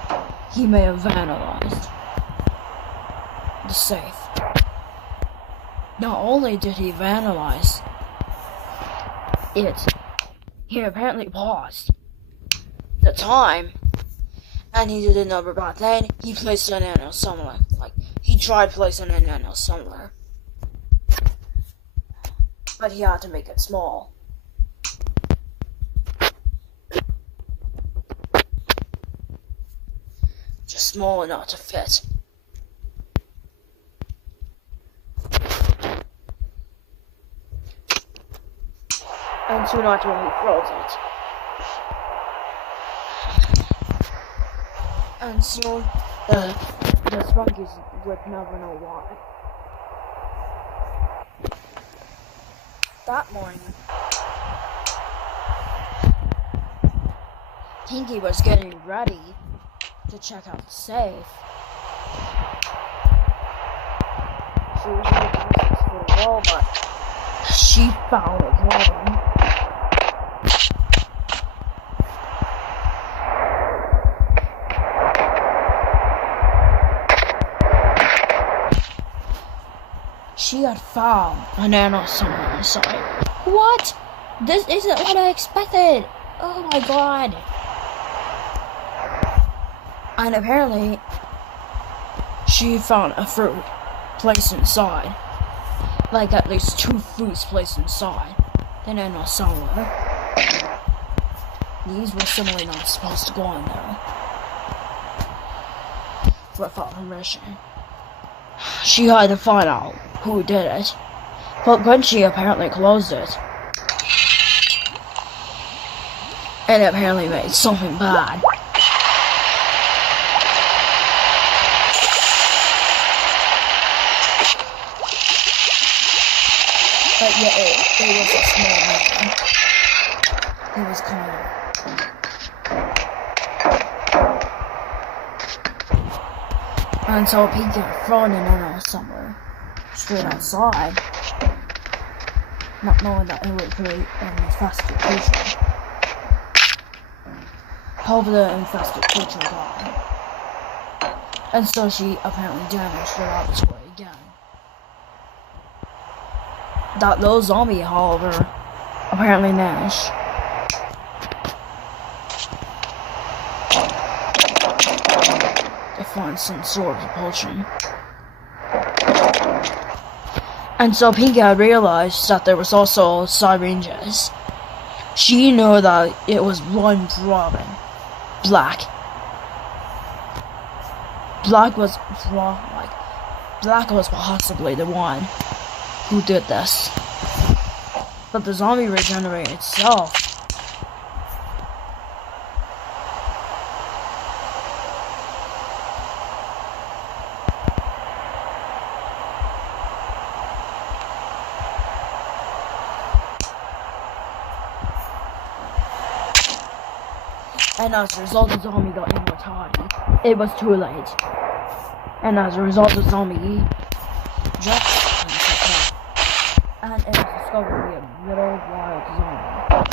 he may have vandalized the safe. Not only did he vandalize it, he apparently paused the time And he did a number, but then he placed an nano somewhere. Like, he tried placing a nano somewhere. But he had to make it small. Just small enough to fit. And soon after he froze it. And soon the Sprunkies would never know why. That morning, Pinky was getting ready to check out the safe. She was in the process for the wall, but she found a problem. She had found a nano somewhere inside. What? This isn't what I expected. Oh my god. And apparently, she found a fruit placed inside. Like at least 2 fruits placed inside. The nano somewhere. These were simply not supposed to go in there. Without permission. She had to find out who did it, but when she apparently closed it, it apparently made something bad. But yeah, it was a small man. He was kind of. And so Pinky had thrown it in somewhere, straight outside, not knowing that it would create an infested creature. However, the infested creature died. And so she apparently damaged the laboratory again. That little zombie, however, apparently managed to find some sort of potion. And so Pinky had realized that there was also syringes. She knew that it was one problem. Black. Black was possibly the one who did this. But the zombie regenerated itself. And as a result, the zombie got immortality. It was too late. And as a result, the zombie dropped and it was discovered to be a little wild zombie.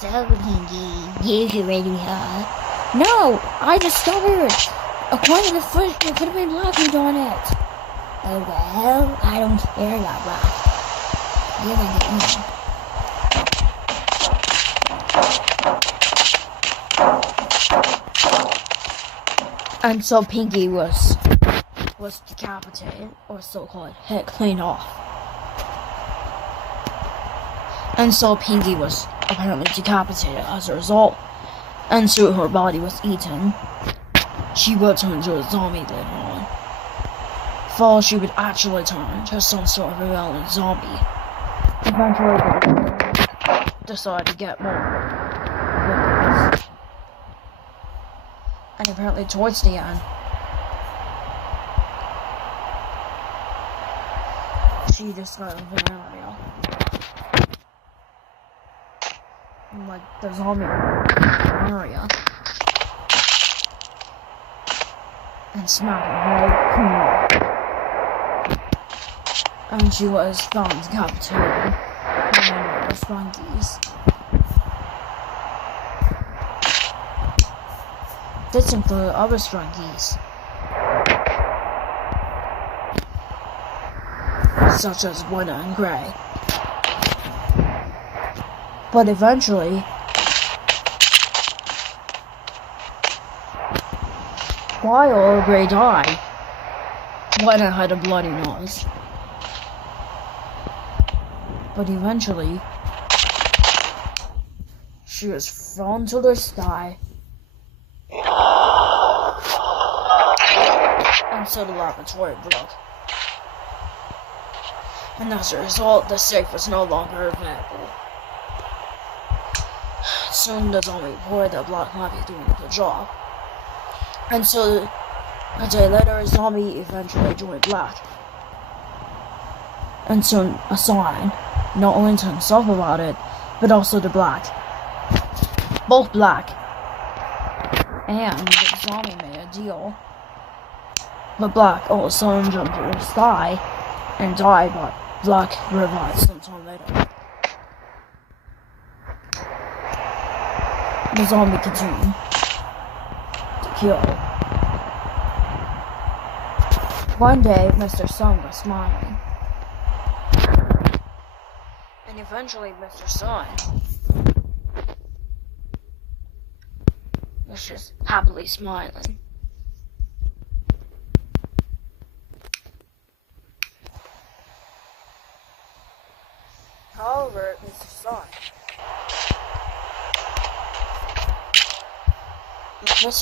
So, Pinky, you can ready her. No! I discovered! According to the footage, it could have been Black who done it. Oh well, I don't care about Black. You're gonna get me. And so Pinky was decapitated, or so-called head cleaned off. And so Pinky was apparently decapitated as a result. And so her body was eaten. She would turn into a zombie later on. For she would actually turn into some sort of rebellious zombie. Eventually, they decided to get more victims. And apparently towards the end, she discovered an area. Like the zombie area. And smacked her head clean off. And she was found decapitated by the Sprunkies. This included other Sprunkies, such as Winter and Gray. But eventually, while Gray died. Lena had a bloody nose. But eventually, she was thrown to the sky. And so the laboratory broke. And as a result, the safe was no longer available. Soon the zombie reported that Black might be doing a good job. And so, a day later, a zombie eventually joined Black. And soon, a sign, not only to himself about it, but also to Black. Both Black and the zombie made a deal. But Black also jumped to the sky and died, but Black revived sometime later. The zombie continued to kill. One day, Mr. Sun was smiling. And eventually, Mr. Sun was just happily smiling. However, Mr.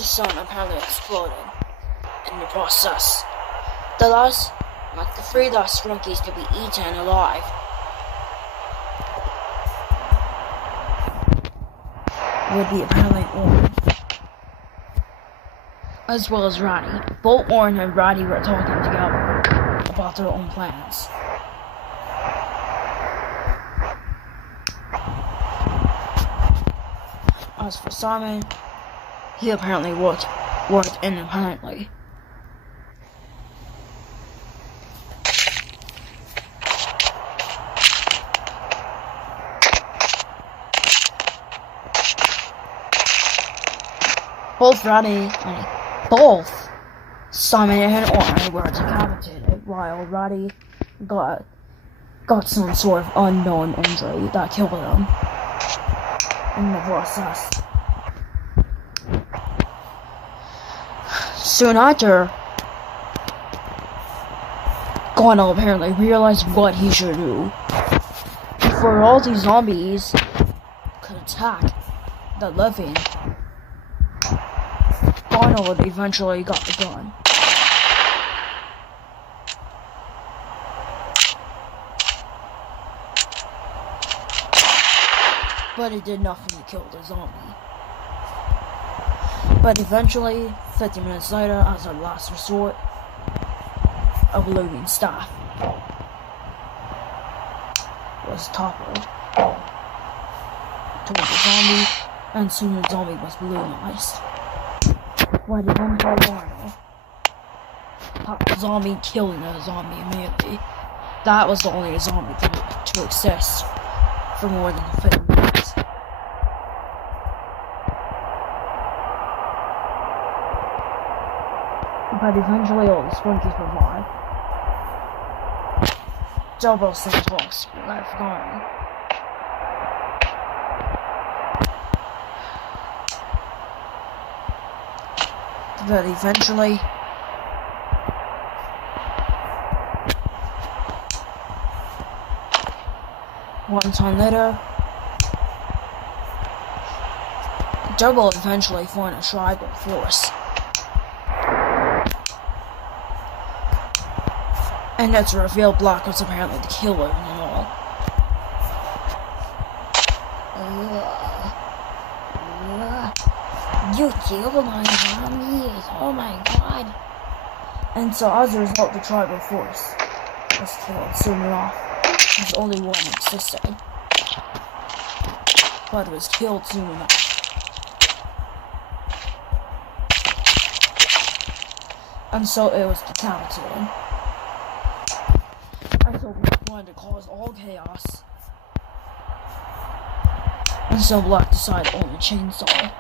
Sun apparently exploded in the process. The three last Sprunkies to be eaten alive would be apparently Orin, as well as Roddy. Both Orin and Roddy were talking together about their own plans. As for Simon, he apparently worked independently. Both Simon and Orin were decapitated, while Roddy got some sort of unknown injury that killed him in the process. Soon after, Gonal apparently realized what he should do. Before all these zombies could attack the living, Gonal eventually got the gun. But it did nothing to kill the zombie. But eventually, 50 minutes later, as a last resort, a living staff was toppled toward the zombie, and soon the zombie was balloonized. When the vampire Arnold popped the zombie, killing the zombie immediately. That was the only zombie to exist for more than 50 minutes. But eventually all the Sprunkies revived. Double Sandbox left gone. But eventually, one time later, Double eventually formed a tribal force. And it's revealed Black was apparently the killer in it all. You killed my zombies, oh my god. And so as a result, the tribal force was killed soon enough, as only one existed. But it was killed soon enough. And so it was decapitated. And so Black wanted to cause all chaos. And so Black decided on a chainsaw.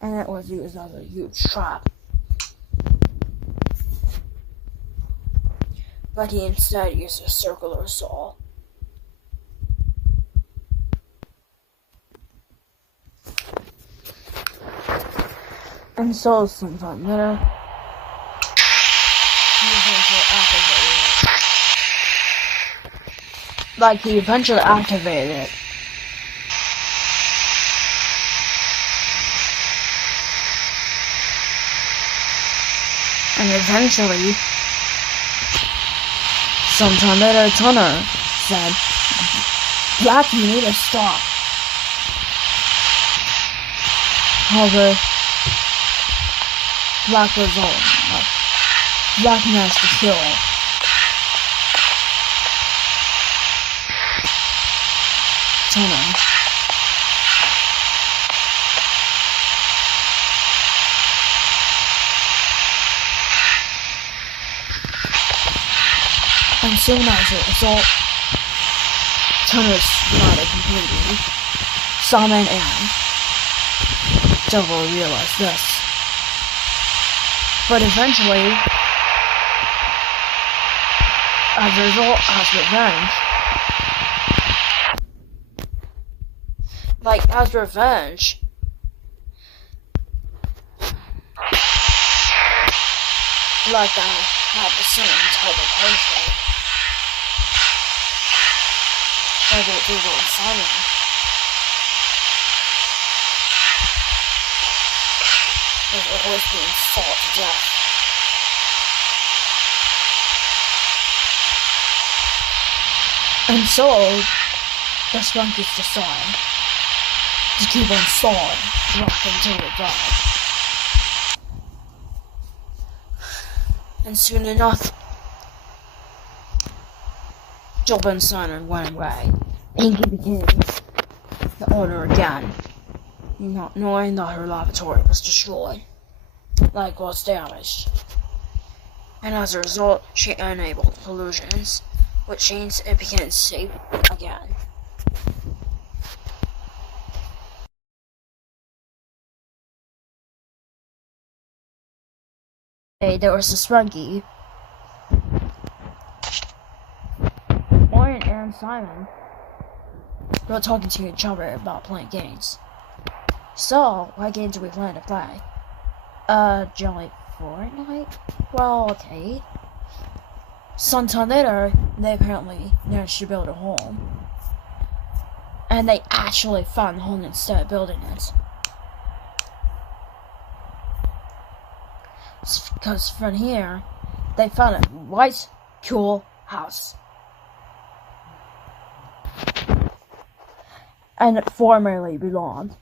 And it was used as a huge trap. But he instead used a circular saw. And so sometime later, he eventually activated it. And eventually, sometime later, Turner said, "Black, you need to stop." However, Black was on. Black managed to kill Turner. And soon as a result, Turner's united completely. Simon and Double realized this. But eventually, as a result, as revenge, Black Guy had the same type of punishment. Double and Simon. They were always being fought to death. And so, the Sprunkies decide to keep on sawing Black until they die. And soon enough, Job and Simon went away. Pinky became the owner again, not knowing that her laboratory was destroyed, like was damaged. And as a result, she enabled illusions, which means it became safe again. Hey, there was a Sprunky. Warren and Simon were talking to each other about playing games. So, what game do we plan to play? Generally Fortnite? Well, okay. Sometime later, they apparently managed to build a home. And they actually found the home instead of building it. Because from here, they found a white, cool house. And it formerly belonged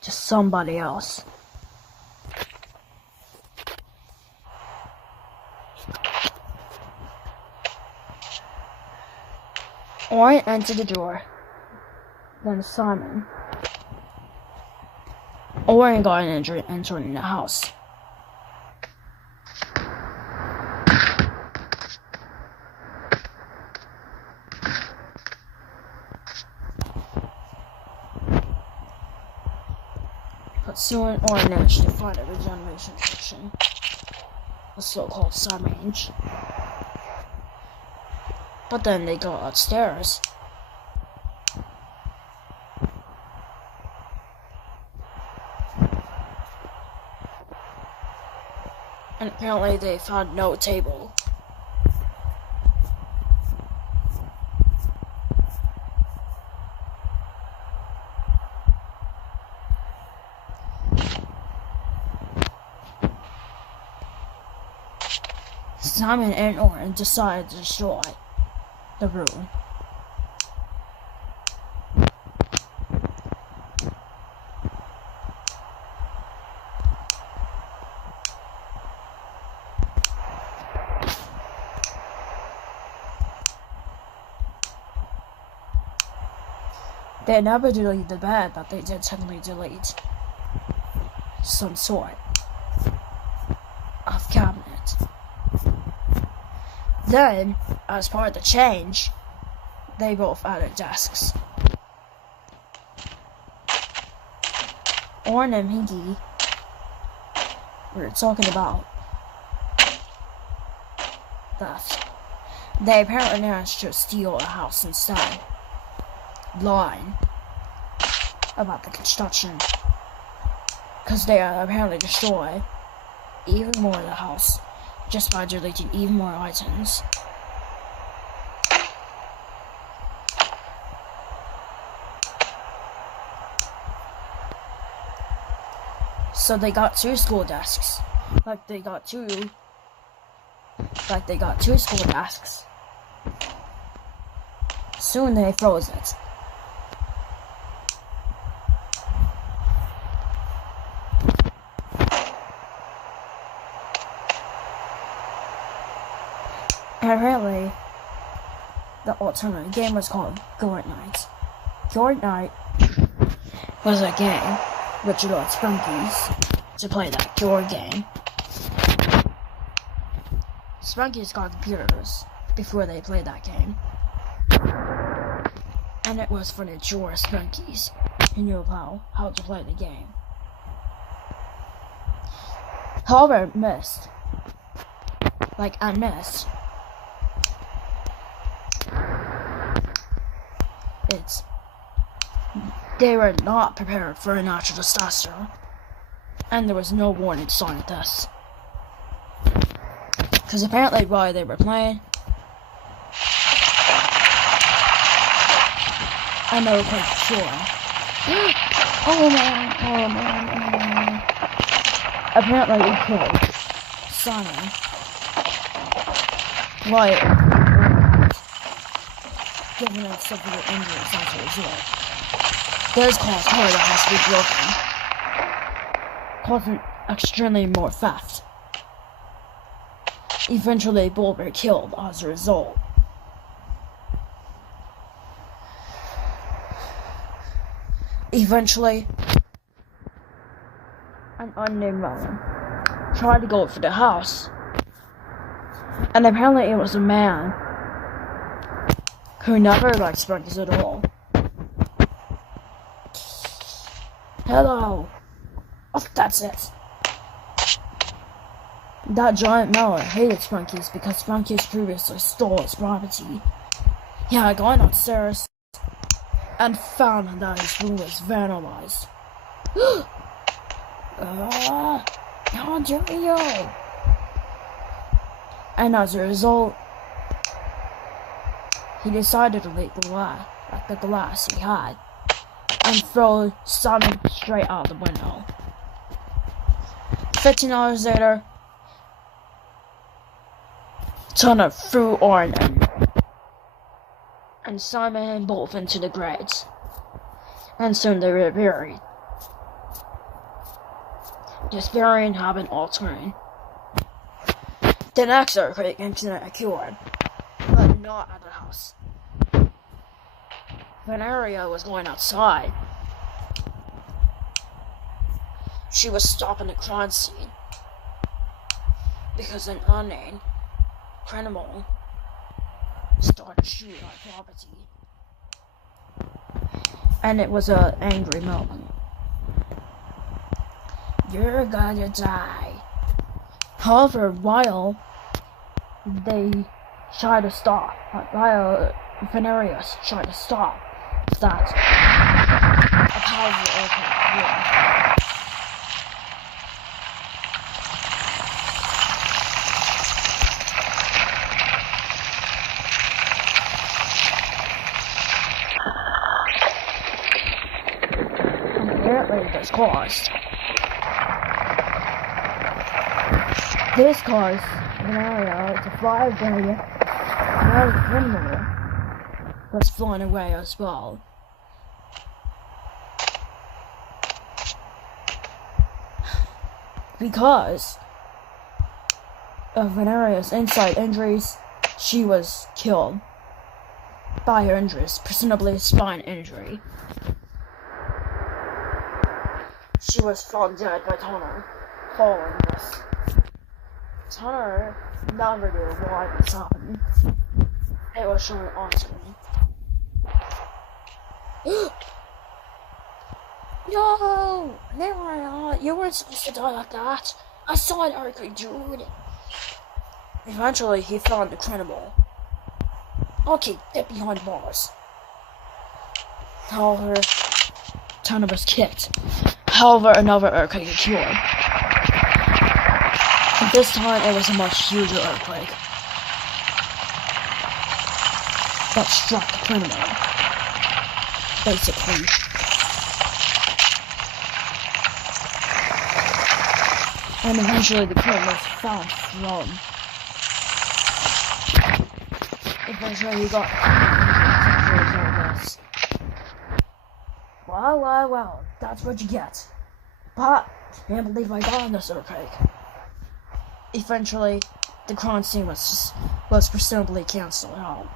to somebody else. Warren entered the door. Then Simon. Warren got an entry entering the house. But soon Warren managed to find a regeneration section, the so-called sub-range. But then they go upstairs. And apparently they found no table. Simon and Warren decided to destroy the room. They never deleted the bed, but they did technically delete some sort of cabinet. Then, as part of the change, they both added desks. Warren and Pinky were talking about that they apparently managed to steal a house instead, lying about the construction because they apparently destroyed even more of the house just by deleting even more items. So they got 2 school desks. They got two school desks. Soon they froze it. And apparently, the alternative game was called Fortnite. Fortnite was a game which allowed Sprunkies to play that pure game. Sprunkies got computers before they played that game. And it was for the pure Sprunkies who knew how to play the game. However, I missed. They were not prepared for a natural disaster, and there was no warning sign of this. Because apparently while they were playing, and they were quite sure. Oh man. Apparently they killed Simon. Giving him severe injuries as a result. This caused her to have to be broken, causing extremely more theft. Eventually, both were killed as a result. Eventually, an unnamed man tried to go for the house, and apparently it was a man who never liked Sprunkies at all. Hello. Oh, that's it. That giant miller hated Sprunkies because Sprunkies previously stole his property. He had gone upstairs and found that his room was vandalized. How dare you! And as a result, he decided to leave the glass he had and throw Simon straight out the window. 15 hours later, Turner threw Orin and Simon both into the graves, and soon they were buried. This burying happened all turning. The next earthquake occurred, but not at the house. Veneria was going outside. She was stopping the crime scene because an unnamed criminal started shooting our property. And it was an angry moment. You're gonna die. However, while they tried to stop, while Venerius tried to stop that, a powerful aircraft This caused Veneria to fly away, while the criminal was flying away as well. Because of Veneria's inside injuries, she was killed by her injuries, presumably a spine injury. She was found dead by Turner following this. Turner never knew why this happened. It was shown on screen. No! You weren't supposed to die like that. I saw an earthquake, dude. Eventually, he found the criminal. Okay, get behind bars. However, ton of us kicked. However, another earthquake occurred. But this time, it was a much huger earthquake that struck the criminal, basically. And eventually, the criminal was found thrown. Eventually, he got all this. Well, that's what you get. But, I can't believe I got on this earthquake. Eventually, the crime scene was presumably cancelled out.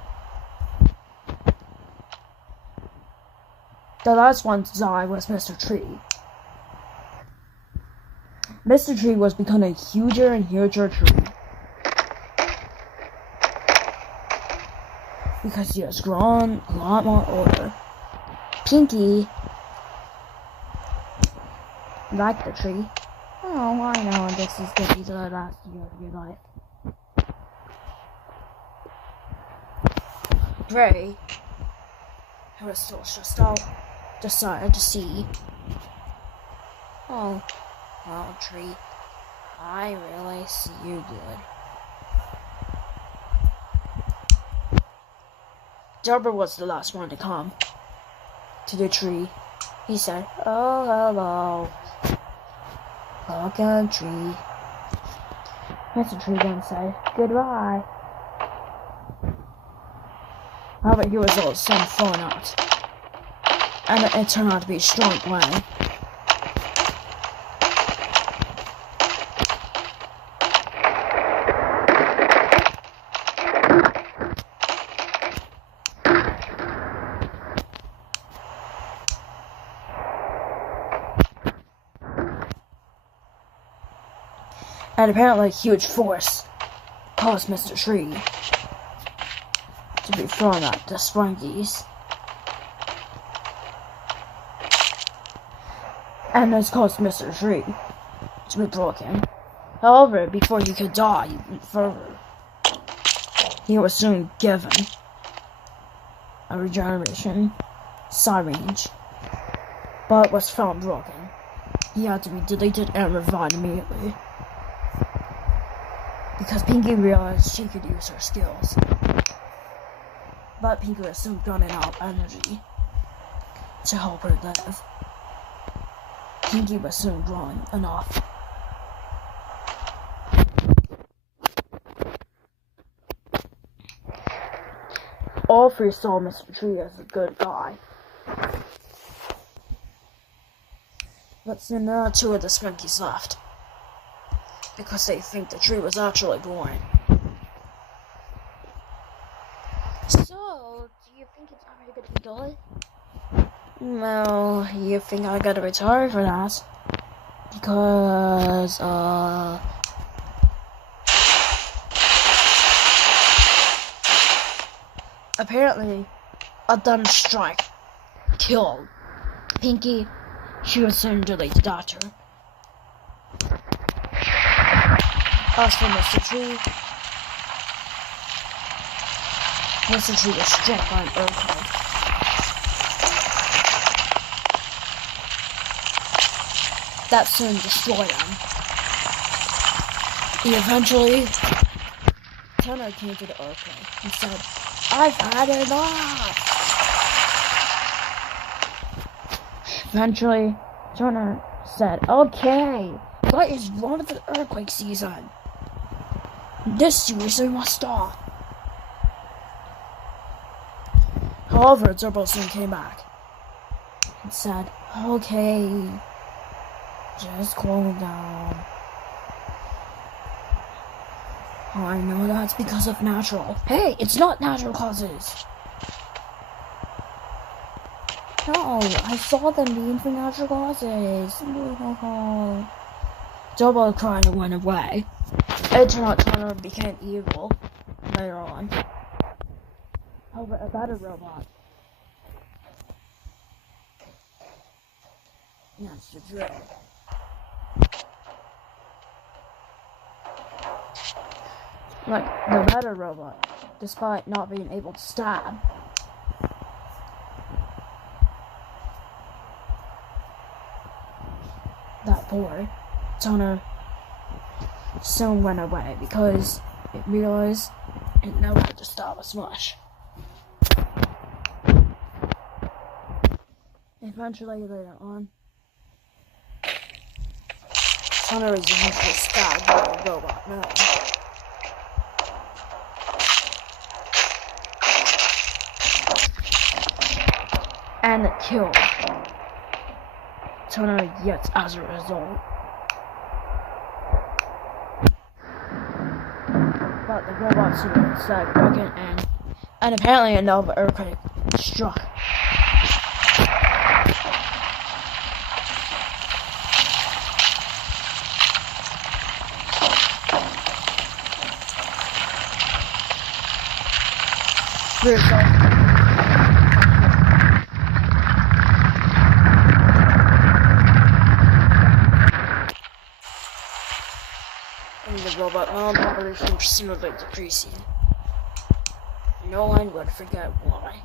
The last one to die was Mr. Tree. Mr. Tree was becoming a huger and huger tree. Because he has grown a lot more older. Pinky liked the tree. Oh, I know this is gonna be the last year of your life. Gray, who was still stressed out, decided to see. Oh, well, tree, I really see you good. Jobber was the last one to come to the tree. He said, "Oh, hello. Welcome, tree." Mr. Tree then said, "Goodbye." However, he was all some thrown out. And it turned out to be a strong plan. And apparently a huge force caused Mr. Tree to be thrown at the Sprunkies. And this caused Mr. Tree to be broken. However, before he could die even further, he was soon given a regeneration side range, but was found broken. He had to be deleted and revived immediately. Because Pinky realized she could use her skills. But Pinky was soon running out of energy to help her live. Pinky was soon growing enough. All three saw Mr. Tree as a good guy. But soon there are two of the Sprunkies left. Because they think the tree was actually born. So, do you think it's already going to be good? Well, you think I gotta retire for that? Because, apparently, a thunder strike killed Pinky. She was soon delayed the doctor. As for Mr. Tree was struck by an earthquake. That soon destroyed him. He eventually Turner came to the earthquake and said, "I've had enough." Eventually, Turner said, "Okay, what is wrong with the earthquake season? This seriously must stop." However, Turbo soon came back and said, "Okay, just calm down. I know that's because of natural." Hey, it's not natural causes. No, I saw them being for natural causes. Turbo cried and went away. It turned out Turner became evil later on. However, a better robot. That's the drill. Like the better robot, despite not being able to stab, that bored, Toner soon went away because it realized it never had to stop as much. Eventually, later on, Toner was eventually stabbed by a robot man. And killed Toner yet as a result. But the robot soon started broken and apparently another earthquake struck. And the robot population presumably decreasing. No one would forget why.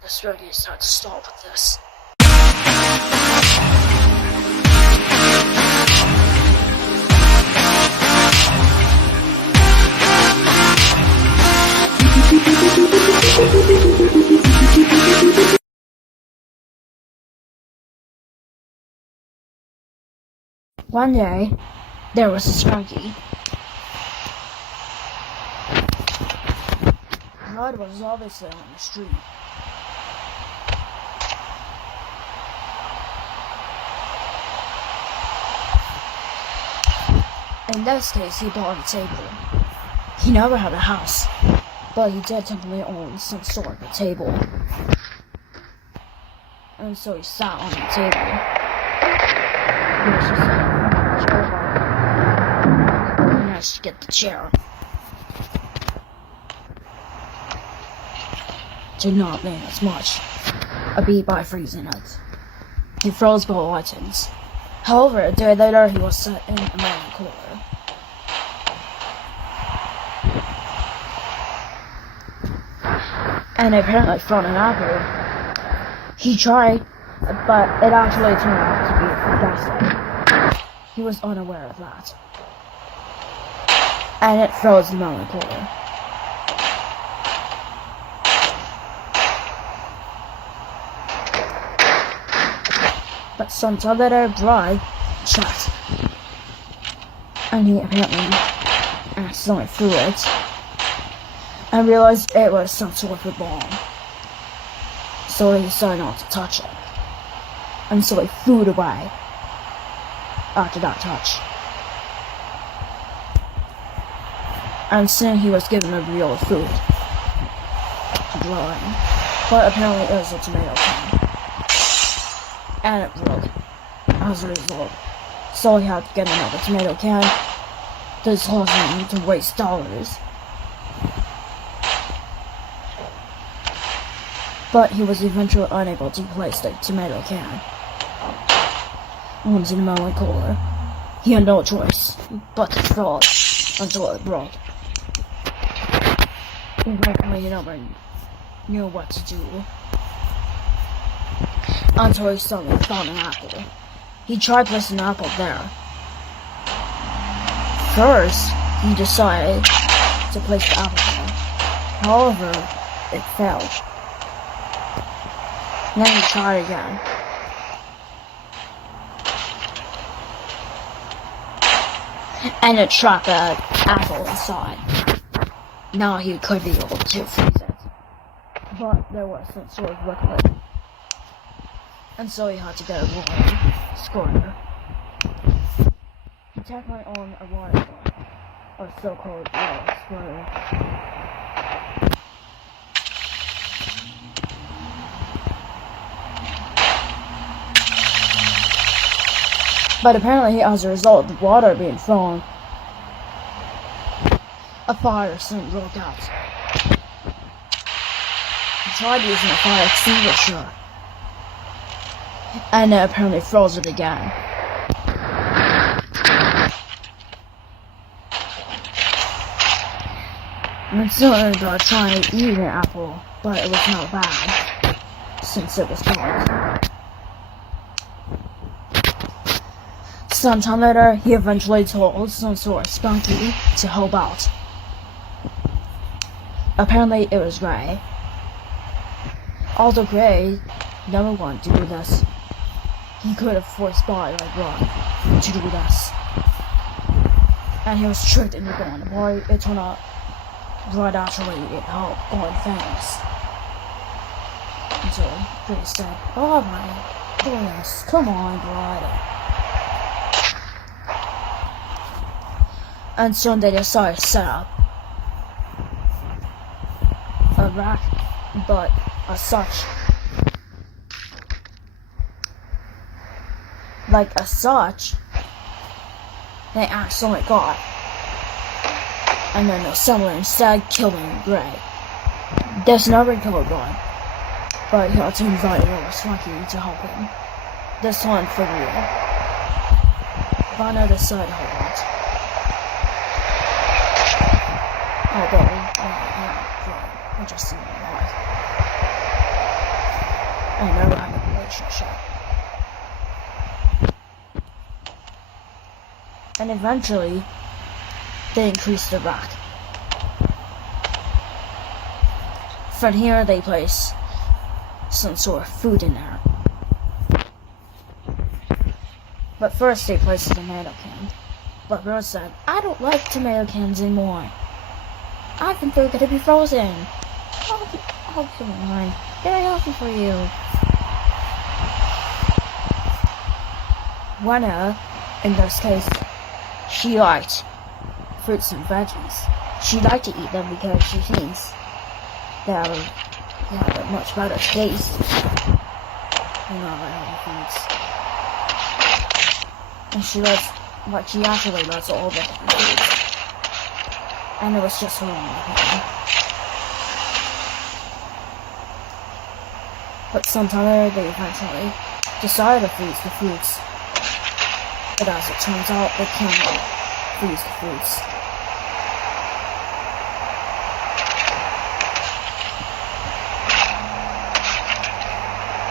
The Sprunki start to stop with this. One day, there was a Sprunki. Blood was obviously on the street. In this case, he bought a table. He never had a house, but he did technically own some sort of a table. And so he sat on the table. He was just he managed to get the chair to not being as much a beat by freezing it. He froze both items. However, a day later he was set in a melon cooler. And apparently from an apple. He tried, but it actually turned out to be a plastic. He was unaware of that. And it froze the melon cooler. But sometime later, Dry checked. And he apparently accidentally threw it. And realized it was some sort of a bomb. So he decided not to touch it. And so he threw it away after that touch. And soon he was given a real food to drawing. But apparently it was a tomato can. And it broke as a result. So he had to get another tomato can. This caused him to waste dollars. But he was eventually unable to place the tomato can onto the melon cooler. He had no choice but to throw it until it broke. Eventually he never knew what to do until he suddenly found an apple. He tried placing an apple there. First, he decided to place the apple there. However, it failed. And then he tried again. And it trapped the apple inside. Now he could be able to freeze it. But there was some sort of liquid. And so he had to get a water squirter. He technically owned a water squirter, or so-called water squirter. But apparently, as a result of the water being thrown, a fire soon broke out. He tried using a fire extinguisher, and it apparently froze it again. And still ended up trying to eat an apple, but it was not bad. So since it was gone. Sometime later, he eventually told some sort of Sprunki to help out. Apparently, it was Gray. Although Gray never wanted to do this, he could have forced Boy like Ron to do this. And he was tricked into going. Boy, it turned out Rod actually it helped going famous. And so Gray said, "Alright, yes, come on, Rod." And soon they decided to set up a rack, but as such, they accidentally got, and then the summoner instead killing Gray. This never killed God, but he also invited Sprunki to help him. This time for real. Vanna decided to help out. Although, I just seen my life. I never had a relationship. And eventually, they increased the rack. From here, they place some sort of food in there. But first, they placed a tomato can. But Rose said, "I don't like tomato cans anymore. I think they're gonna be frozen. Oh, come on. Very healthy for you." Wenna, in this case, she liked fruits and veggies. She liked to eat them because she thinks they have a much better taste than other healthy foods. And she actually loves all the healthy foods. And it was just her own opinion. But sometime later, they eventually decided to freeze the fruits. But as it turns out, they can't freeze the fruits.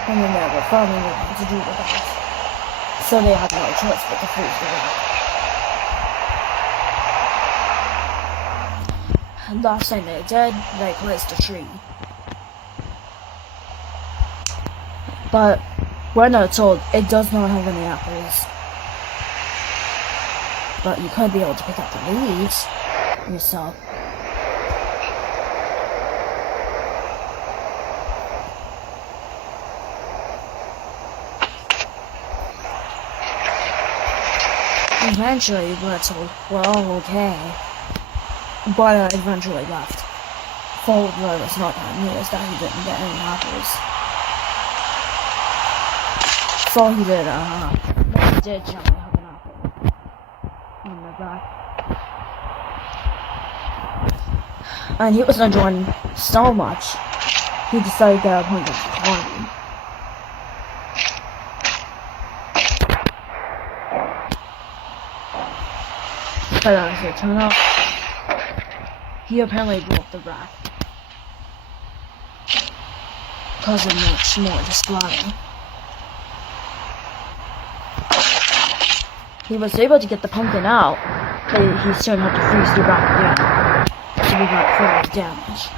And then they were finally able to do with that. So they had no choice but to freeze the rack. And last thing they did, they placed a tree. But we're not told it does not have any apples. But you could be able to pick up the leaves yourself. Eventually, we're told, well, okay. But eventually left. Followed by was not that news that he didn't get any apples. So he did, but he did generally have an apple on the back. And he was enjoying so much, he decided to get up and party. But as it turned out, he apparently broke the rack, causing much more splatter. He was able to get the pumpkin out, but he soon had to freeze the rack again to prevent further damage.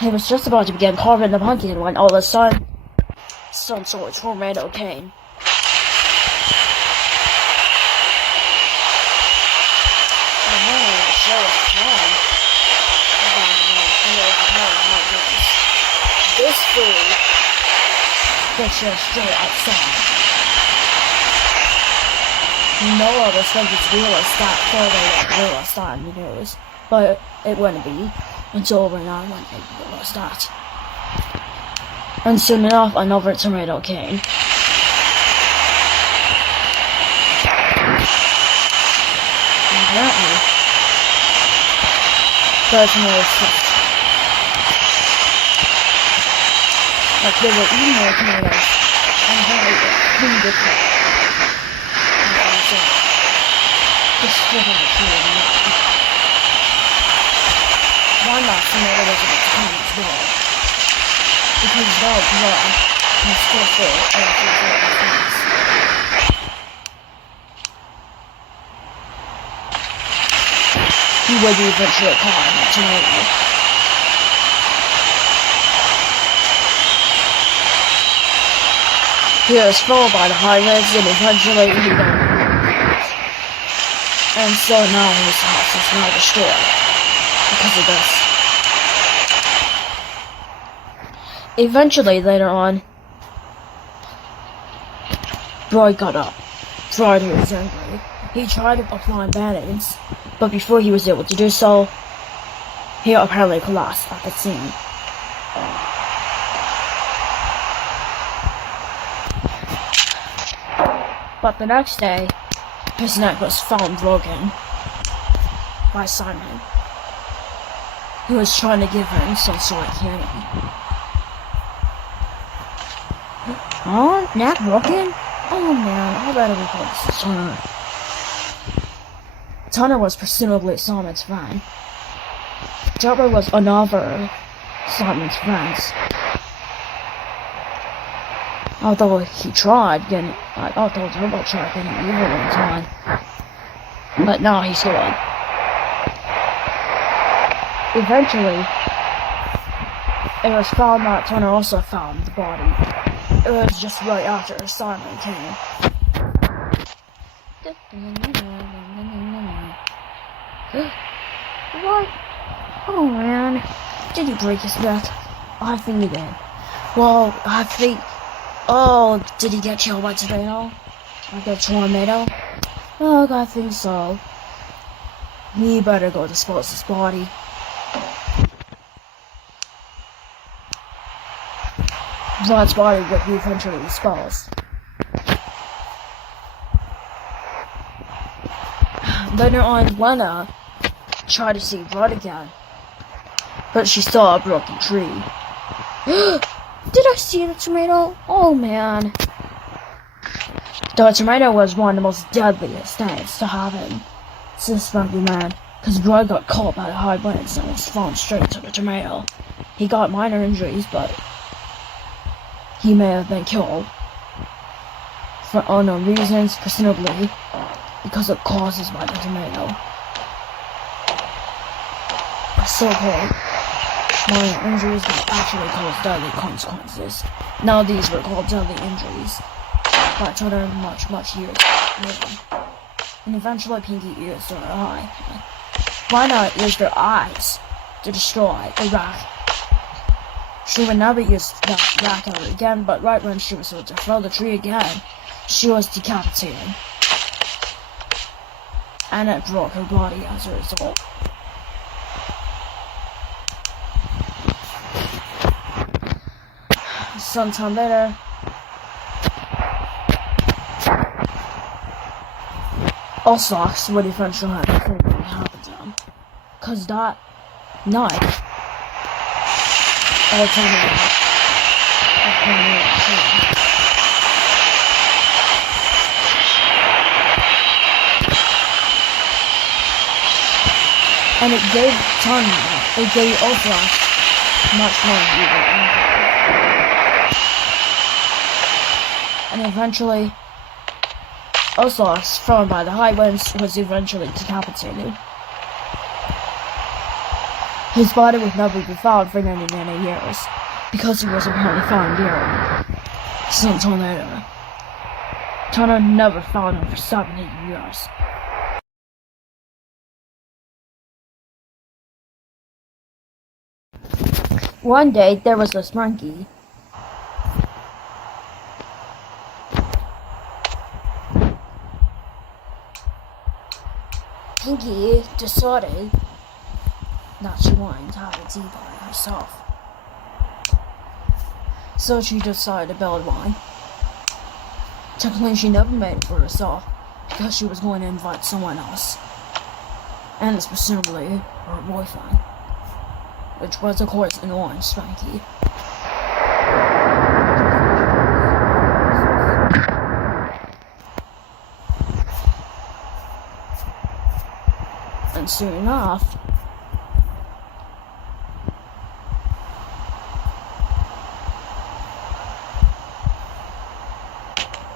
He was just about to begin carving the pumpkin when all of a sudden, some sort of tornado came. This food gets you straight outside. No other subjects realized that further than realized that in the news, but it wouldn't be until overnight when they realized that. And soon enough, another tornado came. Apparently, the tornado stopped. Like they were eating their tomatoes, and apparently it cleaned it up. Destroying the tree. One last tomato was about to come as well. because without blood, he still feel things. He would be eventually caught in that tornado. He was followed by the highways and eventually he died. And so now his house is now destroyed because of this. Eventually, later on, Roy got up. Friday was angry. He tried to apply band-aids, but before he was able to do so, he apparently collapsed at the scene. But the next day, his neck was found broken by Simon, who was trying to give him some sort of candy. Oh, neck broken? Oh man, I better report this to Turner. Turner was presumably Simon's friend. Jabber was another Simon's friend. Although he tried getting, although Turbo tried getting evil one time, but now he's gone. Eventually, it was found that Turner also found the body. It was just right after Simon came. What? Oh man, did he break his neck? I think he did. Well, I think. Oh, did he get killed by a tornado? Like a tornado? Oh, I think so. We better go dispose his body. Rod's body would be eventually disposed. Later on, Lena tried to see Rod again, but she saw a broken tree. Did I see the tomato? Oh man. The tomato was one of the most deadliest things to happen since Sprunki Man, because Rod got caught by the high winds and was thrown straight to the tomato. He got minor injuries, but he may have been killed for unknown reasons, presumably because of causes by the tomato. So-called minor injuries that actually caused deadly consequences. Now these were called deadly injuries, but Turner much years later. And eventually Pinky used her eye. Why not use their eyes to destroy a rat? She would never use that rat ever again, but right when she was able to throw the tree again, she was decapitated. And it broke her body as a result. Sometime later, Oslox would eventually have to think what happened to him. Cause that night, and it gave Oslox much more evil. And eventually, Oslox, thrown by the high winds, was eventually decapitated. His body would never be found for many years, because he was apparently found dead sometime later. Turner never found him for 70 years. One day, there was a Sprunki. Pinky decided that she wanted to have a tea by herself. So she decided to build one. Technically, she never made it for herself because she was going to invite someone else. And it's presumably her boyfriend, which was, of course, an orange Sprunki. And soon enough,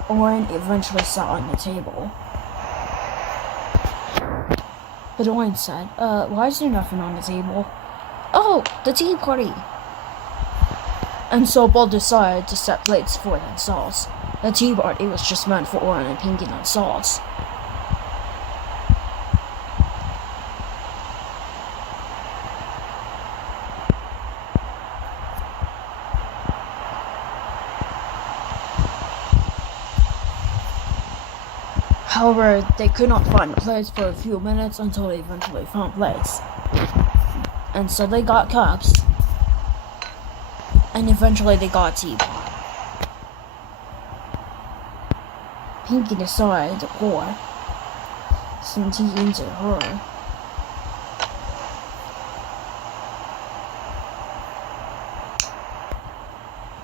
Oren eventually sat on the table. But Oren said, why is there nothing on the table? Oh, the tea party! And so both decided to set plates for themselves. The tea party was just meant for Oren and Pinky themselves. However, they could not find the plates for a few minutes until they eventually found plates. And so they got cups. And eventually they got a teapot. Pinky decided to pour some tea into her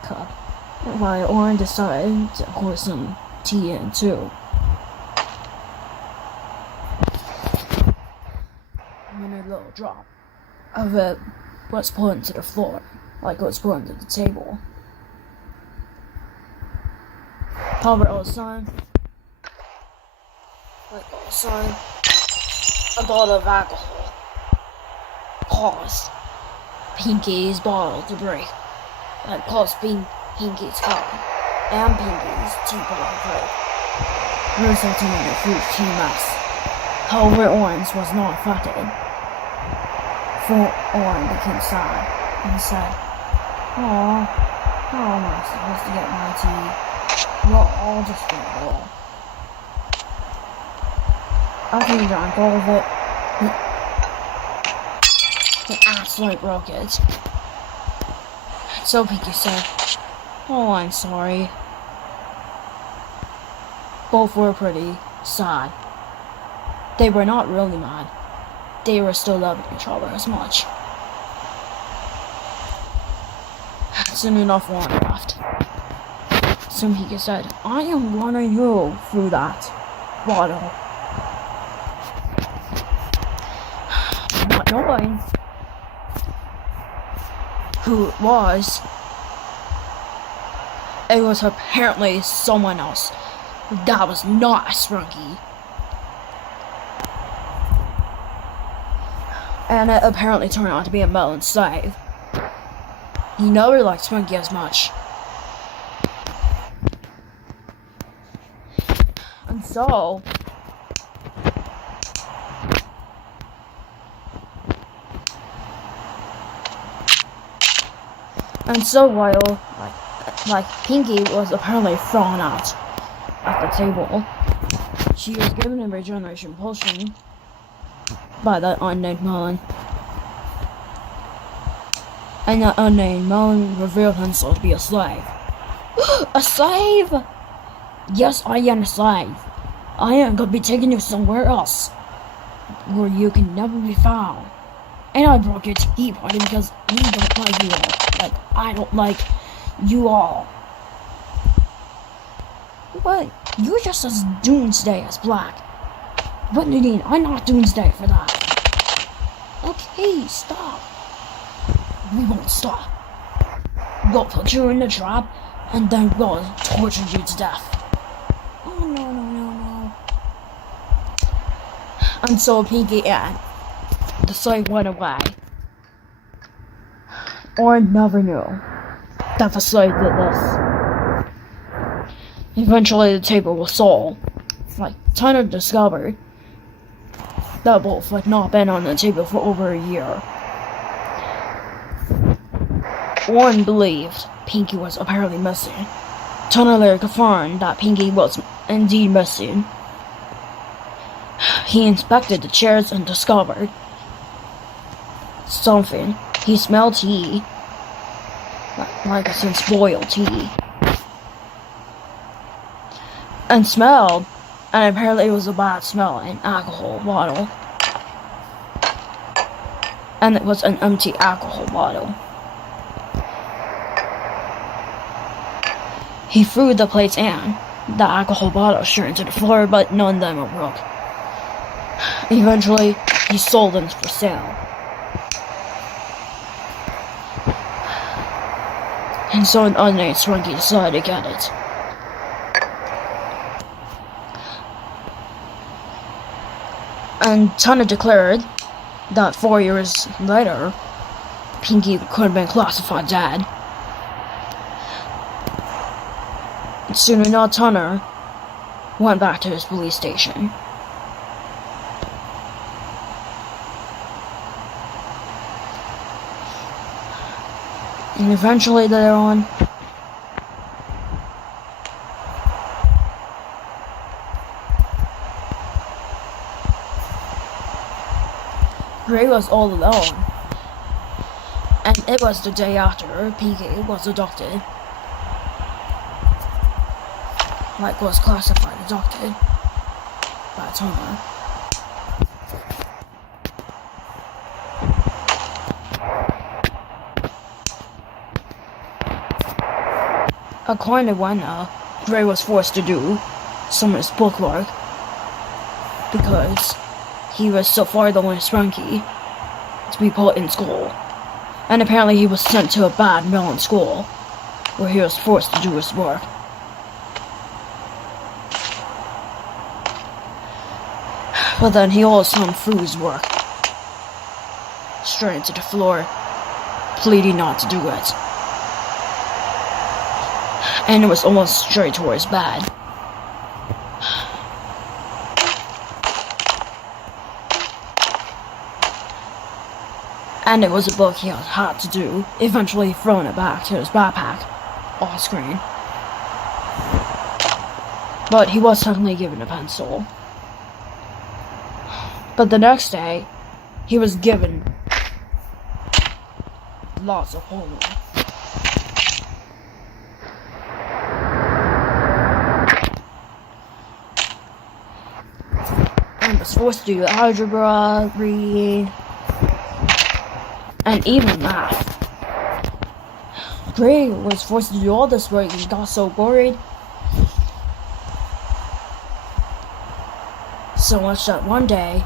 cup, while Oren decided to pour some tea in too. And a little drop of it was put into the floor, like it was put into the table. However, all of a sudden, a bottle of alcohol caused Pinky's bottle to break. That caused Pinky's cup and Pinky's teapot to break, resulting in a huge tea mess. However, Orange was not affected. For Orange became sad and said, "Aw, how am I supposed to get my tea? Well, I'll just drink it all." After he drank all of it, he absolutely broke it. So Pinky said, "Oh, I'm sorry." Both were pretty sad. They were not really mad. They were still loving each other as much. Soon enough, one left. So Pinky said, "I am running you through that bottle." Not knowing who it was apparently someone else. That was not a Sprunki. And it apparently turned out to be a melon slave. He never liked Sprunki as much. And so while like Pinky was apparently thrown out at the table, she was given a regeneration potion by that unnamed melon. And that unnamed melon revealed himself to be a slave. A slave? Yes, I am a slave. I am gonna be taking you somewhere else where you can never be found. And I broke your tea party because we don't like you all. Like, I don't like you all. But you're just as doomsday as black. What do you mean? I'm not doomsday for that. Okay, stop. We won't stop. We'll put you in the trap and then we'll torture you to death. Oh, no. And so Pinky and the slave went away. Oren never knew that the slave did this. Eventually the table was sold. Like, Tanner discovered that both had not been on the table for over a year. Oren believed Pinky was apparently missing. Tanner later confirmed that Pinky was indeed missing. He inspected the chairs and discovered something. He smelled tea, like it's in spoiled tea, and apparently it was a bad smell, an alcohol bottle, and it was an empty alcohol bottle. He threw the plates and the alcohol bottle straight into the floor, but none of them were broke. Eventually, he sold them for sale. And so an unnamed Sprunki decided to get it. And Tana declared that 4 years later, Pinky could have been classified dead. Soon enough, Tanner went back to his police station. And eventually later on, Gray was all alone. And it was the day after Pinky was adopted. Like, was classified adopted by Turner. According to Wena, Gray was forced to do some of his bookwork because he was so far along with Sprunki to be put in school. And apparently he was sent to a bad melon school where he was forced to do his work. But then he also threw his work straight into the floor, pleading not to do it. And it was almost straight towards bed. And it was a book he had to do, eventually throwing it back to his backpack, off screen. But he was suddenly given a pencil. But the next day, he was given lots of homework. And was forced to do algebra, read, and even math. Gray was forced to do all this work and got so worried. So much that one day,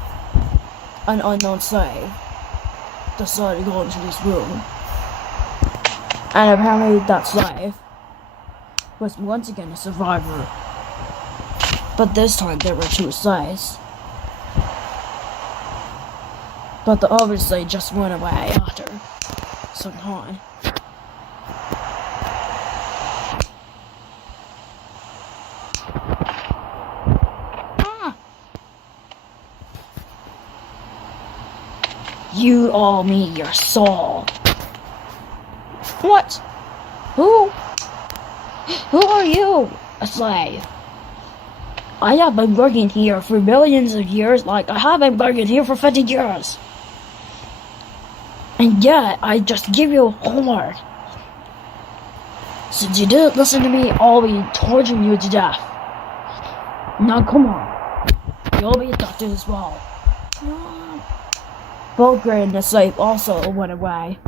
an unknown slave decided to go into his room. And apparently that slave was once again a survivor. But this time there were two slaves. But the other slave just went away after some time. You owe me your soul. What? Who? Who are you? A slave. I have been working here for millions of years, like I have been working here for 50 years. And yet, I just give you homework. Since you didn't listen to me, I'll be torturing you to death. Now come on. You'll be adopted as well. Both Gray and the slave also went away.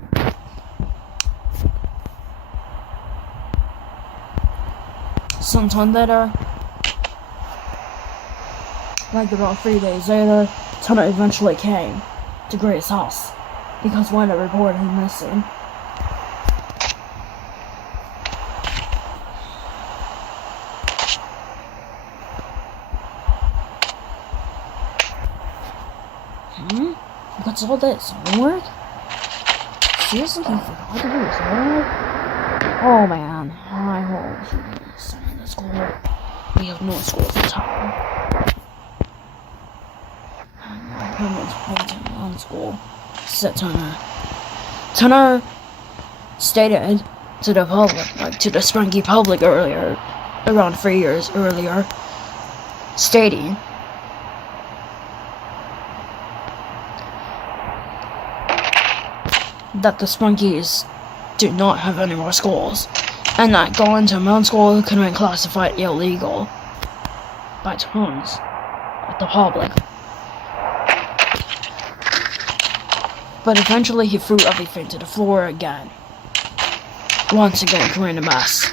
Sometime later, like about 3 days later, Turner eventually came to Gray's house because one had reported him missing. What's all this? Homework? Seriously, he forgot to do his homework? Oh man, I hope he's sent to school. We have no schools in town. My parents put him on school, said Turner. Turner stated to the public, like to the Sprunki public earlier, around 3 years earlier, stating that the Sprunkies do not have any more schools, and that going to a mountain school could have been classified illegal by terms of the public. But eventually he threw everything to the floor again, once again creating a mess.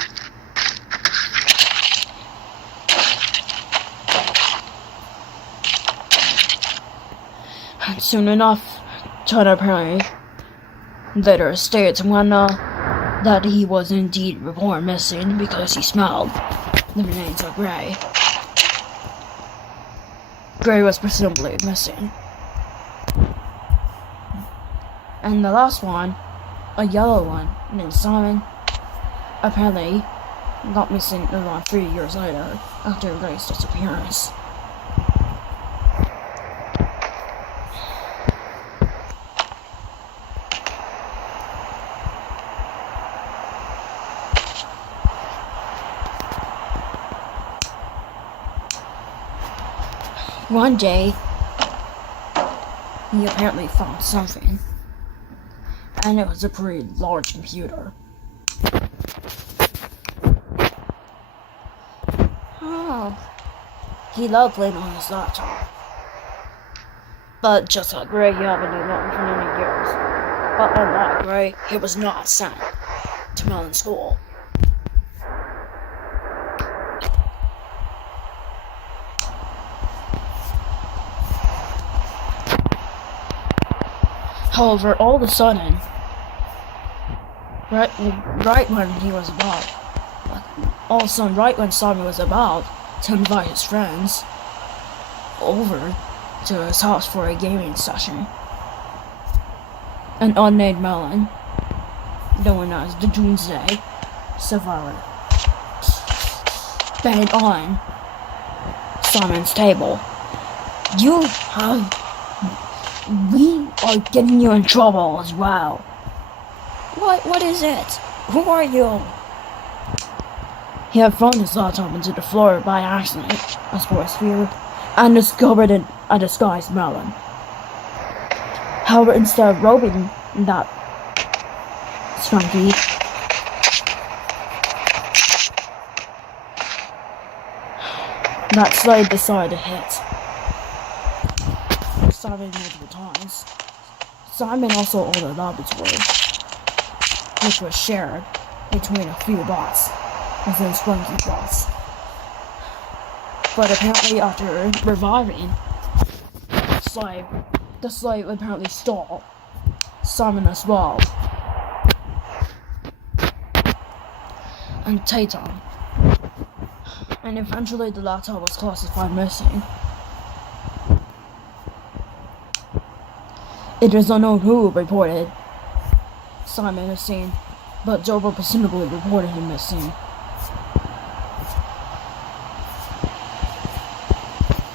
And soon enough, Turner apparently later stated to Wena that he was indeed reported missing because he smelled the remains of Gray. Gray was presumably missing. And the last one, a yellow one, named Simon, apparently got missing around 3 years later after Gray's disappearance. One day, he apparently found something, and it was a pretty large computer. Oh, he loved playing on his laptop. But just like Gray, he haven't done that for many years. But unlike Gray, he was not sent to Mellon School. However, all of a sudden, right when Simon was about to invite his friends over to his house for a gaming session, an unnamed Mellon, known as the Doomsday Survivor, banged on Simon's table. We are getting you in trouble as well. What is it? Who are you? He had thrown his laptop into the floor by accident, as for his fear, and discovered a disguised Mellon. However, instead of robbing that Sprunki, that slave decided to hit Simon multiple times. Simon also owned a laboratory, which was shared between a few bots, within Sprunki bots. But apparently after reviving the slave apparently stole Simon as well, and Tatum. And eventually the laptop was classified missing. It is unknown who reported Simon missing, but Dover presumably reported him missing.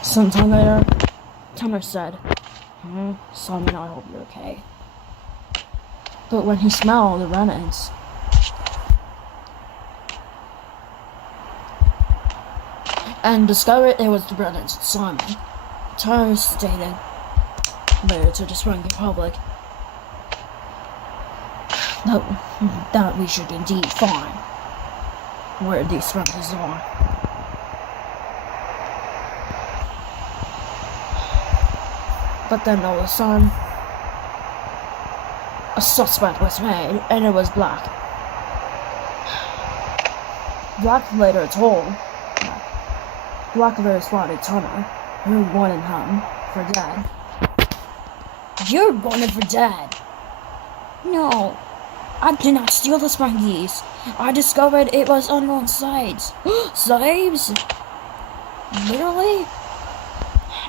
Sometime later, Tanner said, Simon, I hope you're okay. But when he smelled the remnants, and discovered it was the remnants of Simon, Tanner stated later to the Sprunki public that we should indeed find where these Sprunkies are. But then all of a sudden, a suspect was made, and it was Black. Black later spotted Tanner, who wanted him for dead. You're wanted for dead. No, I did not steal the Sprunkies. I discovered it was unknown sites. Slaves? Literally?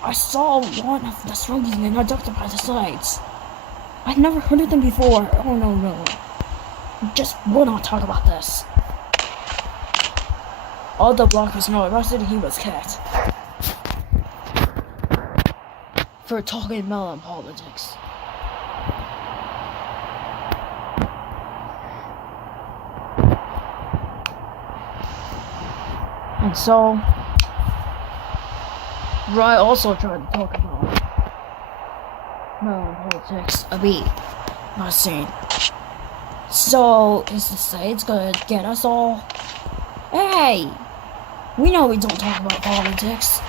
I saw one of the Sprunkies being abducted by the sites. I've never heard of them before. Oh no. Just will not talk about this. Although Block was not arrested, he was kicked for talking Mellon politics. And so, Rye also tried to talk about Mellon politics a bit, by saying, so, is the states gonna get us all? Hey! We know we don't talk about politics.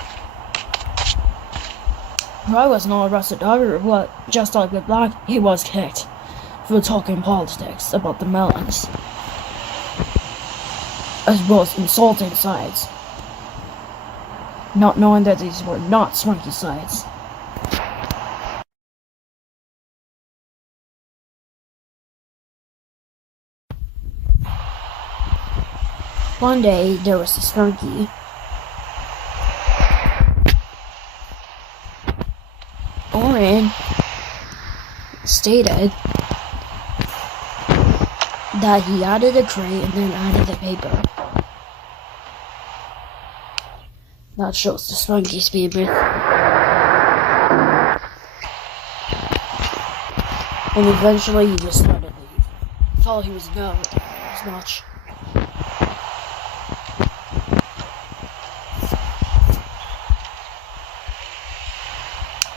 Rye was not arrested either, but just like with Black, he was kicked for talking politics about the Mellons, as well as insulting sides, not knowing that these were not Sprunki sides. One day, there was a Sprunki stated that he added a crate and then added the paper. That shows the Sprunki speed booth. And eventually he just started to leave. Thought he was no as much.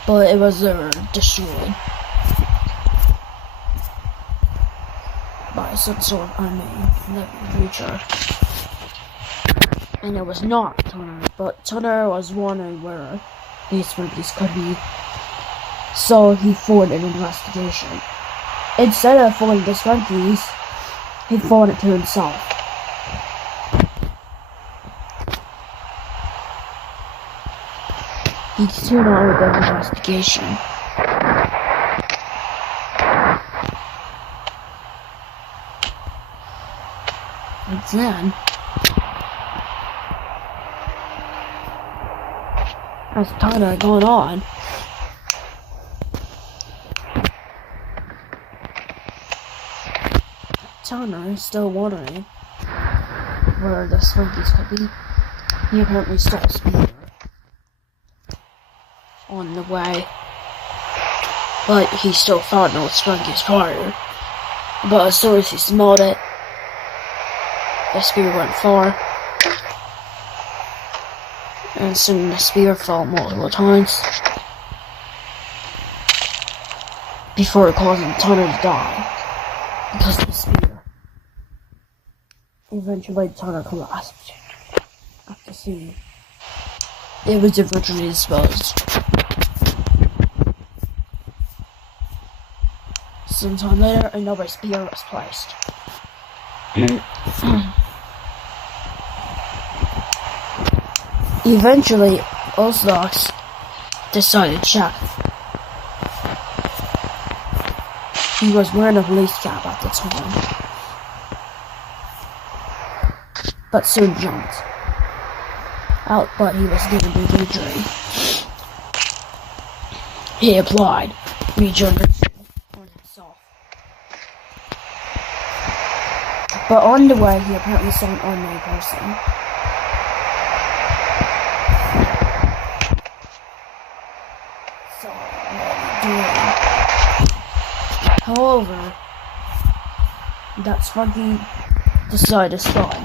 But it was destroyed by some sort of unknown living creature. And it was not Tunner, but Tunner was wondering where these Sprunkies could be. So he forwarded an investigation. Instead of forwarding the Sprunkies, he forwarded it to himself. He continued on with the investigation. And then, as time had gone on, Turner is still wondering where the Sprunkies could be. He apparently saw a speeder on the way, but he still found no Sprunkies prior. But as soon as he smelled it, the spear went far, and soon the spear fell multiple times before causing Turner to die because of the spear. Eventually, Turner collapsed after seeing it was eventually disposed. Sometime later, another spear was placed. Eventually, Orthodox decided to check. He was wearing a police cap at the time, but soon jumped out, but he was given an injury. He applied regeneration on himself. But on the way, he apparently saw an unknown person. So, however, that Sprunki decided to stop.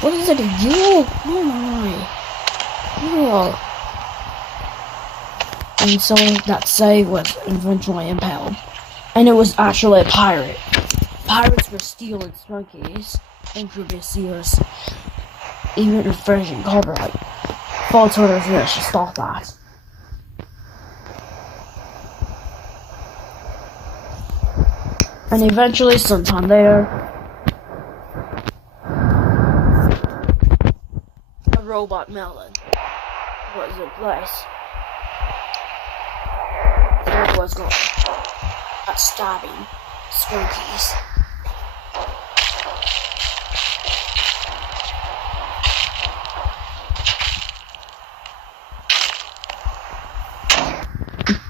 What is it, a you? Oh my. Oh. And so that save was eventually impaled. And it was actually a pirate. Pirates were stealing Sprunkies in previous years. Even if Virgin copyright. Fall Turner finished to stop that. And eventually, sometime later, a robot melon was in place. It was going at stabbing Sprunkies.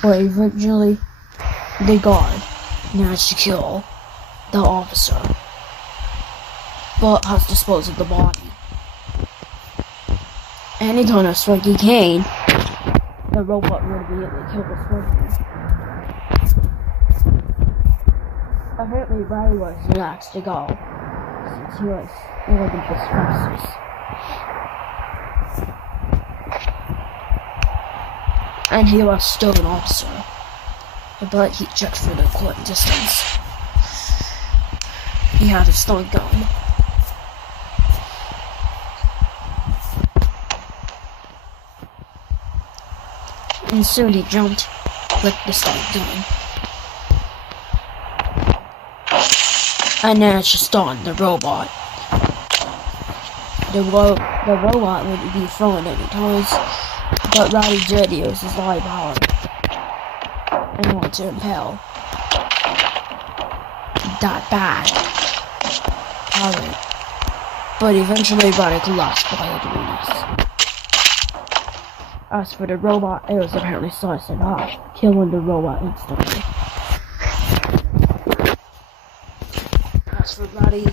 But eventually, the guard managed to kill the officer, but has disposed of the body. Anytime a Sprunki came, the robot would immediately kill the Sprunki. Apparently, Riley was next to go, since he was one of the fastest. And he was still an officer, but he checked for the correct distance. He had a stun gun. And soon he jumped with the stun gun. And managed to stun the robot. The robot would be thrown any times, but Rowdy did use his light power and wanted to impale that bad pirate. But eventually Rowdy collapsed while doing this. As for the robot, it was apparently sliced in half, killing the robot instantly. As for Buddy,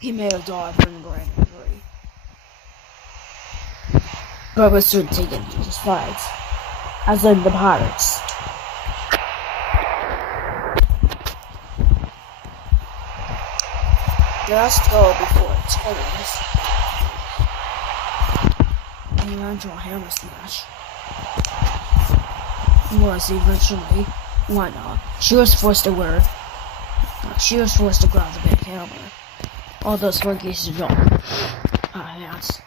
he may have died from a brain injury, but was soon taken to the fights, as in the pirates. The last goal before its enemies, the eventual hammer smash, was eventually won up. She was forced to grab the big hammer. All those monkeys did not. Yes.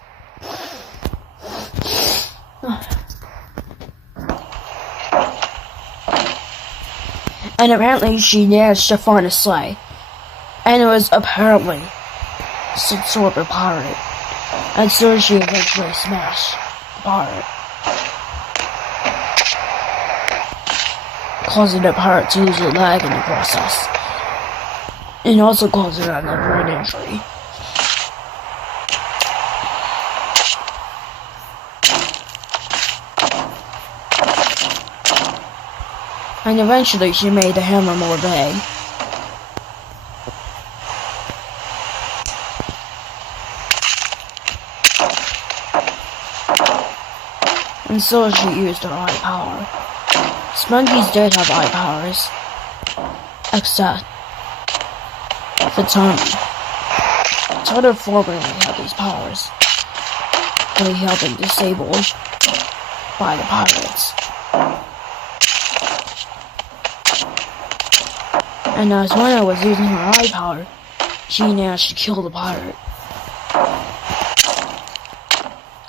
And apparently she managed to find a sleigh. And it was apparently some sort of pirate. And so she eventually smashed the pirate, causing the pirate to lose a leg in the process. And also causing another brain injury. And eventually she made the hammer more big. And so she used her eye power. Sprunkies did have eye powers, except for Tony. Tony formerly had these powers, but he had been disabled by the pirates. And as Winner was using her eye power, she managed to kill the pirate.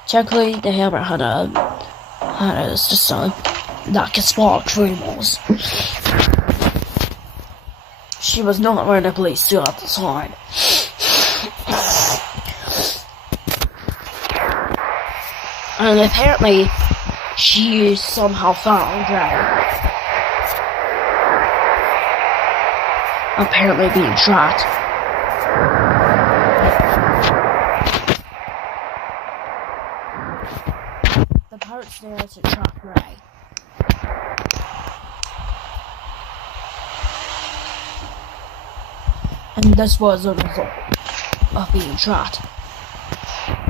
Technically, the hammer had just that could spark dreamers. She was not wearing a police suit at the time. And apparently, she somehow found Dragon. Apparently being trapped. The pirates there to trap Ray. And this was a result of being trapped.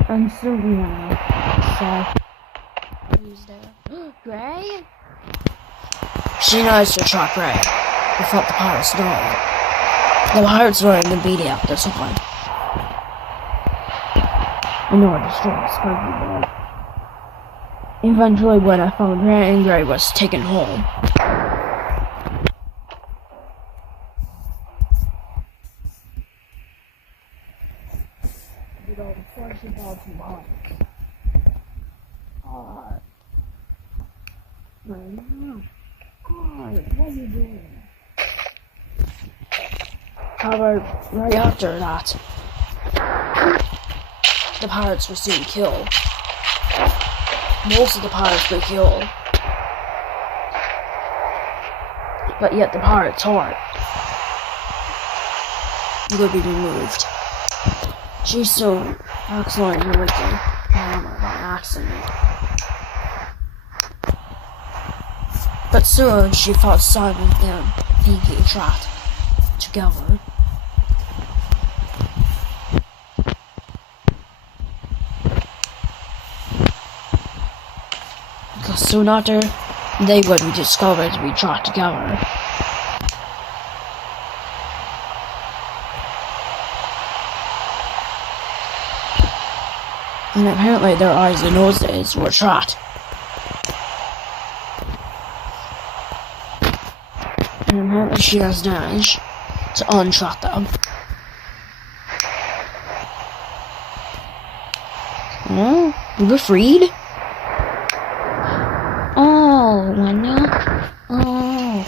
And so we say, who's there? Gray? She knows to trap Ray without the pirates knowing. The pirates were in the beating at this time. In order to destroy Sprunki Boy. Eventually, when I found Ray, and Gray was taken home. With all the 40,000 pirates. What are you doing? However, right after that, the pirates were soon killed. Most of the pirates were killed. But yet the pirate's heart would be removed. She soon accidentally removed the hammer by accident. But soon she found Simon and Pinky trapped together. Because soon after, they would be discovered to be trapped together. And apparently their eyes and noses were trapped. And apparently she has managed to untrap them. Oh, we were freed? Oh, no. Oh.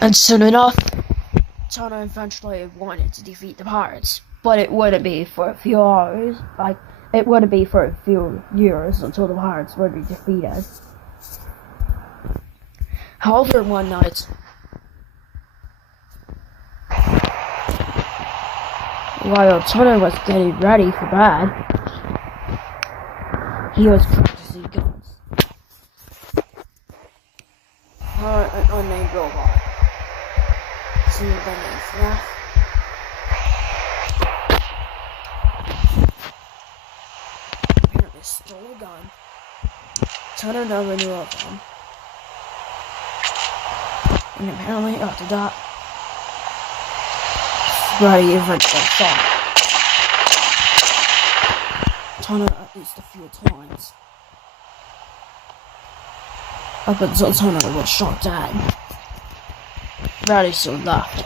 And soon enough, Tana eventually wanted to defeat the pirates, but it wouldn't be for a few hours. It wouldn't be for a few years until the pirates would be defeated. However, one night, while Tana was getting ready for bed, He was practicing guns. An unnamed robot. See what that means, yeah? Apparently stole a gun. Turned it over into a gun. And apparently after that, Sprunki eventually fought. Turned it at least a few times. Up until Turner was shot dead. Brady still left.